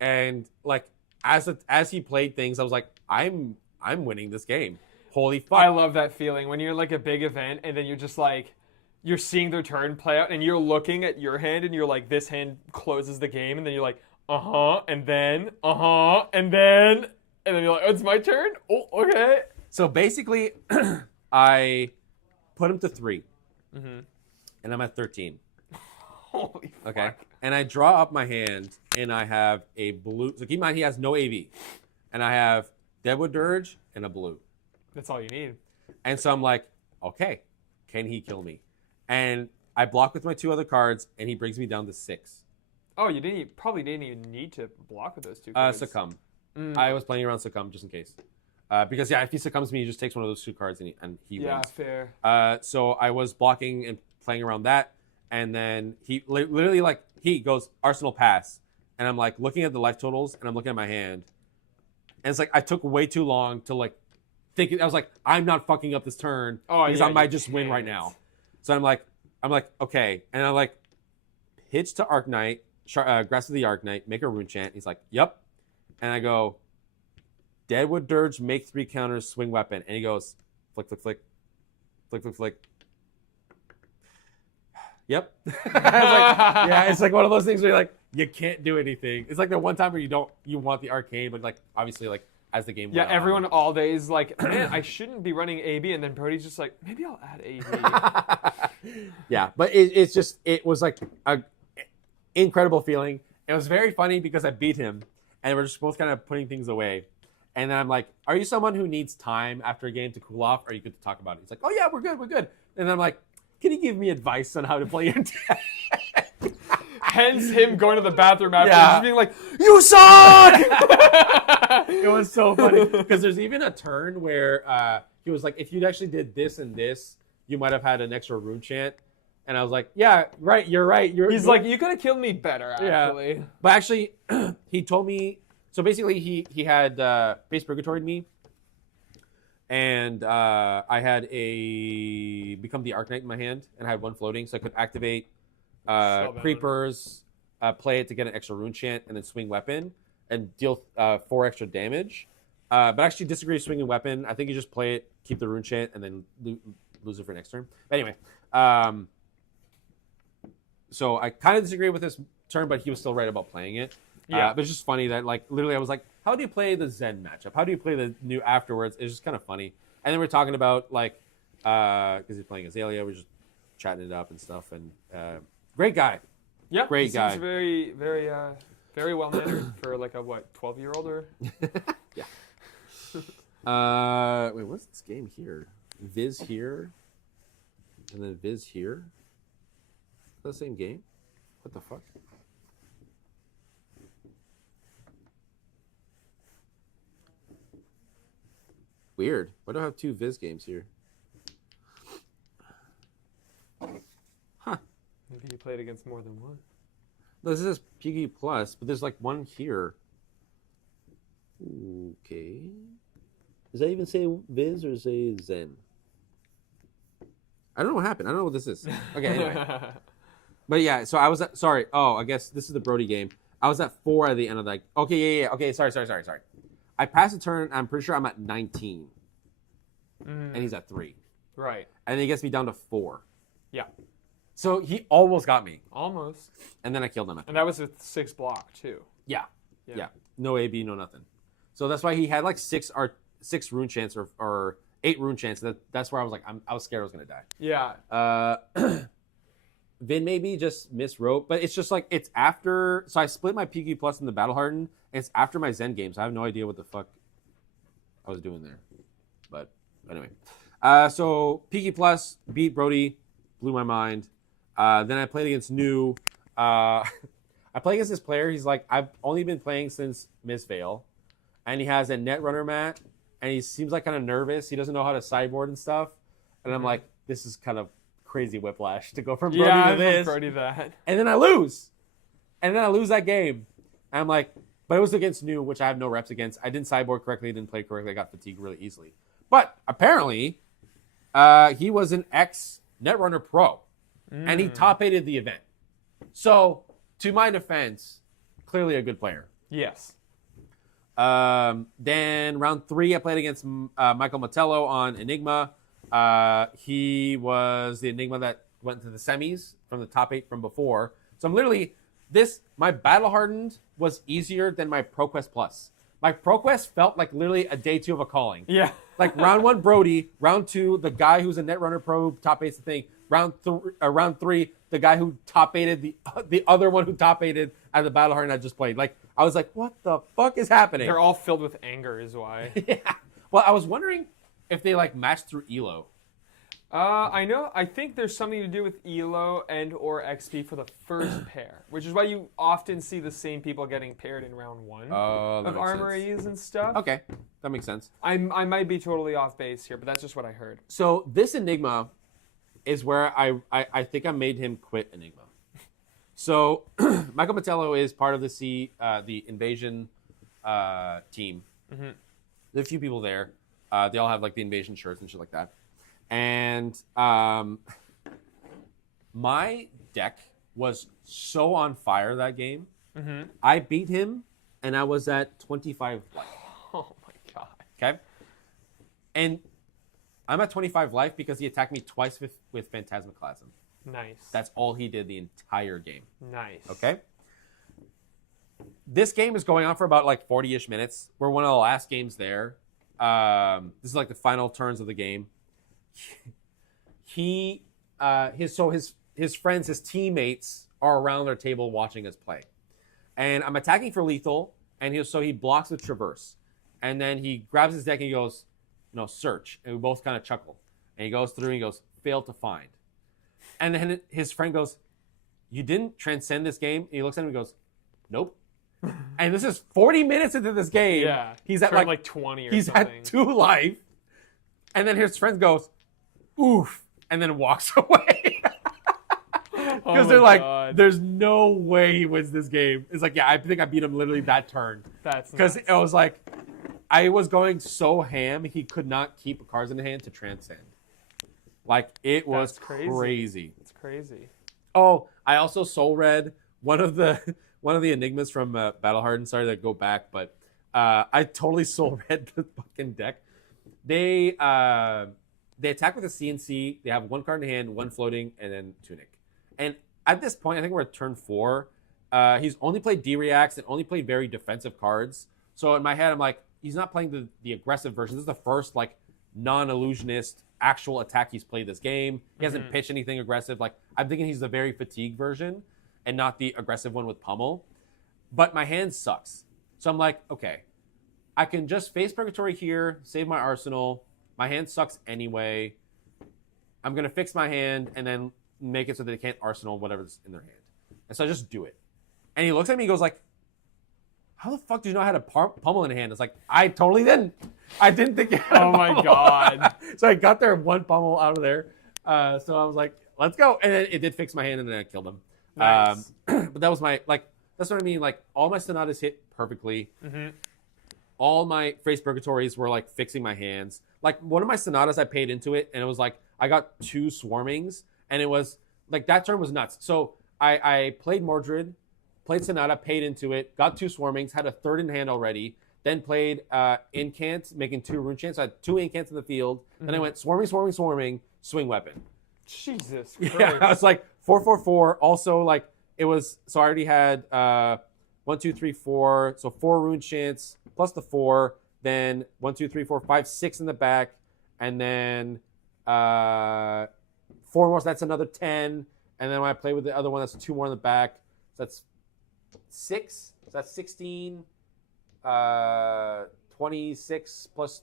And like as he played things, I was like, I'm winning this game. Holy fuck. I love that feeling when you're like a big event and then you're just like, you're seeing their turn play out and you're looking at your hand and you're like, this hand closes the game, and then you're like, and then and then you're like, oh, it's my turn? Oh, okay. So basically I put him to 3. And I'm at 13. Holy fuck. Okay. And I draw up my hand and I have a blue. So keep in mind he has no AV. And I have Deadwood Dirge and a blue. That's all you need. And so I'm like, okay, can he kill me? And I block with my 2 other cards and he brings me down to 6. Oh, you probably didn't even need to block with those 2 cards. Succumb. I was playing around Succumb just in case. Because if he succumbs to me, he just takes one of those 2 cards and he wins. Yeah, fair. So I was blocking and playing around that. And then he literally like he goes Arsenal pass, and I'm like looking at the life totals, and I'm looking at my hand, and it's like I took way too long to like think. I was like, I'm not fucking up this turn because I might just win right now. So I'm like okay, and I like pitch to Arc Knight, Grasp of the Arc Knight, make a rune chant. He's like, yep, and I go Deadwood Dirge, make 3 counters, swing weapon, and he goes flick flick flick, flick flick flick. Yep. I was like, yeah, it's like one of those things where you're like, you can't do anything. It's like the one time where you want the arcane, but like obviously like as the game went on. Everyone all day is like, man, I shouldn't be running AB, and then Brody's just like, maybe I'll add AB. Yeah, but it was like a incredible feeling. It was very funny because I beat him, and we're just both kind of putting things away. And then I'm like, are you someone who needs time after a game to cool off, or are you good to talk about it? He's like, oh yeah, we're good. And I'm like, can you give me advice on how to play your deck? Hence him going to the bathroom after just being like, you suck! It was so funny. Because there's even a turn where he was like, if you actually did this and this, you might have had an extra rune chant. And I was like, yeah, right, you're right. He's like, you could have killed me better, actually. Yeah. But actually, he told me, so basically he had base purgatoried me. And I had become the Arcanite in my hand, and I had one floating, so I could activate creepers, play it to get an extra rune chant, and then swing weapon, and deal 4 extra damage. But I actually disagree with swinging weapon. I think you just play it, keep the rune chant, and then lose it for next turn. But anyway, so I kind of disagree with this turn, but he was still right about playing it. Yeah. But it's just funny that, like, literally I was like, how do you play the Zen matchup? How do you play the new afterwards? It's just kind of funny. And then we're talking about, like, because he's playing Azalea, we're just chatting it up and stuff. And great guy. Yeah, great guy. Seems very, very, very well mannered for like a 12-year-old or. Yeah. Wait, what's this game here? Viz here, and then Viz here. Is that the same game? What the fuck? Weird. Why do I have 2 Viz games here? Huh. Maybe you played against more than one. No, this is PG Plus, but there's like one here. Okay. Does that even say Viz or say Zen? I don't know what happened. I don't know what this is. Okay, anyway. But yeah, so I was at, sorry. Oh, I guess this is the Brody game. I was at 4 at the end of that. Okay, yeah. Okay, sorry. I passed a turn. I'm pretty sure I'm at 19. And he's at 3. Right. And then he gets me down to 4. Yeah. So he almost got me. Almost. And then I killed him. And that was with 6 block, too. Yeah. No AB, no nothing. So that's why he had like 6 rune chants or 8 rune chants. That's where I was like, I was scared I was going to die. Yeah. Vin maybe just miswrote, but it's just like, it's after, so I split my PG Plus in the Battle Hardened, and it's after my Zen games. I have no idea what the fuck I was doing there. But anyway. So PG Plus, beat Brody, blew my mind. Then I played against New. I played against this player. He's like, I've only been playing since Miss Vale, and he has a Netrunner mat, and he seems like kind of nervous. He doesn't know how to sideboard and stuff. And I'm like, this is kind of crazy whiplash to go from Brody to this. Brody that. And then I lose. And then I lose that game. And I'm like, but it was against New, which I have no reps against. I didn't sideboard correctly, didn't play correctly. I got fatigued really easily. But apparently, he was an ex-Netrunner pro. And he top-8'd the event. So, to my defense, clearly a good player. Yes. Then round 3, I played against Michael Matello on Enigma. He was the Enigma that went to the semis from the top 8 from before. So I'm literally, my Battle Hardened was easier than my ProQuest Plus. My ProQuest felt like literally a day 2 of a calling. Yeah. Like round 1, Brody. Round 2, the guy who's a Netrunner pro, top 8's the thing. Round 3, the guy who top-8'd the other one who top-8'd at the Battle Hardened I just played. Like, I was like, what the fuck is happening? They're all filled with anger is why. Yeah. Well, I was wondering if they like matched through ELO. I think there's something to do with ELO and or XP for the first pair, which is why you often see the same people getting paired in round 1 of armories and stuff. Okay, that makes sense. I might be totally off base here, but that's just what I heard. So this Enigma is where I think I made him quit Enigma. So Michael Matello is part of the Invasion team. Mm-hmm. There's a few people there. They all have like the Invasion shirts and shit like that. And my deck was so on fire that game. Mm-hmm. I beat him, and I was at 25 life. Oh my god. Okay? And I'm at 25 life because he attacked me twice with Phantasmaclasm. Nice. That's all he did the entire game. Nice. Okay? This game is going on for about like 40-ish minutes. We're one of the last games there. This is like the final turns of the game. His friends, his teammates are around their table watching us play. And I'm attacking for lethal, and he blocks with Traverse. And then he grabs his deck and he goes, search. And we both kind of chuckle. And he goes through and he goes, fail to find. And then his friend goes, you didn't transcend this game? And he looks at him and goes, nope. And this is 40 minutes into this game. Yeah. He's at like 20 or something. He's at 2 life. And then his friend goes, oof. and then walks away. Because Oh they're my like, God. there's no way he wins this game. It's like, yeah, I think I beat him literally that turn. That's Because nuts. it was like, I was going so ham, he could not keep cards in the hand to transcend. Like, it was That's crazy. crazy. It's crazy. Oh, I also soul read one of the enigmas from Battle Hardened. Sorry to go back, but I totally soul read the fucking deck. They attack with a CNC. They have one card in hand, one floating, and then Tunic. And at this point, I think we're at turn 4. He's only played D-Reacts and only played very defensive cards. So in my head, I'm like, he's not playing the aggressive version. This is the first like non-illusionist actual attack he's played this game. He hasn't pitched anything aggressive. Like, I'm thinking he's the very fatigued version and not the aggressive one with Pummel. But my hand sucks. So I'm like, okay, I can just face Purgatory here, save my arsenal. My hand sucks anyway. I'm going to fix my hand and then make it so that they can't arsenal whatever's in their hand. And so I just do it. And he looks at me and goes like, how the fuck do you know how to pummel in a hand? It's like, I totally didn't. I didn't think you had Oh my God. So I got there one pummel out of there. So I was like, let's go. And then it did fix my hand and then I killed him. Nice. But that was my, like, that's what I mean. Like, all my sonatas hit perfectly. All my phrase purgatories were like fixing my hands. Like, one of my sonatas, I paid into it and it was like, I got 2 swarmings and it was like, that turn was nuts. So I played Mordred, played Sonata, paid into it, got 2 swarmings, had a 3rd in hand already, then played incants, making 2 rune chants. So I had 2 incants in the field. Then I went swarming, swing weapon. Jesus Christ. Yeah, I was like 4. Also, like, it was, so I already had 1, 2, 3, 4. So 4 rune chants plus the 4. Then 1, 2, 3, 4, 5, 6 in the back. And then 4 more. So that's another 10. And then when I play with the other one, that's 2 more in the back. So that's 6. So that's 16. 26 plus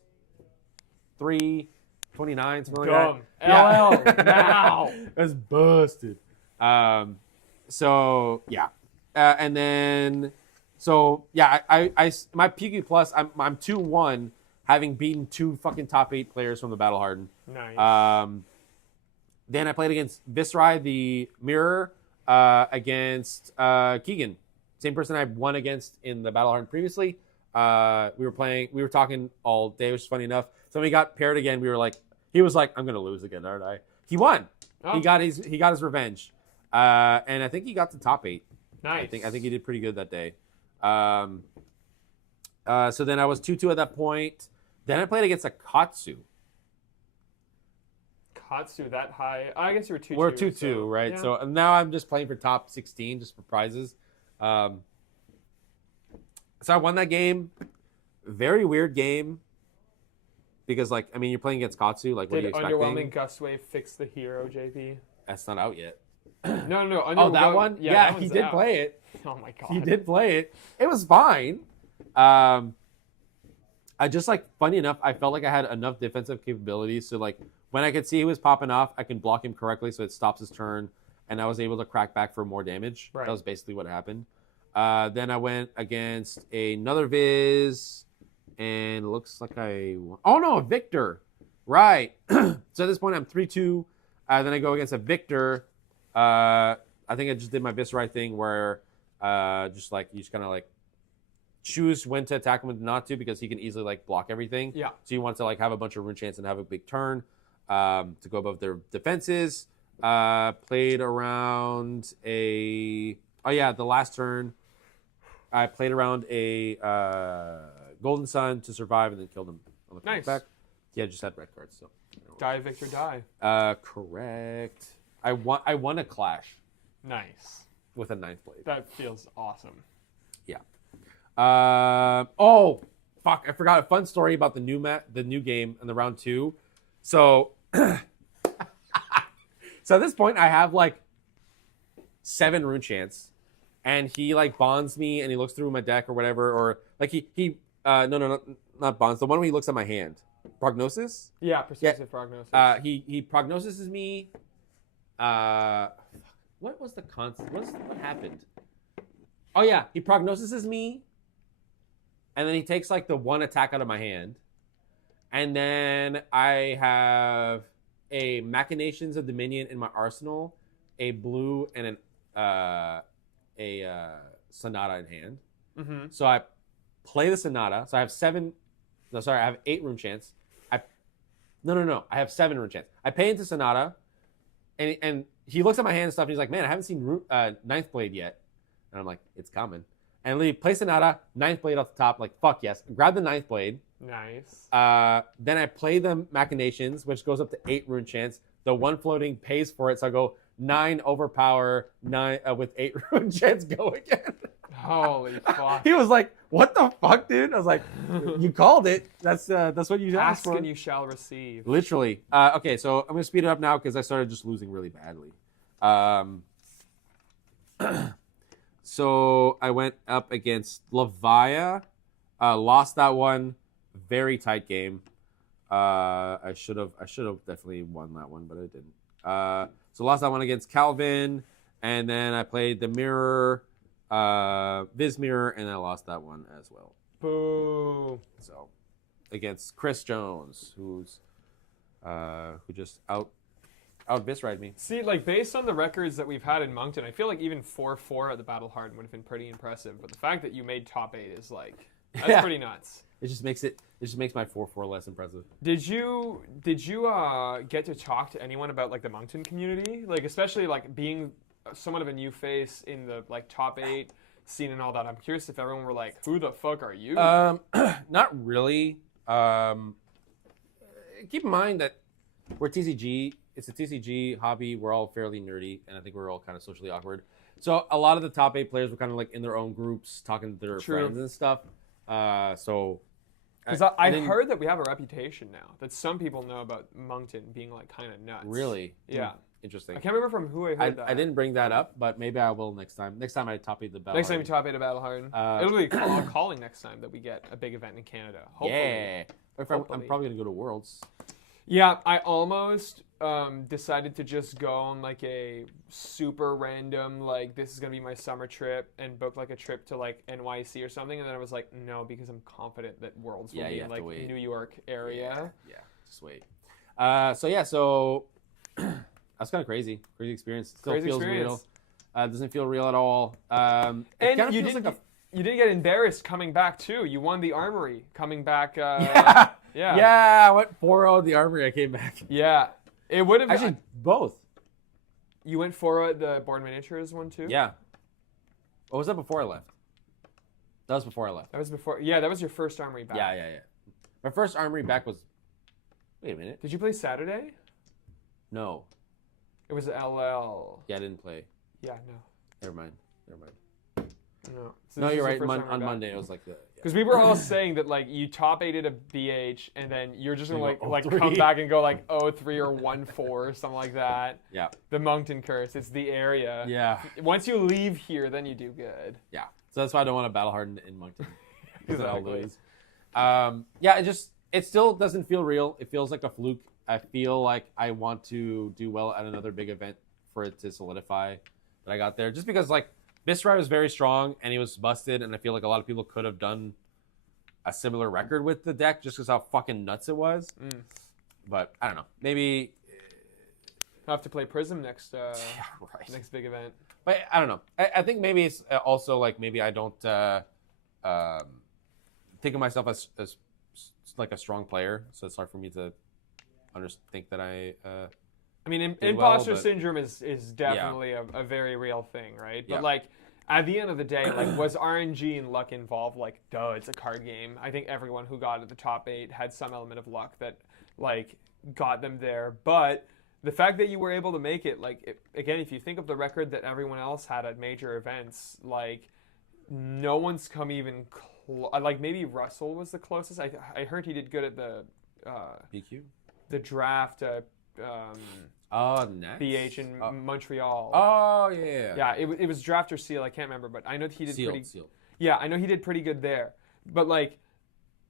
3. 29, something Dumb. like that. LL, now. That's busted. So yeah, and then so yeah, I my PQ plus I'm 2-1, having beaten 2 fucking top 8 players from the Battle Hardened. Nice. Then I played against Viscerai, the mirror, against Keegan, same person I won against in the Battle Hardened previously. We were talking all day, which is funny enough. So when we got paired again, he was like, I'm gonna lose again, aren't I? He won. Oh. He got his revenge. And I think he got to top 8. Nice. I think he did pretty good that day. So then I was 2-2 at that point. Then I played against a Katsu. Katsu that high. I guess you were 2-2. We're 2-2, so, right? yeah. So now I'm just playing for top 16, just for prizes. So I won that game. Very weird game. Because, like, I mean, you're playing against Katsu. Like, what are you Did expecting? Underwhelming Gust Wave fix the hero, JP? That's not out yet. No. Oh, that one? Yeah, that he one's did out. play it. Oh my God. He did play it. It was fine. I just, like, funny enough, I felt like I had enough defensive capabilities. So, like, when I could see he was popping off, I can block him correctly so it stops his turn. And I was able to crack back for more damage. Right. That was basically what happened. Then I went against another Viz. And it looks like I won. Oh, no, Victor. Right. So at this point, I'm 3-2. Then I go against a Victor. I think I just did my Viscerai thing where just like you just kind of like choose when to attack him and not to, because he can easily like block everything. Yeah. So you want to like have a bunch of rune chants and have a big turn to go above their defenses. Played around the last turn. I played around a Golden Sun to survive and then killed him on the Nice. back. Yeah, just had red cards. So Die, Victor, die. correct. I won a clash Nice. with a 9th blade. That feels awesome. Yeah. Oh fuck! I forgot a fun story about the new game in the round 2. So, so at this point, I have like 7 rune chants, and he like bonds me, and he looks through my deck or whatever, or like he not bonds. The one where he looks at my hand, prognosis. Yeah, persuasive prognosis. He prognoses me. What was the concept? What happened? Oh yeah, he prognoses me, and then he takes like the one attack out of my hand, and then I have a Machinations of Dominion in my arsenal, a blue, and a Sonata in hand. Mm-hmm. So I play the Sonata. So I have I have 8 rune chance. No. I have 7 rune chance. I pay into Sonata, and he looks at my hand and stuff, and he's like, man, I haven't seen Ninth Blade yet. And I'm like, it's coming. And Lee plays Sonata, Ninth Blade off the top, like, fuck yes. Grab the Ninth Blade. Nice. Then I play the Machinations, which goes up to 8 rune chance. The one floating pays for it, so I go 9 overpower, 9 with 8 rune chance, go again. Holy fuck. He was like, what the fuck, dude? I was like, you called it. That's what you asked Ask for. and you shall receive. Literally. Okay, so I'm going to speed it up now because I started just losing really badly. So I went up against Lavia, lost that one. Very tight game. I should have definitely won that one, but I didn't. So lost that one against Calvin, and then I played the Mirror, Viz Mirror, and I lost that one as well. Boo. So against Chris Jones, who just out Viz-ride me. See, like, based on the records that we've had in Moncton, I feel like even 4-4 at the Battle Hardened would have been pretty impressive. But the fact that you made top 8 is like, that's pretty nuts. It just makes my 4-4 less impressive. Did you get to talk to anyone about like the Moncton community, like especially like being somewhat of a new face in the like top 8 scene and all that? I'm curious if everyone were like, "Who the fuck are you?" Not really. Keep in mind that we're TCG. It's a TCG hobby. We're all fairly nerdy, and I think we're all kind of socially awkward. So a lot of the top 8 players were kind of like in their own groups, talking to their friends and stuff. Because I heard that we have a reputation now that some people know about Moncton being like kind of nuts. Really? Yeah. Interesting. I can't remember from who I heard that. I didn't bring that up, but maybe I will next time. Next time I top 8 the battle. Next time you top 8 a Battle Hardened. It'll be calling next time that we get a big event in Canada. Hopefully. Yeah. I'm probably going to go to Worlds. Yeah, I almost decided to just go on like a super random, like this is going to be my summer trip and book like a trip to like NYC or something. And then I was like, no, because I'm confident that Worlds will be in like New York area. Yeah, just wait. So that's kind of crazy. Crazy experience. Still Crazy feels experience. real. Doesn't feel real at all. And you didn't get embarrassed coming back too. You won the Armory coming back. Yeah, I went 4-0 the Armory. I came back. Yeah. It would have actually both. You went 4-0 the Board Miniatures one too? Yeah. What was that before I left? That was before I left. That was before. Yeah, that was your first Armory back. Yeah. My first Armory back was. Wait a minute. Did you play Saturday? No. It was LL. Yeah, I didn't play. Yeah, no. Never mind. No. So No, you're right. On Monday, it was like the. Because we were all saying that like you top 8'd a BH and then you're just gonna like 0-3. come back and go like 0-3 or 1-4 or something like that. Yeah. The Moncton curse. It's the area. Yeah. Once you leave here, then you do good. Yeah. So that's why I don't want to battle hardened in Moncton. Exactly. I'll lose. Yeah. It still doesn't feel real. It feels like a fluke. I feel like I want to do well at another big event for it to solidify that I got there. Just because like Bistride was very strong and he was busted, and I feel like a lot of people could have done a similar record with the deck just because how fucking nuts it was. But I don't know. Maybe I'll have to play Prism next right. next big event. But I don't know. I think maybe it's also like maybe I don't think of myself as like a strong player, so it's hard for me to think that I mean, did imposter well, syndrome is definitely a very real thing, right? But Yeah. like at the end of the day, like was RNG and luck involved? Like, duh, it's a card game. I think everyone who got at the top 8 had some element of luck that like got them there. But the fact that you were able to make it, like again, if you think of the record that everyone else had at major events, like no one's come even like maybe Russell was the closest. I heard he did good at the PQ. the draft. Nice. BH in Montreal. Oh yeah. Yeah, it was draft or seal. I can't remember, but I know he did Sealed. Yeah, I know he did pretty good there. But like,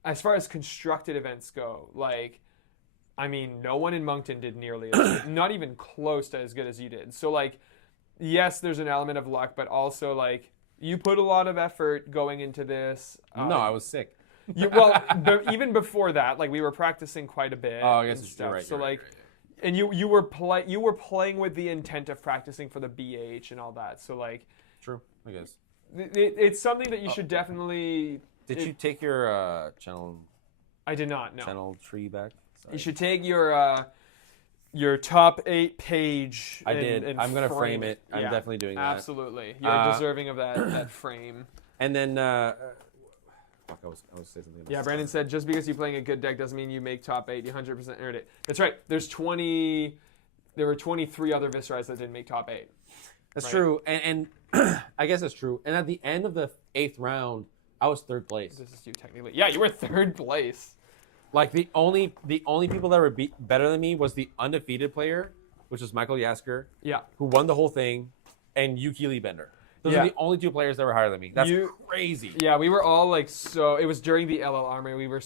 as far as constructed events go, like, I mean, no one in Moncton did nearly as good, not even close to as good as you did. So like, yes, there's an element of luck, but also like, you put a lot of effort going into this. No, I was sick. Even before that, like we were practicing quite a bit. Oh, I guess and you're stuff. right. So like. Right. And you were playing with the intent of practicing for the BH and all that. So like, True, I guess. it's something that you should definitely. Did you take your channel? I did not. No. Channel tree back. Sorry. You should take your top 8 page. I did. And I'm gonna frame it. I'm Yeah, definitely doing that. Absolutely, you're deserving of that frame. And then, fuck, I was saying something. About Yeah, Brandon said just because you're playing a good deck doesn't mean you make top 8. You 100% earned it. That's right. There were 23 other Viserais that didn't make top 8. That's right? true, and I guess that's true. And at the end of the 8th round, I was 3rd place. This is you technically. Yeah, you were 3rd place. Like the only people that were better than me was the undefeated player, which was Michael Yasker, Yeah. who won the whole thing, and Yuki Lee Bender. Those are the only 2 players that were higher than me. That's crazy. Yeah, we were all like so. It was during the LL Armory. We were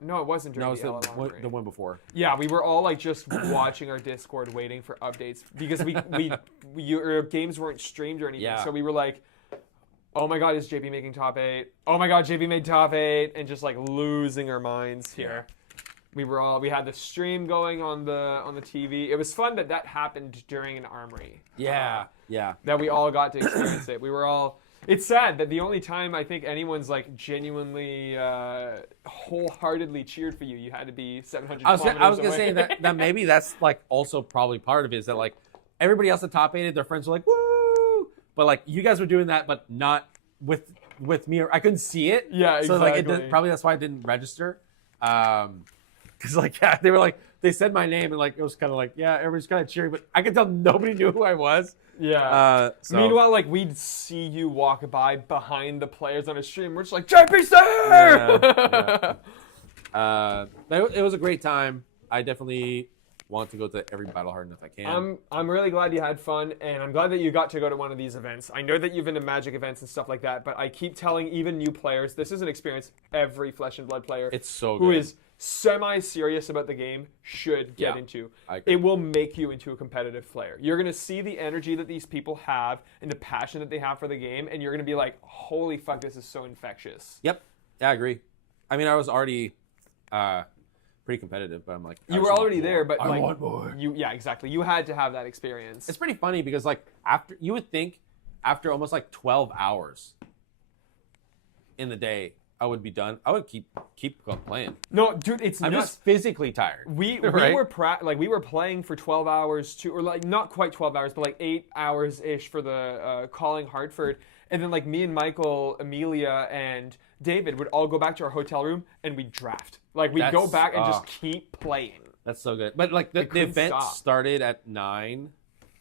no, it wasn't during No, it the was LL Armory. the one before. Yeah, we were all like just watching our Discord, waiting for updates because your games weren't streamed or anything. Yeah. So we were like, "Oh my God, is JP making top 8? Oh my God, JP made top 8," and just like losing our minds here. We had the stream going on the TV. It was fun that happened during an Armory. Yeah, yeah. That we all got to experience it. We were all. It's sad that the only time I think anyone's like genuinely, wholeheartedly cheered for you, you had to be 700 I was kilometers gonna say away. that maybe that's like also probably part of it is that like everybody else that top 8'd, their friends were like woo, but like you guys were doing that, but not with me. I couldn't see it. Yeah, So like exactly. probably that's why it didn't register. Because like they said my name and like it was kind of like everybody's kind of cheering, but I could tell nobody knew who I was. Yeah. So. Meanwhile, like we'd see you walk by behind the players on a stream. We're just like, JP's there! It was a great time. I definitely want to go to every battle hard if I can. I'm really glad you had fun, and I'm glad that you got to go to one of these events. I know that you've been to Magic events and stuff like that, but I keep telling even new players, this is an experience every Flesh and Blood player It's so who good. is semi-serious about the game should get into. It will make you into a competitive player. You're going to see the energy that these people have and the passion that they have for the game, and you're going to be like, holy fuck, this is so infectious. Yep. Yeah, I agree. I mean, I was already pretty competitive, but I'm like... You were already there, but I like... want more. Yeah, exactly. You had to have that experience. It's pretty funny because like you would think after almost like 12 hours in the day, I would be done. I would keep playing. No, dude, it's I'm nuts. just physically tired. We right? we were playing for 12 hours too, or like not quite 12 hours, but like 8 hours ish for the calling Hartford, and then like me and Michael, Amelia, and David would all go back to our hotel room and we'd draft. Like we'd go back and just keep playing. That's so good. But like the event stop. started at 9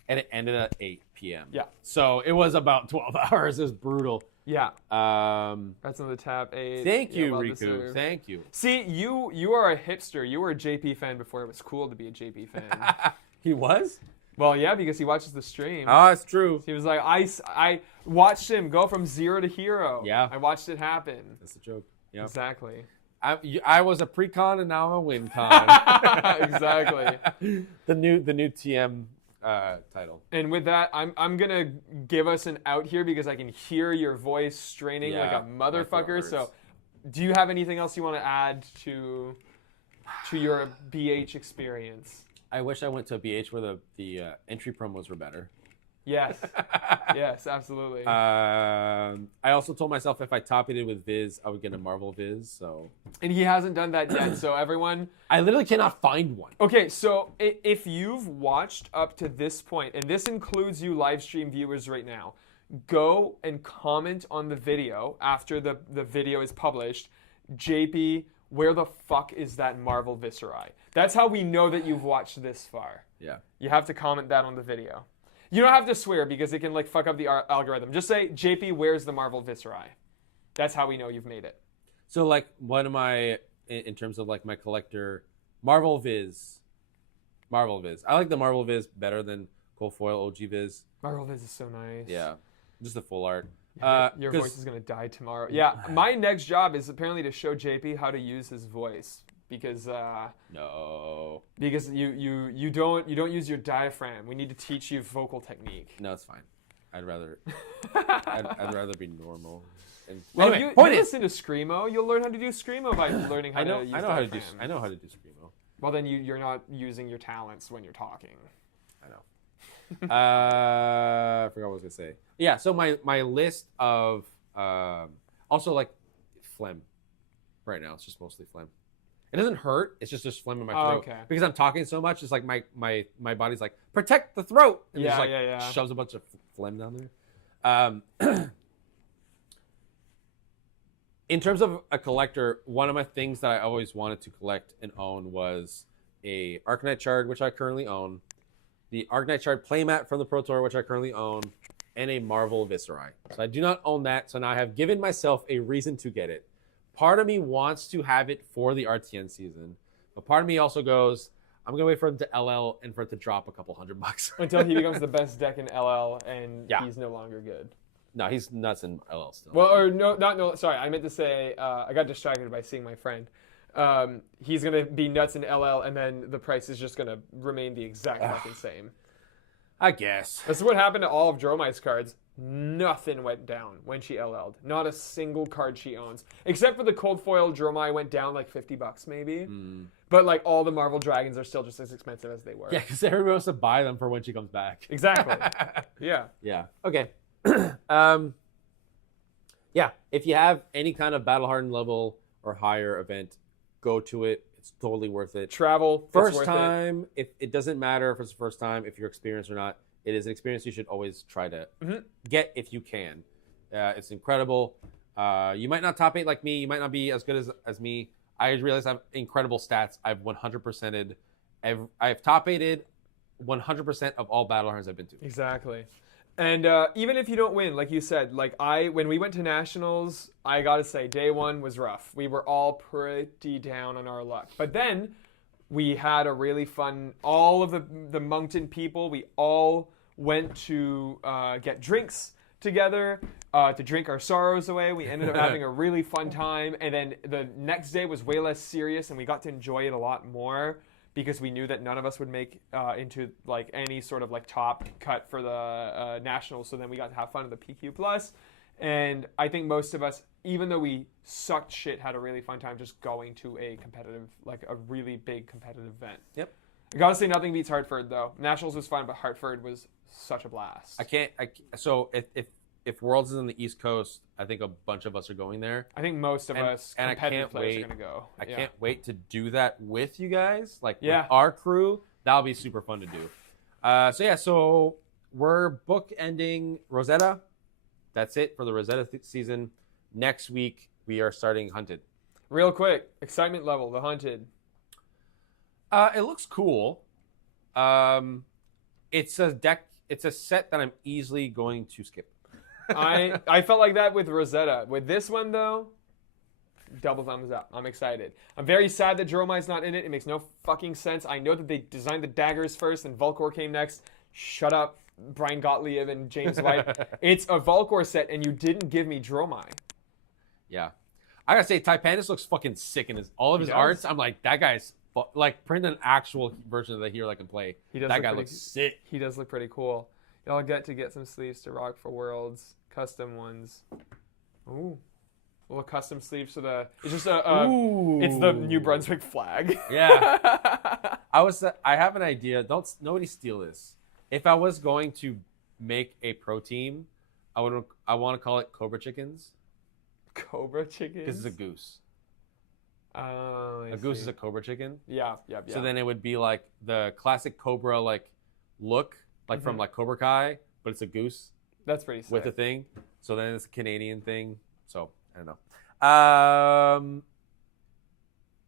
and it ended at 8 p.m. Yeah. So it was about 12 hours. It was brutal. Yeah. Um, That's on the tab 8. Thank you, well Riku. deserved. Thank you. See, you are a hipster. You were a JP fan before it was cool to be a JP fan. He was? Well, yeah, because he watches the stream. Oh, it's true. He was like, I watched him go from 0 to hero. Yeah. I watched it happen. That's a joke. Yeah. Exactly. I was a Precon and now I'm a Wincon. Exactly. The new TM title. And with that, I'm gonna give us an out here because I can hear your voice straining like a motherfucker. So, do you have anything else you want to add to your BH experience? I wish I went to a BH where the entry promos were better. Yes. Yes, absolutely. I also told myself if I top it with Viz, I would get a Marvel Viz. So And he hasn't done that yet. So everyone, I literally cannot find one. okay, so if you've watched up to this point, and this includes you live stream viewers right now, go and comment on the video after the video is published. JP, where the fuck is that Marvel Viserai? That's how we know that you've watched this far. Yeah. You have to comment that on the video. You don't have to swear because it can like fuck up the algorithm. Just say, JP, where's the Marvel Viserai? That's how we know you've made it. So like, what am I in terms of like my collector? Marvel Viz. I like the Marvel Viz better than Cold Foil OG Viz. Marvel Viz is so nice. Yeah, just the full art. Your voice is gonna die tomorrow. Yeah, my next job is apparently to show JP how to use his voice because No. because you don't use your diaphragm. We need to teach you vocal technique. No, it's fine. I'd rather be normal. And Well, anyway, you point is, listen to Screamo. You'll learn how to do Screamo by learning how to use I know how to do diaphragm. I know how to do Screamo. Well, then you're not using your talents when you're talking. I know. I forgot what I was gonna say. Yeah, so my list of also like phlegm. Right now, it's just mostly phlegm. It doesn't hurt. It's just phlegm in my throat. Okay. Because I'm talking so much. It's like my body's like, protect the throat. And Yeah, just like yeah. shoves a bunch of phlegm down there. In terms of a collector, one of my things that I always wanted to collect and own was a Arcanite Shard, which I currently own, the Arcanite Shard playmat from the Pro Tour, which I currently own, and a Marvel Viscerai. So I do not own that. So now I have given myself a reason to get it. Part of me wants to have it for the RTN season, but part of me also goes, I'm gonna wait for him to LL and for it to drop a couple $100 Until he becomes the best deck in LL and Yeah. he's no longer good. No, he's nuts in LL still. Well, or no. Sorry, I meant to say I got distracted by seeing my friend. He's gonna be nuts in LL, and then the price is just gonna remain the exact fucking same. I guess. That's what happened to all of Dromai's cards. Nothing went down when she LL'd. Not a single card she owns, except for the cold foil Dromai went down like $50 maybe. But like all the Marvel Dragons are still just as expensive as they were. Yeah, because everybody wants to buy them for when she comes back. Exactly. Yeah. Yeah. Okay. Yeah. If you have any kind of battle hardened level or higher event, go to it. It's totally worth it. Travel. It's First worth time. If it doesn't matter if it's the first time, if you're experienced or not, it is an experience you should always try to get if you can. It's incredible. You might not top 8 like me. You might not be as good as me. I realize I have incredible stats. I've 100%ed. I've top 8'd 100% of all battle hards I've been to. Exactly. And even if you don't win, like you said, like when we went to nationals, I gotta say, day one was rough. We were all pretty down on our luck. But then we had a really fun, all of the Moncton people, we all went to get drinks together to drink our sorrows away. We ended up having a really fun time. And then the next day was way less serious, and we got to enjoy it a lot more, because we knew that none of us would make into like any sort of like top cut for the nationals. So then we got to have fun at the PQ Plus, and I think most of us, even though we sucked shit, had a really fun time just going to a competitive, like a really big competitive event. Yep. I gotta say, nothing beats Hartford though. Nationals was fun, but Hartford was such a blast. So if Worlds is on the East Coast, I think a bunch of us are going there. I think most of us and competitive players are gonna go. I can't wait to do that with you guys, like with Yeah. our crew. That'll be super fun to do. So we're bookending Rosetta. That's it for the Rosetta season. Next week we are starting Hunted. Real quick, excitement level, the Hunted. It looks cool. It's a deck. It's a set that I'm easily going to skip. I felt like that with Rosetta. With this one, though, double thumbs up. I'm excited. I'm very sad that Dromai's not in it. It makes no fucking sense. I know that they designed the daggers first and Volcor came next. Shut up, Brian Gottlieb and James White. It's a Volcor set, and you didn't give me Dromai. Yeah. I gotta say, Typandus looks fucking sick in all of his arts. I'm like, that guy's like, print an actual version of the hero that can play. That guy looks sick. He does look pretty cool. Y'all get some sleeves to rock for Worlds, custom ones. Ooh, little custom sleeves for the. It's just it's the New Brunswick flag. Yeah. I have an idea. Nobody steal this. If I was going to make a pro team, I want to call it Cobra Chickens. Cobra Chickens. Because it's a goose. Oh, a goose is a Cobra chicken. Yeah. So then it would be like the classic Cobra like look, like from like Cobra Kai, but it's a goose. That's pretty sick. With a thing. So then it's a Canadian thing. So I don't know.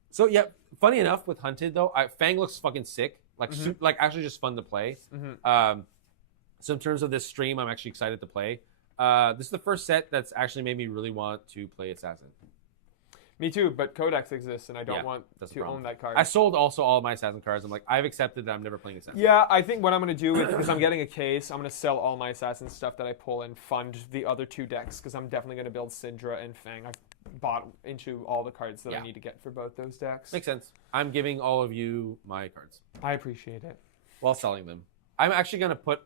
So yeah, funny enough with Hunted though, Fang looks fucking sick. Like like actually just fun to play. So in terms of this stream, I'm actually excited to play. This is the first set that's actually made me really want to play Assassin. Me too, but Codex exists, and I don't want to own that card. I sold also all my Assassin cards. I'm like, I've accepted that I'm never playing Assassin. Yeah, I think what I'm going to do, because I'm getting a case, I'm going to sell all my Assassin stuff that I pull and fund the other two decks, because I'm definitely going to build Syndra and Fang. I've bought into all the cards that I need to get for both those decks. Makes sense. I'm giving all of you my cards. I appreciate it. While selling them. I'm actually going to put...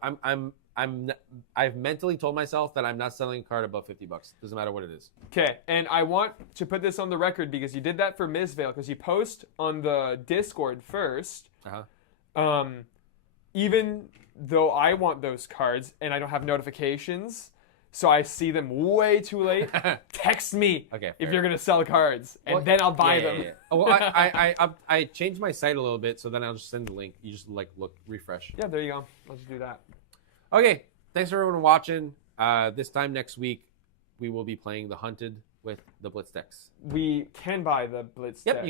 I've mentally told myself that I'm not selling a card above $50. Doesn't matter what it is. Okay, and I want to put this on the record because you did that for Ms. Vale, because you post on the Discord first. Even though I want those cards and I don't have notifications, so I see them way too late, text me if you're gonna sell cards, and then I'll buy them. Yeah. Well, I changed my site a little bit, so then I'll just send the link. You just like look, refresh. Yeah, there you go. I'll just do that. Okay, thanks for everyone watching. This time next week, we will be playing the Hunted with the Blitz decks. We can buy the Blitz Yep, decks.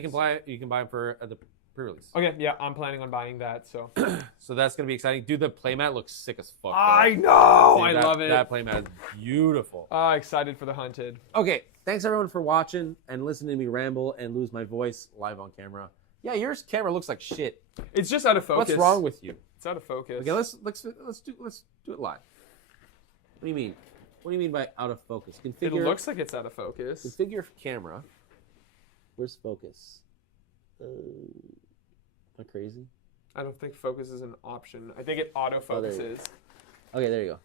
you can buy them for the pre-release. Okay, yeah, I'm planning on buying that. So, so that's gonna be exciting. Dude, the playmat looks sick as fuck. I know, Dude, I love it. That playmat is beautiful. Excited for the Hunted. Okay, thanks everyone for watching and listening to me ramble and lose my voice live on camera. Yeah, your camera looks like shit. It's just out of focus. What's wrong with you? It's out of focus. Okay, let's do it live. What do you mean? What do you mean by out of focus? Configure. It looks like it's out of focus. Configure camera. Where's focus? Am I crazy? I don't think focus is an option. I think it auto focuses. Okay, there you go.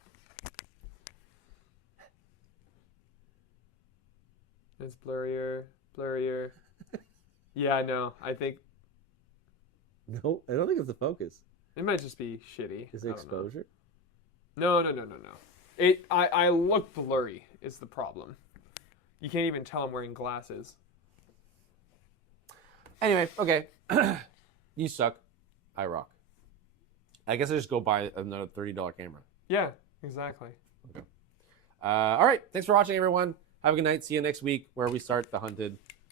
It's blurrier. Yeah, I know. I think No, I don't think it's the focus. it might just be shitty. Is it exposure? No. I look blurry is the problem. You can't even tell I'm wearing glasses. Anyway, okay. You suck. I rock. I guess I just go buy another $30 camera. Yeah, exactly. Okay. All right. Thanks for watching, everyone. Have a good night. See you next week where we start the Hunted.